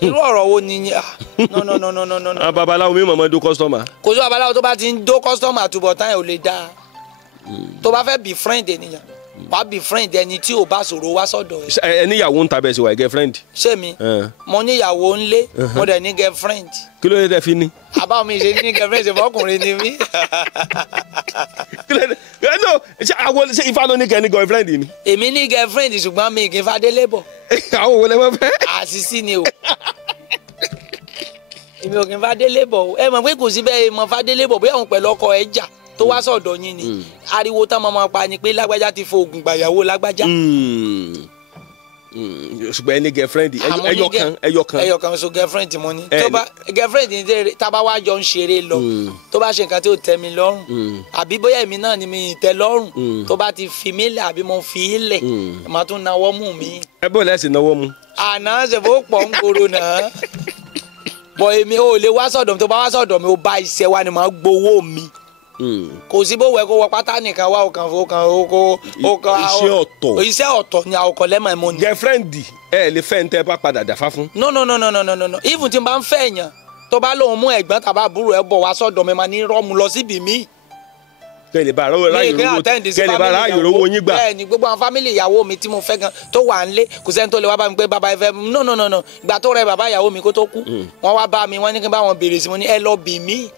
irú ọ̀rọ̀ wo ni no. àwọn babaláwo mi máa dó kọ́sítọ́mà. kò sí babaláwo tó bá ti ń dó kọ́sítọ́mà àtúbọ̀tán ẹ̀ ò lè dáa tó bá fẹ́ befriend ènìyàn wàá befriend ẹni tí ò bá sọ̀rọ̀ wá sọ̀dọ̀ ẹ̀. ẹ níyàwó ń tabẹ̀ sí wa girlfriend. ṣé mi mo níyàwó ńlé mo dẹ̀ ní girlfriend. kí ló dé tẹ́ fi ní. àbá mi ṣe ní girlfriend ṣe fọkùnrin ni mí. ṣé ifá ló ní kẹ́ ní girlfriend ni. èmi ní girlfriend ṣùgbọ́n mi kì í fa délé bọ̀. àwọn òun lè wọ́n fẹ́. àṣìṣì ni o èmi ò kì í fa délé bọ̀ ẹ mọ̀ pé kò sí bẹ́ẹ̀ mọ̀ fa délé bọ̀ bóyá òun pẹ̀lú ọkọ ẹ̀ jà tó wá sọ̀dọ̀ yín ni ariwo tá máa pa ni pé lágbájá ti fo oògùn gbàyàwó lágbájá. ṣùgbọ́n ẹni girlfriend ẹyọkan so girlfriend mo ní. girlfriend ní tábà wá jọ ń ṣeré lọ tó bá ṣe nǹkan tí ò tẹ́ mi lọ́rùn àbí bóyá èmi náà ni mi tẹ́ lọ́rùn tó bá ti fi mí lẹ̀ àbí mo fi í lẹ̀ màá tún nawọ́ mú mi. ẹ bó lẹ́sìn náwó mu. àná ṣe fó pọ̀ ń gbòòrò náà bọ̀ èmi ò lè wá sọ̀dọ̀ mi tó bá wá sọ̀dọ̀ mi ó bá iṣẹ́ wa ni màá gbowó mi. kò sí bó wẹ kó wọ pátá nìkan wá ọkàn iṣẹ́ ọ̀tọ̀ ni àwòkọ lẹ́mọ̀ ẹ̀ mọ́ ni. girlfriend ẹ lè fẹ́ ń tẹ́ bá padà dàfá fún. no even tí n bá ń fẹ́ èèyàn tó bá lóun mú ẹ̀gbọ́n tàbá àbúrò ẹ̀ bọ̀ wá sọ́dọ̀ mi máa ní rọ́ọ̀mù lọ síbi míì. kẹ́lẹ̀ bá ráàyè rówó yín gbà. bẹ́ẹ̀ ni gbogbo àwọn fámìlì ìyàwó mi tí mo fẹ́ gan tó wà ń lé kò sẹ́ni tó lè wá bá mi pé bàbá ẹ fẹ́ no ìgbà tó rẹ bàbá ìyàwó mi kó tó kú wọ́n wá bá mi wọ́n ní kí n bá wọn béèrè sí mo ní ẹ lọ bì mí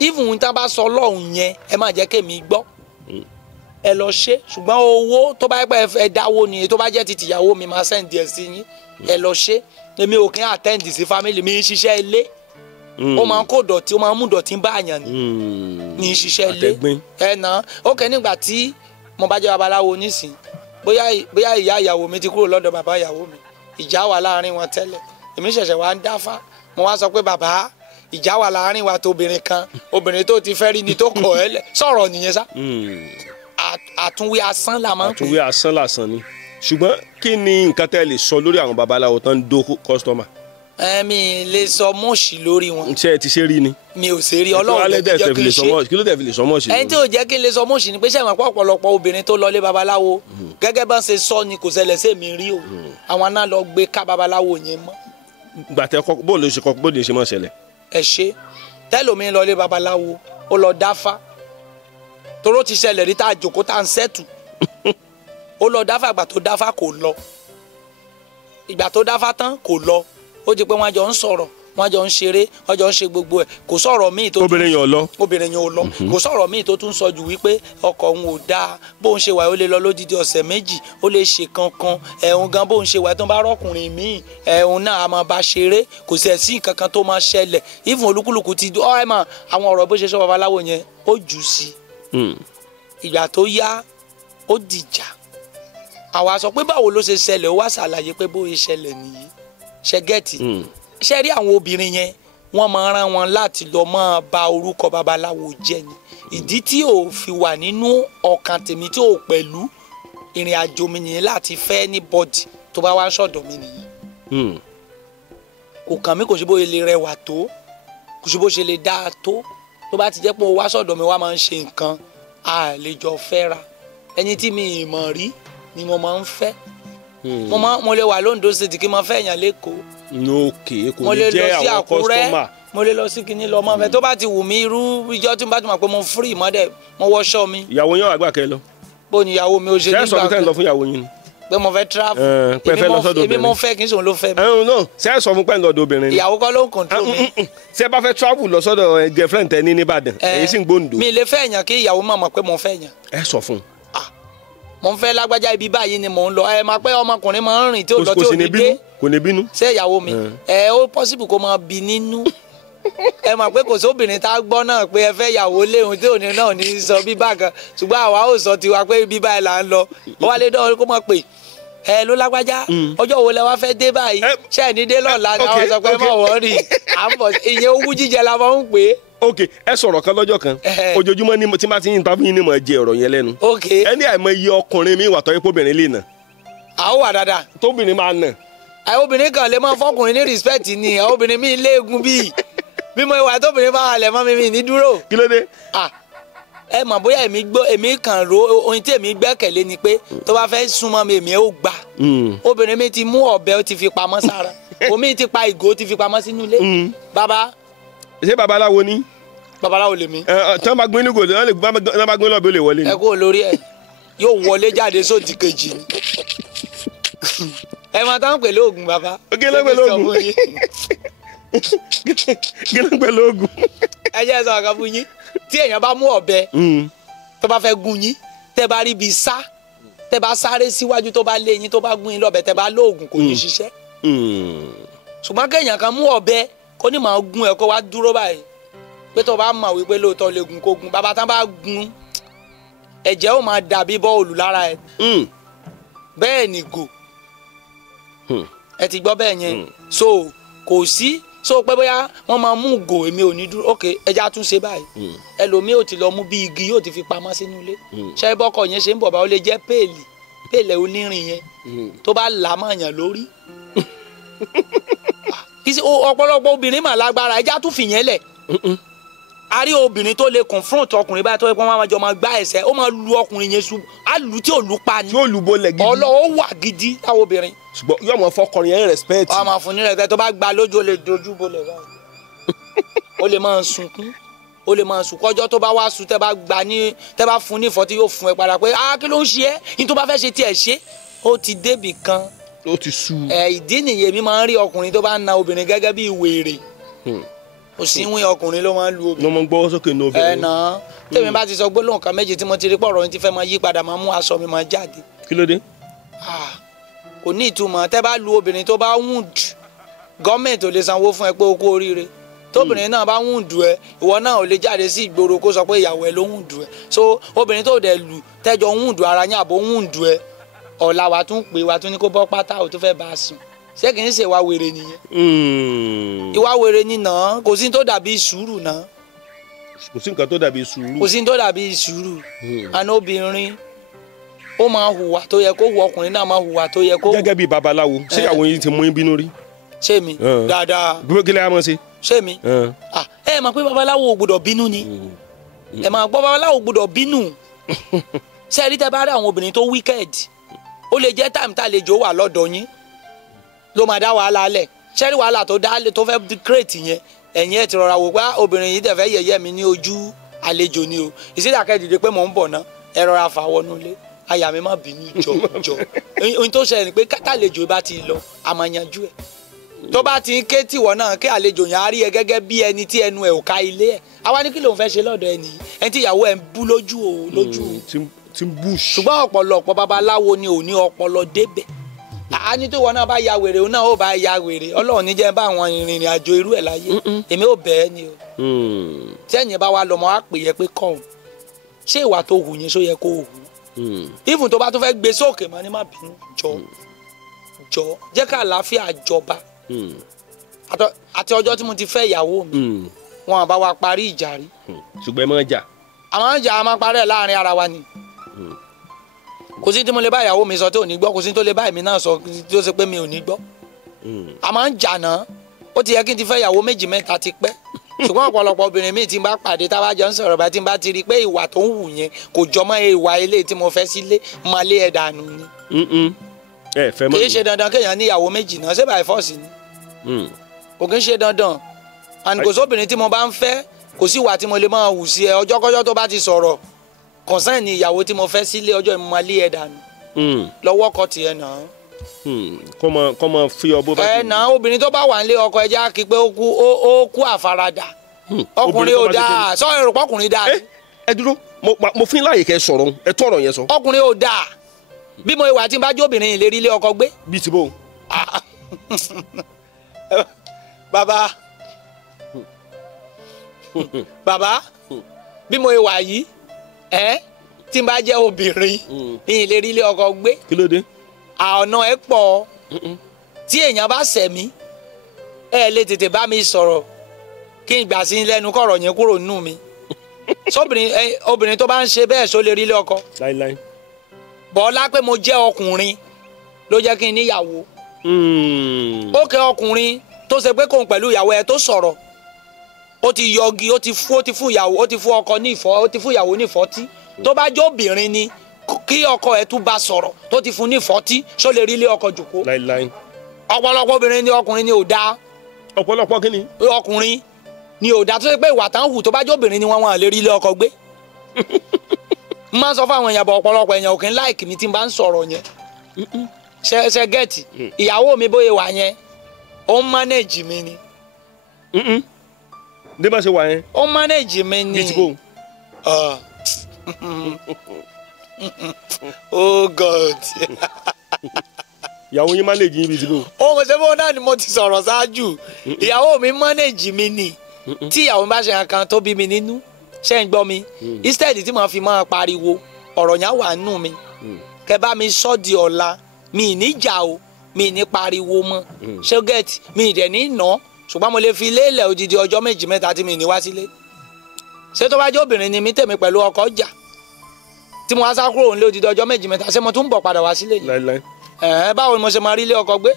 even tá a bá sọ lọ́hùn yẹn ẹ má jẹ́ kémi gbọ́ ẹ lọ ṣe ṣùgbọ́n owó tó bá pẹ́ ẹ dáwó ni tó bá jẹ́ ti tìyàwó mi máa sẹ́ǹdì ẹ̀ sí yín ẹ lọ ṣe èmi ò kí ń attend sí family mi ń ṣiṣẹ́ ilé ó máa ń kó dọ̀tí ó máa ń mú dọ̀tí bá àyàn ní ṣiṣẹ́ ilé ẹ nà ó kẹ́ nígbà tí mo bá jẹ́ babaláwo nísìn bóyá ìyá ìyàwó mi ti kúrò lọ́dọ̀ bàbá ìyàwó mi ìjà wà láàrin wọn tẹ́lẹ̀ èmi ṣẹ̀ṣẹ̀ wá ń dáfá mo wá sọ pé bàbá ìjà wà láàrin wa tó obìnrin kan obìnrin tó ti fẹ́ rí ni tó kọ̀ ẹ́ lẹ̀ sọ̀rọ̀ nìyẹn sá. àtúnwí asán la máa ń pè. àtúnwí asán lásán ni ṣùgbọ́n kí ni nǹkan tẹ́ lè sọ lórí àwọn babaláwo tán ń dó kọ́sítọ́mà. mi lè sọ mọ́ọ̀ṣì lórí wọn. ṣé ẹ ti ṣe rí ni. mi ò ṣe rí ọlọ́run lè jẹ́ kí n ṣe. kí ló dé fi lè sọ mọ́ọ̀ṣì. ẹni tí ò jẹ́ kí n lè sọ mọ́ọ̀ṣì ni pé ṣé àmọ́ ọ̀pọ̀lọpọ̀ obìnrin tó lọlé babaláwo gẹ́gẹ́ bá ń ṣe sọ ni kò ṣẹlẹ̀ sí mi rí o àwọn náà lọ gbé ká babaláwo yẹn mọ́. gbàtẹ́ bóòlù ṣe máa ṣẹlẹ̀. ẹ ṣe tẹlomi lọlé babaláwo ó lọ dáfá toró ti ṣẹlẹ̀ rí tá a jòkó tá a ń sẹ́tù ó lọ dáfá ìgbà tó dáfá kò lọ ìgbà tó dáfá tán kò lọ ó di pé wọn jọ ń sọ̀rọ̀ wọ́n jọ ń ṣeré wọ́n jọ ń ṣe gbogbo ẹ̀ kò sọ̀rọ̀ míì tó obìnrin yẹn ò lọ kò sọ̀rọ̀ míì tó tún sọ jù wípé ọkọ òun ò dáa bóun ṣe wà ó lè lọ lódìdí ọ̀sẹ̀ méjì ó lè ṣe kankan ẹ̀hún gan bóun ṣe wà tó ń bá rọ́kùnrin míì ẹ̀hún náà a máa bá ṣeré kò sì sí nǹkan kan tó máa ṣẹlẹ̀ ìfún olúkúlùkù ti dùn ẹ̀ mọ̀ àwọn ọ̀rọ̀ bó ṣe sọ babaláwo yẹn ó jù sí ìgbà tó yá ó dìjà àwa sọ pé báwo ló ṣe ṣẹlẹ̀ ó wá ṣàlàyé pé bó ṣe ṣẹlẹ̀ nìyí ṣẹgẹ́tì ṣe rí àwọn obìnrin yẹn wọ́n máa rán wọn láti lọ máa bà orúkọ babaláwo jẹ́ ni ìdí tí ò fi wà nínú ọkàn tèmi tí ò pẹ̀lú ìrìn àjò mi nìyẹn láti fẹ́ ní bọ́dì tó bá wá sọ̀dọ̀ mi nìyẹn kò kàn mí kò sí bó ṣe lè rẹwà tó kò sí bó ṣe lè dáa tó tó bá ti jẹ́ pé ó wá sọ̀dọ̀ mi wá máa ń ṣe nǹkan àlejò fẹ́ra ẹni tí mi ì mọ̀ rí ni mo máa ń fẹ́ mo lè wà lóńdó state kí n máa fẹ́ èèyàn lẹ́kọ̀ọ́ kò ní jẹ́ àwọn kọ́sítọ́mà mo lè lọ sí kinní lọ mọ́ fẹ́ tó bá ti wù mí irú ìjọ tí mo bá ti mọ̀ pé mo free mọ́dẹ̀ mo wọṣọ mi. ìyàwó yín àgbà kẹ lọ. bó ni ìyàwó mi ò ṣe nígbà kan. ṣé ẹ sọ fún tẹ́ ń lọ fún ìyàwó yín ni. pé mo fẹ́ travel. pé fẹ́ lọ sọ́dọ̀ obìnrin èmi mo fẹ́ kí n sòun ló fẹ́ mi. no ṣé ẹ sọ fún pẹ́ńdọ̀ ọ̀dọ̀ obìnrin ni. ìyàwó kọ́ ló ń control mi. ṣé ẹ bá fẹ́ travel lọ sọ́dọ̀ girlfriend tẹ ní nìbàdàn èyí sì ń gbóǹdó. mi lè fẹ́ èèyàn kí ìyàwó máa mọ̀ pé mo fẹ́ èèyàn. ẹ sọ fún un. mo ń fẹ́ lágbájá ibi báyìí ni mò ń lọ ẹ máa pẹ́ ọmọkùnrin máa ń rìn tí ò lọ tí ò ní dé kò ní bínú. ṣé ìyàwó mi ó possible kó máa bí nínú ẹ mọ̀ pé kò sóbìnrin tá a gbọ́ náà pé ẹ fẹ́ ìyàwó léhun tí òní náà ní sọ bíbá kan ṣùgbọ́n àwa ò sọ tiwa pé bíbá ẹ là ń lọ ó wá lé dán kó mọ̀ pé ẹ ló lágbájá ọjọ́ wo lẹ wá fẹ́ dé báyìí ṣé ẹ̀ ní dé lọ́la ni àwọn sọ pé mọ̀ wọ́n rì à ń bọ̀ ìyẹn owó jíjẹ la máa ń pè é. ok ẹ sọ̀rọ̀ kan lọ́jọ́ kan ojoojúmọ́ ni tí máa ti yin tàbí ni mo jẹ ọ̀rọ̀ yẹn lẹ́nu. ok ẹni àìmọ̀ iye ọkùnrin mi wà tọ́ ipò obìnrin lè nà. àwọn wà dáadáa. tóbìnrin máa nà. obìnrin kan lè máa fọkùnrin ní respect ni obìnrin mi léegun bíi bí mo ìwà tóbìnrin bá halẹ̀ mọ́ mi ní dúró. kí ló dé. ẹ mọ̀ bóyá èmi kàn ro ohun tí èmi gbẹ́kẹ̀lé ni pé tó bá fẹ́ súnmọ́ mi èmi ó gbà. obìnrin mi ti mú ọ̀bẹ ó ti fi pamọ́ sára omi ti pa ìgò ó ti fi pamọ́ sínú ilé. bàbá. ṣé babaláwo ni. babaláwo lèmi. tí wọ́n bá gbé ní gòlè wọ́n bá gbé lọ́bẹ̀ ó lè wọlé ni. ẹ kó lórí ẹ yóò wọlé jáde sódì kejì ni. ẹ máa tán pẹ̀lú oògùn bàbá. kí ló pẹ̀lú oògùn kí ló pẹ̀lú oògùn. ẹ jẹ́ sọ àkàbù yín tí èèyàn bá mú ọ̀bẹ tó bá fẹ́ gún yín tẹ́ bá rí ibi sá tẹ́ bá sáré síwájú tó bá lé yín tó bá gún yín lọ́bẹ tẹ́ bá lóògùn kò ní ṣiṣẹ́. ṣùgbọ́n kéèyàn kan mú ọ̀bẹ kó ní màá gún ẹ kó wá dúró báyìí pé tó bá mọ̀ wípé lóòótọ́ lè gún kó gún bàbá tán bá gún ẹ̀jẹ̀ ó máa dàbí bọ́ọ̀lù lára ẹ̀ bẹ́ẹ̀ ni gò ẹ ti gbọ́ bẹ́ẹ̀ yẹn so kò sí so pé bóyá wọ́n máa mú gò èmi ò ní dúró ok ẹja tún ṣe báyìí ẹlòmíì ò ti lọ mú bí igi yóò ti fi pamọ́ sínú ilé ṣé bọ́kọ̀ yẹn ṣe ń bọ̀ bá ó lè jẹ́ péèlì onírin yẹn tó bá là á mọ̀ yàn lórí ọ̀pọ̀lọpọ̀ obìnrin mà lágbára ẹja tún fìyẹn lẹ̀ a rí obìnrin tó lè confront ọkùnrin báyìí tó yẹ kó máa jọ máa gbá ẹsẹ̀ ó máa lu ọkùnrin yẹn ṣubú á lu tí ò lu pa ni tí ò lu bolẹ̀ gidi ó wà gidi láwọn obìnrin. ṣùgbọ́n yóò mọ fọkùnrin yẹn respect. ó máa fún ní respect tó bá gba lójú ó lè dojú bolẹ̀ báyìí ó lè máa sunkún ó lè máa sunkún ọjọ́ tó bá wá sùn tẹ́ bá fún ní ìfọ́tí yóò fún ẹ padà pé kí ló ń ṣe ẹ́ ní tó bá fẹ́ ṣe tiẹ̀ ṣe ó ti débì kan ó ti sú. ìdí nìyẹn mi máa ń rí ọkùnrin tó bá ń na obìnrin gẹ́gẹ́ bí wèrè òsínwín ọkùnrin ló máa ń lu obìnrin. ló máa ń gbọ́ sókè ní obìnrin. nà tèmi bá ti sọ gbólóhùn kan méjì tí mo ti rí pọ̀rọ̀ yín ti fẹ́ máa yí padà máa mú aṣọ mi máa jáde. kí ló dé. kò ní ìtumọ̀ tẹ́ bá lu obìnrin tó bá wound gọ́ọ̀mẹ̀ntì ò lè sanwó fún ẹ pé o kú oríire tóbìnrin náà bá wound ẹ ìwọ náà ò lè jáde sí ìgboro kó sọ pé ìyàwó ẹ ló wound ẹ so obìnrin tó dẹ̀ lù tẹ́jọ wound ara yín àbò wound ẹ ọ̀la wa tún pè wa tún ní kó bọ́ pátá ò tó fẹ́ bá a sùn ṣé kì í ṣe ìwà wèrè nìyẹn. ìwà wèrè ni náà kò sí tó dàbí sùúrù náà. kò sí nǹkan tó dàbí sùúrù. kò sí tó dàbí sùúrù. àná obìnrin ó máa hùwà tó yẹ kó hù ọkùnrin náà máa hùwà tó yẹ kó hù. gẹ́gẹ́ bí babaláwo ṣé ìyàwó yín ti mú yín bínú rí. ṣé mi dáadáa. bí kílẹ̀ á mọ̀ sí. ṣé mi ẹ máa pé babaláwo ò gbọdọ̀ bínú ni ẹ máa gbọ́ babaláwo ò gbọdọ̀ bínú ṣé ẹ rí tẹ́ bá rí àwọn obìnrin tó wicked ó lè jẹ́ táìmù tá àlejò wà lọ́dọ̀ yín ló máa dá wàhálà lẹ̀ ṣẹ́rí wàhálà tó dá tó fẹ́ create yẹn ẹ̀yìn ẹ̀ ti rọra wò pé obìnrin yìí tẹ̀fẹ́ yẹ̀yẹ́ mi ní ojú àlejò ni o ìsídàkẹ́ dìde pé mò ń bọ̀ ná ẹ rọra fà wọnú ilé aya mi má bínú jọ ohun tó ṣẹlẹ̀ ni pé kátàlejò bá ti lọ a máa yanjú ẹ̀ tó bá ti ń ké tìwọ náà kí àlejò yẹn á rí ẹ gẹ́gẹ́ bí ẹni tí ẹnu ẹ ò ka ilé ẹ àwa ní kí ló ń fẹ́ ṣe lọ́dọ̀ ẹ nìyí ẹni tí ìyàwó ẹ ń bú lójú o lójú o tí ń bú. ṣùgbọ́n ọ̀pọ̀lọpọ̀ babaláwo ni ò ní ọpọlọ débẹ̀ a ní tó wọn náà bá ya wèrè òun náà ó bá ya wèrè Ọlọ́run ní jẹ́ bá àwọn ìrìn àjò irú ẹ̀ láyé èmi ò bẹ́ẹ̀ ni o tí ẹ̀yìn bá wa lọ́mọ á pè yẹ pé kọ́ ọ̀hún ṣé ìwà tó hù yẹn ṣó yẹ kó hù ìfún tó bá tó fẹ́ gbé sókè mọ́ ní má bínú jọ jẹ́ ká àlàáfíà jọba àti ọjọ́ tí mo ti fẹ́ ìyàwó mi wọn bá wa parí ìjà rí. ṣùgbọ́n ẹ máa ń jà. àwọn ìjà a máa parí ẹ̀ láàrin ara wa ni kò sí tí mo lè bá ìyàwó mi sọ tí ò ní gbọ́ kò sí tó lè bá èmi náà sọ tí ó ṣe pé mi ò ní gbọ́ a máa ń jà náà ó ti yẹ kí n ti fẹ́ ìyàwó méjì mẹ́ta ti pẹ́ ṣùgbọ́n ọ̀pọ̀lọpọ̀ obìnrin míì tí n bá pàdé tá a bá jọ ń sọ̀rọ̀ bá tí n bá ti rí i pé ìwà tó ń wù yẹn kò jọmọ́ ìwà ilé tí mo fẹ́ sílé máa lé ẹ̀ dànù ni. kì í ṣe dandan kéèyàn ní ìyàwó méjì náà ṣé by force ni kò kí ń ṣe dandan and kò sóbìnrin tí mo bá ń fẹ́ kò sí ìwà tí mo lè máa hù sí ẹ ọjọ́kọ́jọ́ tó bá ti sọ̀rọ̀ concern ni ìyàwó tí mo fẹ́ sílé ọjọ́ ìmọ̀ máa lé ẹ̀ dànù lọ́wọ́ kọ́ tiẹ̀ náà kọ́ mọ fi ọ bó bá ti. náà obìnrin tó bá wà nílé ọkọ ẹja kí pé ó kú àfaradà ọkùnrin ò dáa sọ èrò pọkùnrin dáa. ẹ dúró mo fi ń láàyè kẹ sọ̀rọ̀ ẹ tó ọ̀rọ̀ yẹn sọ. ọkùnrin ò dáa bí mo ìwà tí n bá jó obìnrin ìlérí ilé ọkọ gbé. bíi ti bò. bàbá bí mo ìwà yìí tí n bá jẹ́ obìnrin ìlérí ilé ọkọ gbé. kí ló dé. ọ̀nà ẹ̀ pọ̀ tí èèyàn bá ṣẹ̀ mí ẹ lè tètè bá mi sọ̀rọ̀ kí n gbà sí lẹ́nu kọ̀rọ̀ yẹn kúrò nínú mi obìnrin tó bá ń ṣe bẹ́ẹ̀ só lè rí ilé ọkọ. láíláí. bọ́lá pé mo jẹ́ ọkùnrin ló jẹ́ kí n níyàwó. ó kẹ́ ọkùnrin tó ṣe pé kóun pẹ̀lú ìyàwó ẹ tó sọ̀rọ̀ ó ti yọgi ó ti fún ọkọ ní ìfọ́ ó ti fún ìyàwó ní ìfọ́tí tó bá jẹ́ obìnrin ni kí ọkọ ẹ tún bá sọ̀rọ̀ tó ti fún ní ìfọ́tí ṣó lè rí ilé ọkọ jòkó. láíláí. ọ̀pọ̀lọpọ̀ obìnrin ni ọkùnrin ni ò dáa. ọ̀pọ̀lọpọ̀ kí ni. ọkùnrin ni ò dáa tó ṣe pé ìwà tán hù tó bá jẹ́ obìnrin ni wọ́n lè rí ilé ọkọ gbé. n máa ń sọ fún àwọn èèyàn bọ̀ ọ̀pọ̀lọpọ̀ èèyàn ò kí ń láìkì mi tí n bá ń sọ̀rọ̀ yẹn. ṣe gẹ́ẹ̀tì ìyàwó mi bóyá wà yẹn ó ń mánéèjì mi ni. bí bá ṣe wà yẹn. ó ń mánéèjì mi ni. bí ti bò. Oh God. ìyàwó yín mánéèjì yín bí ti bò. ohun ṣe fún náà ni mo ti sọ̀rọ̀ ṣáájú ìyàwó mi mánéèjì mi ni tí ìyàwó mi bá ṣe nǹkan tó bí mi nínú ṣe ń gbọ́ mi instead tí mo fi máa pariwo ọ̀rọ̀ yẹn wà nù mi kẹ bá mi sọ di ọ̀la mi ní jà o mi ní pariwo mọ́ ṣé gẹ́ẹ̀tì mi ì dẹ̀ ní nà ṣùgbọ́n mo lè fi lélẹ̀ odidi ọjọ́ méjì mẹ́ta tí mi ní wá sílé ṣé tó bá jẹ́ obìnrin ni mi tèmi pẹ̀lú ọkọ jà tí mo wá sá kúrò nílé odidi ọjọ́ méjì mẹ́ta ṣé mo tún bọ̀ padà wá sílé yìí. láíláí. báwo ni mo ṣe máa rí ilé ọkọ gbé.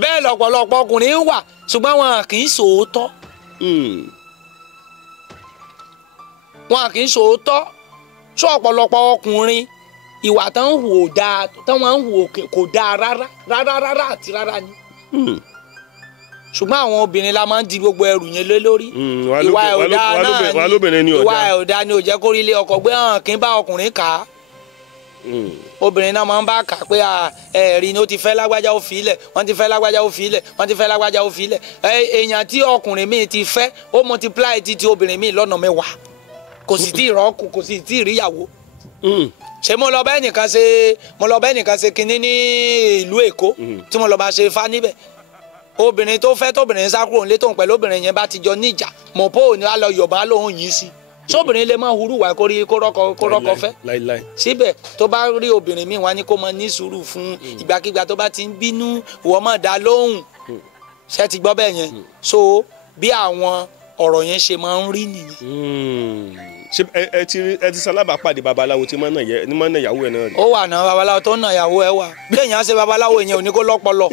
bẹ́ẹ̀ lọ́pọ̀lọpọ̀ ọkùnrin wà ṣùgbọ́n wọn kì í sòótọ́. wọn kì í sòótọ́ sọ ọ̀pọ̀lọpọ̀ ọkùnrin ìwà tán ń hù dáa tán wọn ń hù kò dáa rárá àti rárá ni. ṣùgbọ́n àwọn obìnrin la máa ń di gbogbo ẹrù yẹn lé lórí. ìwà ẹ̀ ò dáa náà ni ìwà ẹ̀ ò dáa ni ò jẹ́ kó rí ilé ọkọ gbé hàn kí n bá ọkùnrin kà á. obìnrin náà máa ń bá kà pé ẹ̀rí ni ó ti fẹ́ lágbájá ó fi ilẹ̀ wọ́n ti fẹ́ lágbájá ó fi ilẹ̀ wọ́n ti fẹ́ lágbájá ó fi ilẹ̀ èèyàn tí ọkùnrin míì ti fẹ́ ó multiply ti obìnrin míì lọ́nà mẹ́wàá kò sì tí ì rọ́ọ̀kù kò sì tí ì ríyàwó. ṣé mo lọ bá ẹnìkan ṣe kinní ní ìlú Èkó tí mo lọ bá ṣe fá níbẹ̀ obìnrin tó fẹ́ tóbìnrin sá kúrò nílé tóun pẹ̀lú obìnrin yẹn bá ti jọ níjà mọ̀ pé òun á lọ yọ̀bá lóhùn yìí sí sóbìnrin lè máa hurú wà kó rọ́kọ fẹ́ síbẹ̀ tó bá rí obìnrin míì wá ní kó máa ní sùúrù fún ìgbàkigbà tó bá ti ń bínú wọ́n máa dá lóhùn ṣé ti gbọ́ bẹ́ẹ̀ yẹn so bí àwọn ọ̀rọ̀ yẹn ṣe máa ń rí nìyẹn. ṣé ẹ ti sálábàápàdé babaláwo tí máa ń nà ìyàwó ẹ náà rí. ó wà náà babaláwo tó ń nà ìyàwó ẹ wà kéèyàn ṣe babaláwo yẹn ò ní kó lọ́pọlọ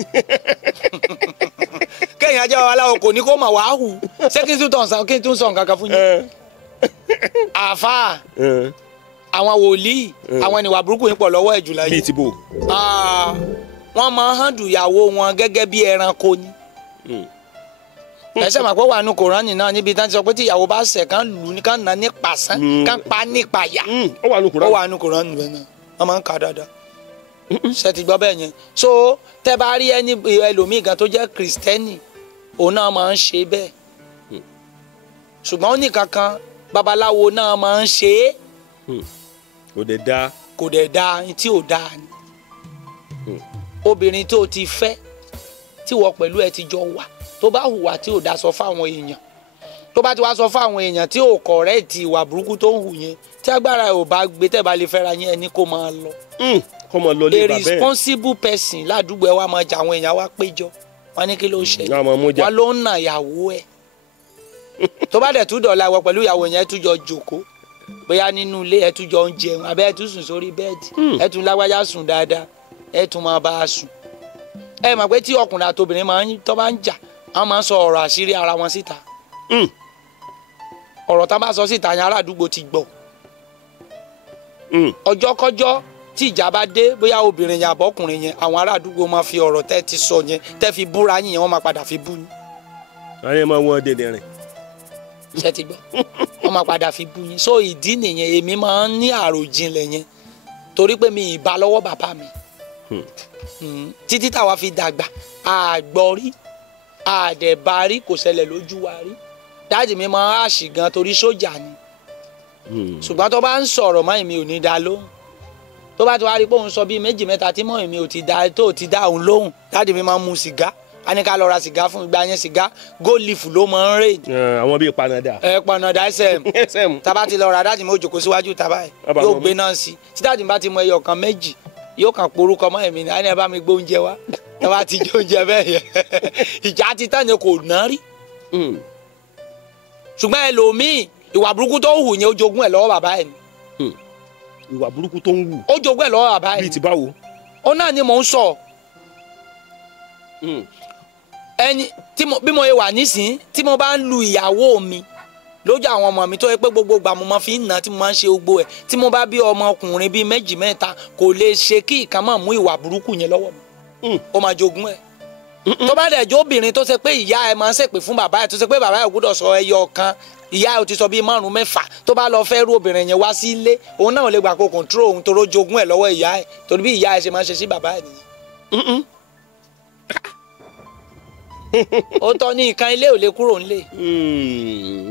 kéèyàn jẹ́ babaláwo kò ní kó mà wá hù ṣé kí n tún sọ nǹkan kan fún yín. àáfàá àwọn wòlíì àwọn ènìyàn burúkú yín pọ̀ lọ́wọ́ ẹ̀jù láyé. bíi ti bò. wọ́n máa ń hàndù ìyàwó wọn gẹ́gẹ́ bí ẹranko ni. ẹsẹ̀ màpọ̀ wà nù Kùránì náà níbi tí wọ́n ti sọ pé tí ìyàwó bá ṣẹ̀ kán lù ní kán nà ní pàṣán kán pa ní pàyà. ó wà nù Kùránì. ó wà nù Kùránì bẹ́ẹ̀ náà wọ́n máa ń kà dáadáa. ṣe ti gbọ́ bẹ́ẹ̀ yẹn so tẹ́ bá rí ẹni ẹlòmíì gan tó jẹ́ kìrìsìtẹ́nì òun náà máa ń ṣe bẹ́ẹ̀ ṣùgbọ́n ó ní kankan babaláwo náà máa ń ṣe é kò dẹ̀ dáa. kò dẹ̀ dáa tí ò dáa ni obìnrin tó ti fẹ́ tí wọ́n pẹ̀lú ẹ ti jọ wà tó bá hùwà tí ò dáa sọ fáwọn èèyàn tó bá ti wá sọ fáwọn èèyàn tí ò kọ̀rẹ́ẹ̀tì ìwà burúkú tó ń hù yẹn tí agbára ẹ̀ ò bá gbé tẹ́ bá lè fẹ́ra yẹn ẹni kó máa lọ. kó máa lọ lé bàbá ẹ̀. a responsible person ládùúgbò ẹ wá máa jà àwọn èèyàn wá péjọ wọn ní kí ló ṣẹlẹ̀ wọn ló ń nà ìyàwó ẹ̀ tó bá dẹ̀ tún dọ̀la ìwọ pẹ̀lú ìyàwó yẹn tún jọ jókòó bóyá nínú ilé ẹ tún jọ ń jẹun àbẹ́ ẹ tún sùn sórí bẹ́ẹ̀dì ẹ tún lágbájá sùn dáadáa ẹ tún máa bá a sùn ẹ mọ̀ pé tí ọkùnrin àtobìnrin tó bá ń jà wọ́n máa ń sọ ọ̀rọ̀ àṣírí ara wọn síta ọ̀rọ̀ tá a bá sọ síta yẹn ará àdúgbò ti gbọ́ ọjọ́kọ́jọ́ tí ìjà bá dé bóyá obìnrin yẹn àbọ̀kùnrin yẹn àwọn ará àdúgbò máa fi ọ̀rọ̀ tẹ́ ti sọ yẹn tẹ́ fi búra yín yẹn wọ́n máa padà fi bú yín. ayé máa wọ́n dèdè rìn. ṣé ti gbọ́ wọ́n máa padà fi bú yín so ìdí nìyẹn èmi máa ń ní àròjinlẹ̀ yẹn torí pé mi ìbá lọ́wọ́ bàbá mi títí táwa fi dàgbà àgbọ̀rí àdẹ̀bárí kò ṣẹlẹ̀ lójú wa rí dáàdì mi máa ń àṣì gan torí sójà ni ṣùgbọ́n tó bá ń sọ̀rọ̀ mọ́ èmi ò ní dá lóhùn tó bá ti wá rí pé òun sọ bíi méjì mẹ́ta tí mọ́ èmi ò ti dá tó ti dá òun lóhùn dáàdì mi máa ń mu sìgá a ní ká lọ ra sìgá fún ìgbà yẹn sìgá gold leaf ló máa ń rè. àwọn bíi panada. panada sm tábà ti lọ ra dáàdì mi ó jókòó síwájú tábà yìí yóò gbé náà sí tí dáàdì mi bá ti mọ ẹyọ kan méjì yóò kàn porúkọ mọ́ èmi ni a ní ẹ bá mi gbé oúnjẹ wá tábà ti jẹ oúnjẹ bẹ́ẹ̀ yẹn ìjà ti tán ni kò ná rí ṣùgbọ́n ẹlòmíì ìwà burúkú tó ń hù yẹn ó jogún ẹ̀ lọ́wọ́ bàbá ẹ̀ ni. ìwà burúkú tó ń hù. ó jogún ẹ̀ lọ́wọ́ bàbá ẹ̀ ni. bíi ti báwo. ó náà ni mò ń sọ. ẹni bí mo wà nísìnyí tí mo bá ń lu ìyàwó mi lójú àwọn ọmọ mi tó yẹ pé gbogbo ìgbà mo máa fi ń nà tí mo máa ń ṣe gbogbo ẹ̀ tí mo bá bí ọmọkùnrin bíi méjì mẹ́ta kò lè ṣe kí ìkan máa mú ìwà burúkú yẹn lọ́wọ́ mi. ó máa jogún ẹ̀. tó bá dẹ̀ jó obìnrin tó ṣe pé ìyá ẹ̀ máa ń ṣèpè fún bàbá ẹ̀ tó ṣe pé bàbá ẹ̀ gbọ́dọ̀ sọ ẹyọ kan ìyá ẹ̀ ò ti sọ bíi 5 6 tó bá lọ fẹ́ rú obìnrin yẹn wá sí ilé òun náà lè gbà kó control òun tó jogún ẹ̀ lọ́wọ́ ìyá ẹ̀ torí bí ìyá ẹ̀ ṣe máa ń ṣe sí bàbá ẹ̀ nìyẹn. ó tọ́ ní nǹkan ilé ò lè kúrò ńlé.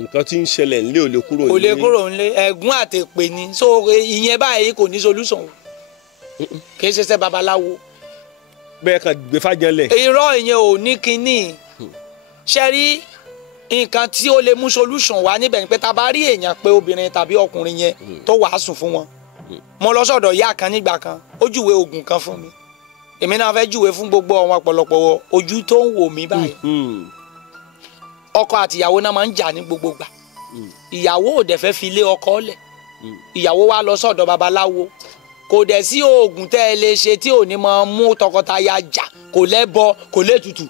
nǹkan tí ń ṣẹlẹ̀ ńlé ò lè kúrò ńlé. kò lè kúrò ńlé ẹ̀gún àtèpè ni so ìyẹn báyìí kò ní solution kì í ṣe ṣe babaláwo. bẹ́ẹ̀ kan gbé fàjọlẹ̀. irọ́ ìyẹn ò ní kinní ṣe rí nǹkan tí ó lè mú solution wá níbẹ̀ ni pé tá a bá rí èèyàn pé obìnrin tàbí ọkùnrin yẹn tó wàásù fún wọn mo lọ sọ́dọ̀ ìyá kan nígbà kan ó júwe oògùn kan fún mi èmi náà fẹ́ júwe fún gbogbo àwọn ọ̀pọ̀lọpọ̀ ojú tó ń wò mí báyìí ọkọ àti ìyàwó náà máa ń jà ní gbogbo gbà ìyàwó ò dẹ̀ fẹ́ fi lé ọkọ lẹ̀ ìyàwó wa lọ sọ́dọ̀ babaláwo kò dẹ̀ sí oògùn tẹ́ ẹ lè ṣe tí ò ní máa mú tọkọtaya jà kò lẹ́bọ kò létùtù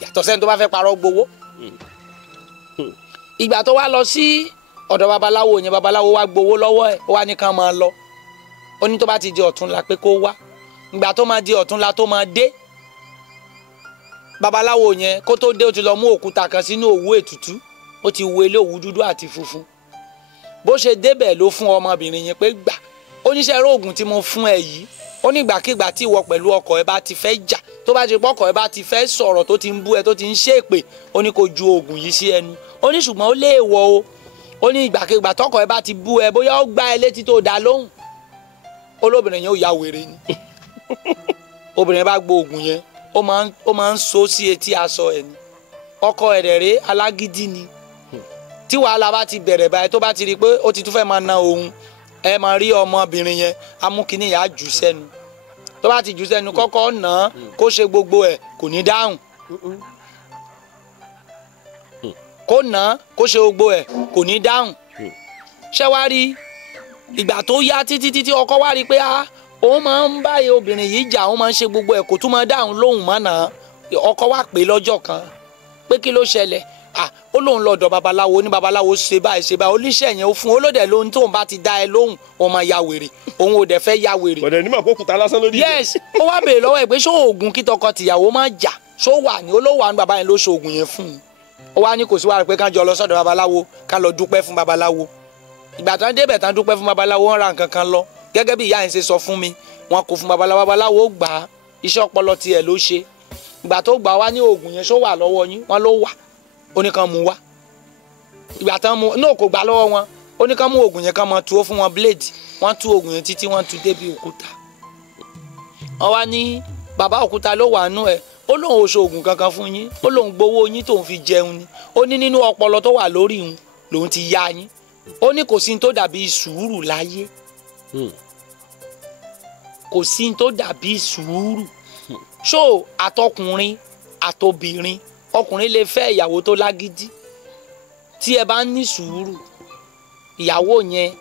yàtọ̀ sẹ́ni tó bá fẹ́ parọ́ gbowó ìgbà tó wá lọ sí ọ̀dọ̀ babaláwo yẹn babaláwo wá gbowó lọ́wọ́ ẹ̀ ó wá ní kán máa lọ ó ní tó bá ti di ọ̀túnla pé kó wá ìgbà tó máa di ọ̀túnla tó máa dé babaláwo yẹn kó tó dé ó ti lọ mú òkúta kan sínú òwú ètùtù ó ti wo ilé òwú dúdú àti funfun bó ṣe débẹ̀ ló fún ọmọbìnrin yẹn pé gbà oníṣẹ́ oògùn tí mo fún ẹ yìí ó ní ìgbàkigbà tí ìwọ pẹ̀lú ọkọ ẹ bá ti fẹ́ jà tó bá ti pọ́kọ ẹ bá ti fẹ́ sọ̀rọ̀ tó ti ń bú ẹ tó ti ń ṣépè ó ní kó ju oògùn yìí sí ẹnu ó ní ṣùgbọ́n ó léèwọ̀ o ó ní ìgbàkigbà tọkọ ẹ bá ti bú ẹ bóyá ó gbá ẹ létí tó dá lóhùn olóbìnrin yẹn ó ya wèrè ni obìnrin bá gbọ́ oògùn yẹn ó máa ń so sí etí aṣọ ẹ ni ọkọ ẹ̀ rẹ̀ alágídí ni tí wàhálà bá ti bẹ̀rẹ̀ báyìí tó bá ti rí i pé ó ti tún fẹ́ máa na òun ẹ máa rí ọmọbìnrin yẹn amúkiní yà á jù sẹ́nu tó bá ti jù sẹ́nu kọ́kọ́ nà án kó ṣe gbogbo ẹ̀ kò ní dáhùn kó nà án kó ṣe gbogbo ẹ̀ kò ní dáhùn ṣé wàá rí ìgbà tó yá títí ọkọ wá rí i pé òun máa ń báyìí obìnrin yìí jà òun máa ń ṣe gbogbo ẹ̀ kò tún máa dáhùn lóhùn mọ́ náà ọkọ wá pè lọ́jọ́ kan pé kí ló ṣẹlẹ̀ ó lóun lọ́dọ̀ babaláwo ní babaláwo ṣe báyìí oníṣẹ́ yẹn ó fún olódẹ lóhun tóun bá ti dá ẹ lóhùn ó máa ya wèrè òun ò dẹ̀ fẹ́ ya wèrè. bọ̀dẹ̀ ní màá kó kúta lásán lórí. yes ó wá béèrè lọ́wọ́ ẹ̀ pé ṣó oògùn kí tọkọ tìyàwó máa jà ṣó wà ní olówó àwọn bàbá yẹn ló ṣe oògùn yẹn fún un ó wá ní kò sí wàhálà pé ká jọ lọ sọ́dọ̀ babaláwo ká lọ dúpẹ́ fún babaláwo ìgbà tán débẹ̀ tán dúpẹ́ fún babaláwo wọ́n ra nǹkan kan lọ gẹ́gẹ́ bí ìyá yẹn ṣe sọ fún mi wọn kò fún babaláwo gbà iṣẹ́ ọpọlọ tiẹ̀ ló ṣe ìgbà tó gbà wá ní oògùn yẹn ṣó wà lọ́wọ́ yín wọ́n ló wà ó ní kàn mú wá ìgbà tán mú náà kò gbà lọ́wọ́ wọn ó ní kàn mú oògùn yẹn kàn mọ́ tu ó fún wọn blade wọ́n tú oògùn yẹn títí wọ́n tú débi òkúta wọ́n wá ní bàbá òkúta ló wà nú ẹ̀ ó lóun ò ṣoògùn kankan fún yín ó lóun gbowó yín tóun fi jẹun ni ó ní nínú ọpọlọ tó wà lórí òun lòun ti yá yín ó ní kò sí ní tó dàbí sùúrù láyé kò sí ní tó dàbí sùúrù ṣó àtọkùnrin àtobìnrin ọkùnrin lè fẹ́ ìyàwó tó lágídí tí ẹ bá ní sùúrù ìyàwó yẹn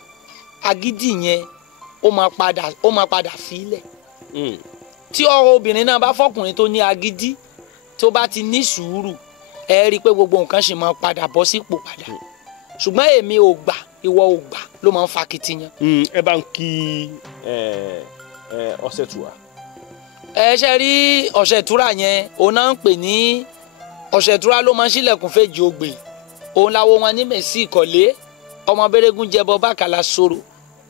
agídí yẹn ó máa padà fílẹ̀ tí ọ̀rọ̀ obìnrin náà bá fọkùnrin tó ní agídí tó bá ti ní sùúrù ẹ rí i pé gbogbo nǹkan ṣì máa padà bọ́ sípò padà ṣùgbọ́n èmi ò gbà ìwọ ò gbà ló máa ń fa kitiyan. ẹ bá ń kí Ọ̀sẹ̀túrà. ẹ ṣe rí Ọ̀sẹ̀túrà yẹn òun náà ń pè ní Ọ̀sẹ̀túrà ló máa ń ṣílẹ̀kùn fèjì ògbè òun láwo wọn ní mẹ̀sí ìkọ̀lé ọmọ bẹ́rẹ́gùn jẹbọ bákàlà sọ̀rọ̀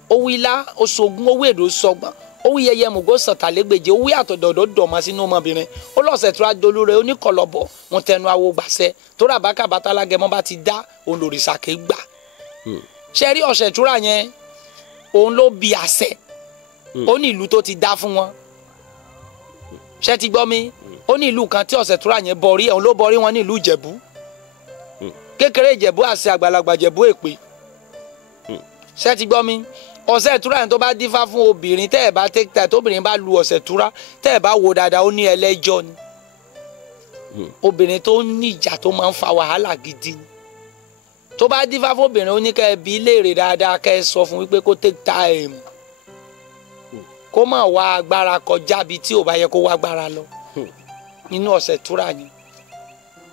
ó wí lá ó sogún ó wéèdó sọgbọ́n ó wí yẹyẹ mùgó sọ̀tàlégbèje ó wí àtọ̀dọ̀dọ̀ dọ̀mọ́ sínú ọmọbìnrin ó l'Ọ̀sẹ̀túrà dolú rẹ̀ oníkọ̀lọ̀bọ̀ wọn tẹnu awo gbàṣẹ tó rà bákàbátà lágẹmọ́ bá ti dá òun lòrìṣà ké gbà. ṣe rí Ọ̀sẹ̀túrà yẹn òun ló bi àṣẹ ó ní ìlú tó ti dá fún wọn ṣe ti gbọ́ mi ó ní ìlú kan tí Ọ̀sẹ̀túrà yẹn borí òun ló borí wọn ní ìlú Ìjẹ̀bú kékeré Ìjẹ̀bú àṣẹ àgbàlagbà Ìjẹ̀bú Èpè ṣe ti gbọ́ mi Ọ̀sẹ̀túrà yẹn tó bá dífá fún obìnrin tẹ́ ẹ̀ bá tẹ́kítà tóbìnrin bá lu Ọ̀sẹ̀túrà tẹ́ ẹ̀ bá wo dáadáa ó ní ẹlẹ́jọ́ ni obìnrin tó ní ìjà tó máa ń fa wàhálà gidi ni tó bá dífá fún obìnrin ó ní kẹ́ ẹ bí léèrè dáadáa kẹ́ ẹ sọ fún wípé kó take time kó má wá agbára kọjá bí tí ò bá yẹ kó wá agbára lọ nínú Ọ̀sẹ̀túrà yẹn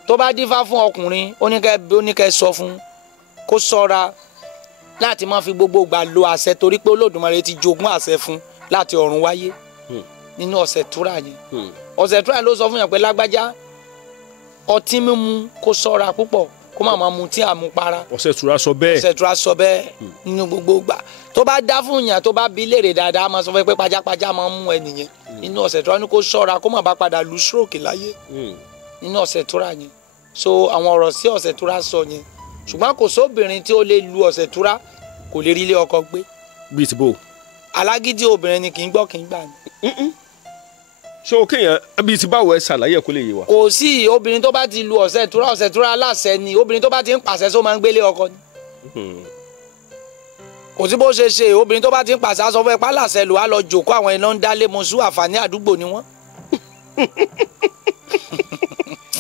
tó bá dífá fún ọkùnrin ó ní kẹ́ ẹ sọ fún kó ṣọ́ra láti máa fi gbogbo ìgbà lo àṣẹ torí pé Olódùmarè ti jogún àṣẹ fún láti ọ̀run wáyé nínú Ọ̀sẹ̀túrà yẹn Ọ̀sẹ̀túrà ló sọ fún yàn pé lágbájá ọtí mímu kó ṣọ́ra púpọ̀ kó má máa mutí àmupara. Ọ̀sẹ̀túrà sọ bẹ́ẹ̀. Ọ̀sẹ̀túrà sọ bẹ́ẹ̀ nínú gbogbo ìgbà tó bá dá fún yàn tó bá bi léèrè dáadáa máa sọ fún pé pajápajá máa ń mú ẹnìyẹn nínú Ọ̀sẹ̀túrà ní kó ṣọ́ra kó má bá padà lu stroke láyé nínú Ọ̀sẹ̀túrà yẹn so àwọn ọ̀rọ̀ sí Ọ̀sẹ̀túrà sọ yẹn ṣùgbọ́n kò sóbìnrin tí ó lè lu Ọ̀sẹ̀túrà kò lè rí ilé ọkọ gbé. bíi ti bò. alágídí obìnrin ni kì í gbọ́ kì í gbà ní. ṣé o kéèyàn bíi ti báwo ẹ ṣàlàyé kó lè yé wa. kò sí obìnrin tó bá ti lu Ọ̀sẹ̀túrà aláṣẹ ni obìnrin tó bá ti ń pàṣẹ só máa ń gbélé ọkọ ni. kò sí bó ṣe ṣe obìnrin tó bá ti ń pàṣẹ aṣọ fún ẹ pálàṣẹ lò á lọ jòkó àwọn iná ń dálé mọ́ṣú àǹfààní àdúgbò ni wọ́n.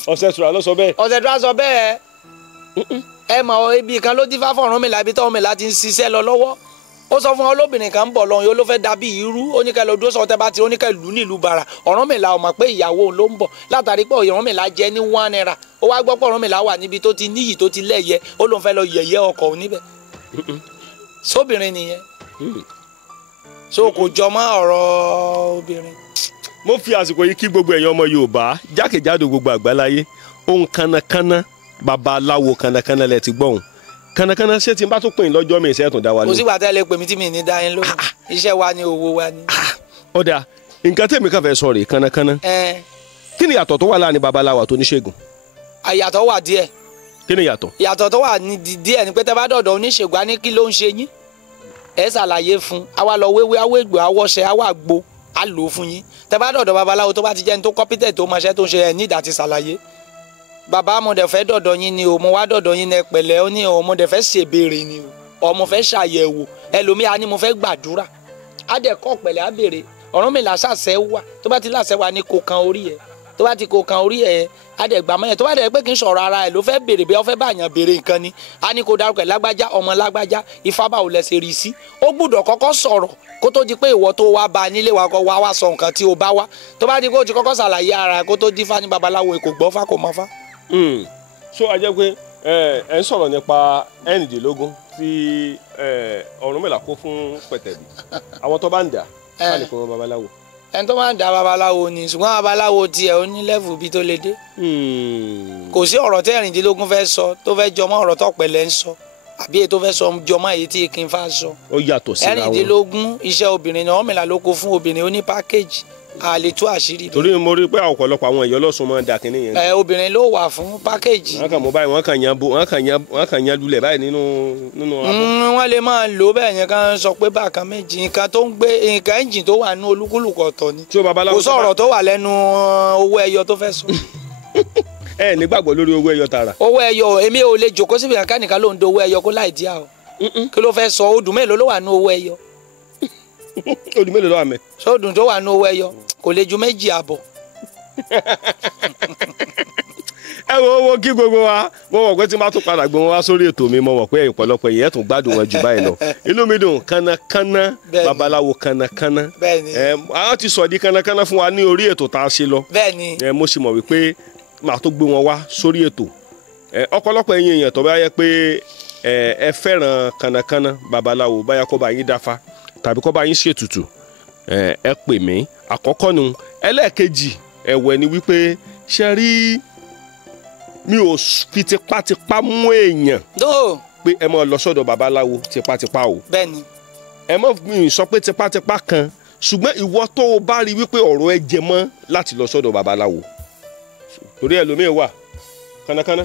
Ọ̀sẹ̀túrà ló sọ bẹ́ẹ̀. Ọ̀sẹ̀túrà sọ bẹ́ẹ̀ ẹ mọ ibi kan ló dífá fún Ọ̀rúnmìlà ibi tí Ọ̀rúnmìlà ti ń ṣiṣẹ́ lọ lọ́wọ́ ó sọ fún olóbìnrin kan ń bọ̀ lọ́hùn yóò ló fẹ́ dàbí irú oníkẹ́ lọ dúró sọ tẹ́ bá ti oníkẹ́ lù nílùú bàrà Ọ̀rúnmìlà ò mọ̀ pé ìyàwó ló ń bọ̀ látàrí pé Ọ̀rúnmìlà jẹ́ ní 1 naira ó wá gbọ́ pé Ọ̀rúnmìlà wà níbi tó ti níyì tó ti lẹ́yẹ ó lóun fẹ́ lọ yẹ̀yẹ́ ọkọ òun níbẹ̀ sóbìnrin nìyẹn so kò jọ mọ́ ọ̀rọ̀ obìnrin. mo fi àsìkò yìí kí gbogbo ẹ̀yin ọmọ Yorùbá jákèjádò gbogbo àgbáláyé ohun kánnakánná babaláwo kánnakánná lẹ ti gbọ́hùn kánnakánná ṣé tí n bá tún pè ní lọ́jọ́ mi ìṣẹ́ tún dá wa lóhùn. kò sígbà tẹ́ lè pè mí tí mi ní dá yín lóhùn iṣẹ́ wa ni owó wa ni. ọ̀dà nǹkan tèmi kàn fẹ́ sọ rèé kánnakánná kí ni ìyàtọ̀ tó wà láàrin babaláwo àti oníṣègùn. àyàtọ̀ wà díẹ̀. kí ni ìyàtọ̀. ìyàtọ̀ tó wà ní díẹ̀ ni pé tẹ́ bá dọ̀dọ̀ oníṣègùn á ní kí ló ń ṣe yín ẹ ṣàlàyé fún àwa lọ wéwé awégbò awọ́ṣẹ awàgbò á lò ó fún yín tẹ́ bá dọ̀dọ̀ babaláwo tó bá ti jẹ́ ní tó kọ́pítẹ̀ tó mọṣẹ́ tó ń ṣe ẹ̀ ní ìdá ti ṣàlàyé bàbá mo dẹ̀ fẹ́ dọ̀dọ̀ yín ni o mo wá dọ̀dọ̀ yín ní ẹpẹ̀lẹ́ ó ní o mo dẹ̀ fẹ́ ṣèbéèrè ni o mo fẹ́ ṣàyẹ̀wò ẹlòmíà ni mo fẹ́ gbàdúrà á dẹ̀ kọ́ pẹ̀lẹ́ á béèrè Ọ̀rúnmìlà ṣàṣẹ wà tó bá ti láṣẹ wà ní kò kan orí ẹ̀ tó bá ti kò kan orí ẹ̀ á dẹ̀ gbà mọ́yẹ̀ tó bá dẹ̀ pé kì í sọ̀rọ̀ ara ẹ̀ ló fẹ́ béèrè bí wọ́n fẹ́ báyàn béèrè nǹkan ni á ní kó dárúkọ lágbájá ọmọ lágbájá ifá báwo lẹ ṣe rí sí ó gbúdọ̀ kọ́kọ́ sọ̀rọ̀ kó tó di pé ìwọ tó wá bá nílé wa kọ́ wá sọ nǹkan tí o bá wá tó bá di kó o ti kọ́kọ́ ṣàlàyé ara kó tó dífá ní babaláwo kò gbọ́ fá kò mọ́ fá. so a jẹ́ pé ẹ ń sọ̀rọ̀ nípa ẹnìdínlógún tí Ọ̀rúnmìlà kó fún Pẹ̀tẹ̀bí àwọn tó bá ń dà á lè kó wọn babaláwo. ẹni tó máa ń da babaláwo ni ṣùgbọ́n babaláwo tiẹ̀ ó ní lẹ́fù bí tó lè dé. kò sí ọ̀rọ̀ tí ẹ̀rìndínlógún fẹ́ sọ tó fẹ́ jọmọ́ ọ̀rọ̀ tó pẹ̀lẹ́ ń sọ àbí èyí tó fẹ́ sọ jọmọ́ èyí tí kì í fa sọ. ó yàtọ̀ síra wọn. 16 iṣẹ́ obìnrin ni ọ̀mìnira ló kó fún obìnrin ó ní pákéjì àlè tú àṣírí. torí mo rí pé ọ̀pọ̀lọpọ̀ àwọn èèyàn lọ́sùn máa ń da kínní yẹn. obìnrin ló wà fún pákéjì. wọ́n kàn mú báyìí wọ́n kàn yan lulẹ̀ báyìí nínú abọ́. wọ́n lè máa lò bẹ́ẹ̀ yẹn kan sọ pé bákan méjì nǹkan tó ń gbé nǹkan ẹ́ńjìn tó wà nínú olúkúlùkù ọ̀tọ̀ ni. kò sọ̀rọ̀ tó wà lẹ́nu owó ẹyọ tó fẹ́ sọ. ẹ nígbàgbọ́ lórí owó ẹyọ tààrà. owó ẹyọ èmi ò lè jòkó síbi kankan nìkan ló ń do owó ẹyọ kó láì díà o. kí ló fẹ́ sọ odùn mélòó ló wà nínú owó ẹyọ. odùn mélòó ló wà mẹ́. sódùn tó wà nínú owó ẹyọ kò lè ju 2 àbọ̀. ẹ wo kí gbogbo wa mo mọ̀ pé tí máa tún padà gbé wọn wá sórí ètò mi mo mọ̀ pé ọ̀pọ̀lọpọ̀ èèyàn tún gbádùn wọn jù báyìí lọ inú mi dùn kánnakánná babaláwo kánnakánná àwọn ti sọ di kánnakánná fún wa ní orí ètò tá a ṣe lọ mo sì mọ̀ wípé màá tó gbé wọn wá sórí ètò ọ̀pọ̀lọpọ̀ ẹ̀yin èèyàn tó bá yẹ pé ẹ fẹ́ràn kánnakánná babaláwo báyà kó bá yín dáfá tàbí kó bá yín ṣètùtù ẹ pè mí àkọ́kọ́ nu ẹlẹ́ẹ̀kejì ẹ̀wẹ̀ ni wípé ṣe rí mi ò fi tipátipá mú èèyàn pé ẹ máa lọ sọ́dọ̀ babaláwo tipátipá o ẹ má mi sọ pé tipátipá kan ṣùgbọ́n ìwọ tó o bá rí wípé ọ̀rọ̀ ẹ jẹ mọ́ láti lọ sọ́dọ̀ babaláwo torí ẹlòmíín wà kánnakánná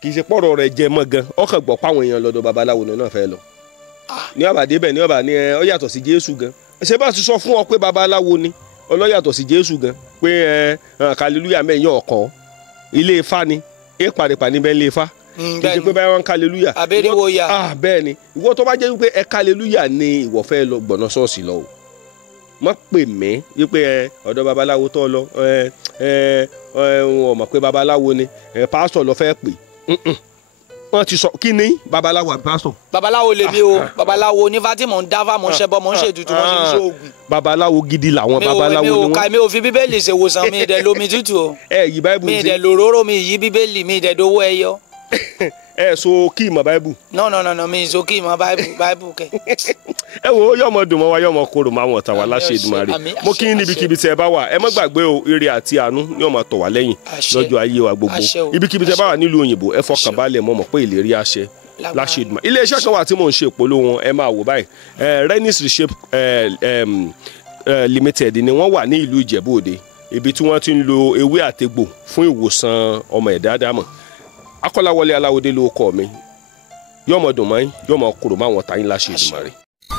kì í ṣe pọ̀rọ̀ rẹ̀ jẹ mọ́ gan ọkàn gbọ́ páwọn èèyàn lọ́dọ̀ babaláwo náà fẹ́ lọ ní ọba débẹ̀ ní ọba ní ọ yàtọ̀ sí Jésù gan ṣé bá ti sọ fún ọ pé babaláwo ni ọlọ́yàtọ̀ sí Jésù gan pé kàlélúyà mẹ́yìn ọkọ̀ ilé Ifá ni èèpàdépà níbẹ̀ ilé Ifá kì í ṣe pé báyọ̀ wọn kàlélúyà abẹ́rẹ́wò ya bẹ́ẹ̀ ni ìwọ tó bá jẹ́ wípé ẹ kàlélúyà ni ìwọ fẹ́ lọ gbọ̀nà ṣọ́ọ̀ṣì lọ o mọ̀ pè mí wípé ọ̀dọ̀ babaláwo tó lọ ọmọ pé babaláwo ni pásítọ̀ lọ fẹ́ pè wọ́n ti sọ kí ni babaláwo àbí pásítọ̀. babaláwo lè mi o babaláwo ní Fatima ń dáfà mọ̀ ń ṣẹbọ mọ̀ ń ṣètùtù mọ̀ ń ṣe oògùn. babaláwo gidi làwọn babaláwo ni wọ́n. mi ò fi bíbélì ṣe wòsàn mi ìdẹ lomi tútù o. yí báíbù mi ìdẹ lòróró mi yí bíbélì mi ìdẹ dowó ẹyọ. so kí ìmọ̀ báíbù. no mi so kí ìmọ̀ báíbù kẹ. ẹ wo yọmọ dùn mọ́ wa yọmọ kóró máa wọ̀n tàwa láṣẹ Èdùmàrè mo kí níbikíbi tẹ ẹ bá wà ẹ má gbàgbé o ire àti àánú ni ó máa tọ̀ wá lẹ́yìn lọ́jọ́ ayé wa gbogbo ibikíbi tẹ ẹ bá wà nílùú òyìnbó ẹ fọkàn balẹ̀ mọ́ mọ̀ pé ìlérí àṣẹ láṣẹ Èdùmàrè iléeṣẹ́ kan wà tí mò ń ṣe ìpolówó wọn ẹ máa wò báyìí Renis Reshape Limited ni wọ́n wà ní ìlú Ìjẹ̀bú Òde ibi tí wọ́n ti ń lo ewé àtegbò fún ìwòsàn ọmọ ẹ̀dá ádámọ̀ Akọ́láwọlé Aláwọdé ló kọ́ mi yọmọ dùn mọ́ yọmọ kúrò máwọn tàyín láṣẹ Èdùmàrè.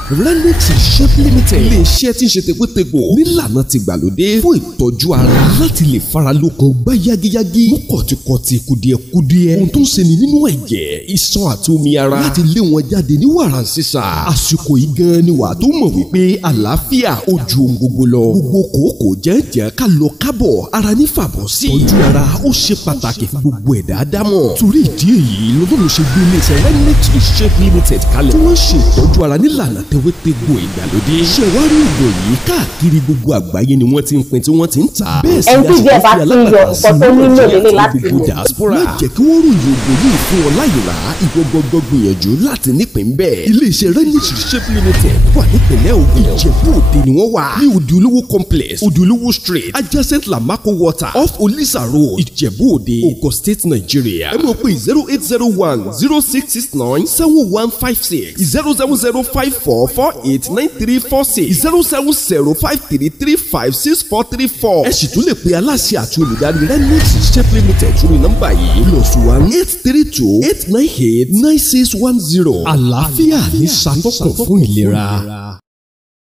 Renis Reshape Limited ilé iṣẹ́ tí ń ṣe tegbétegbò nílànà tìgbàlódé fún ìtọ́jú ara láti lè fara lókun gbá yágíyágí mú kọ̀tìkọ̀tì kùdìẹ̀kudiẹ ohun tó ń ṣeni nínú ẹ̀jẹ̀ iṣan àti omi ara láti lé wọn jáde ní wàràǹṣeṣà àsìkò yìí gan ni wàá tó mọ̀ wípé àlàáfíà ó ju ohun gbogbo lọ gbogbo kòókò jẹ́jẹ́ ká lọ kábọ̀ ara ní fàbọ̀ sí tọ́jú ara ó ṣe pàtàkì fún gbogbo ẹ̀dá ádámọ̀ torí ìdí èyí lọ́dún ṣe gbé ilé iṣẹ́ Renis Reshape Limited kalẹ̀ tí wọ́n ṣe ìtọ́jú ara nílànà tewétegbò ìgbàlódé. ṣé wàá rí ìgò yìí káàkiri gbogbo àgbáyé ni wọ́n ti ń pín tí wọ́n ti ń tà. bẹ́ẹ̀ sì ni àṣà alágbàtà sí gbogbo diaspora. má jẹ́ kí wọ́n ròyìn ògùn yìí fún ọ láyè rà ìwọ gbọ́gbọ́ gbìyànjú láti nípìn bẹ́ẹ̀. iléeṣẹ́ Renis Reshape Limited wà nípìnlẹ̀ Ògùn Ìjẹ̀bú Òde ni wọ́n wà ní Òde Olówó complex Òde Olówó street adjacent Lamako water off Olisa road Ìjẹ̀bú Òde Ogun State Nigeria. ẹ mọ̀ pé 0801 0669 7156 07054489346 07053356434. ẹ sì tún lè pe aláṣẹ àti olùdarí Renis Reshape Limited sórí nọ́mbà yìí +1 832 898 9610. àlàáfíà ní ṣàtọ́kùn fún ìlera.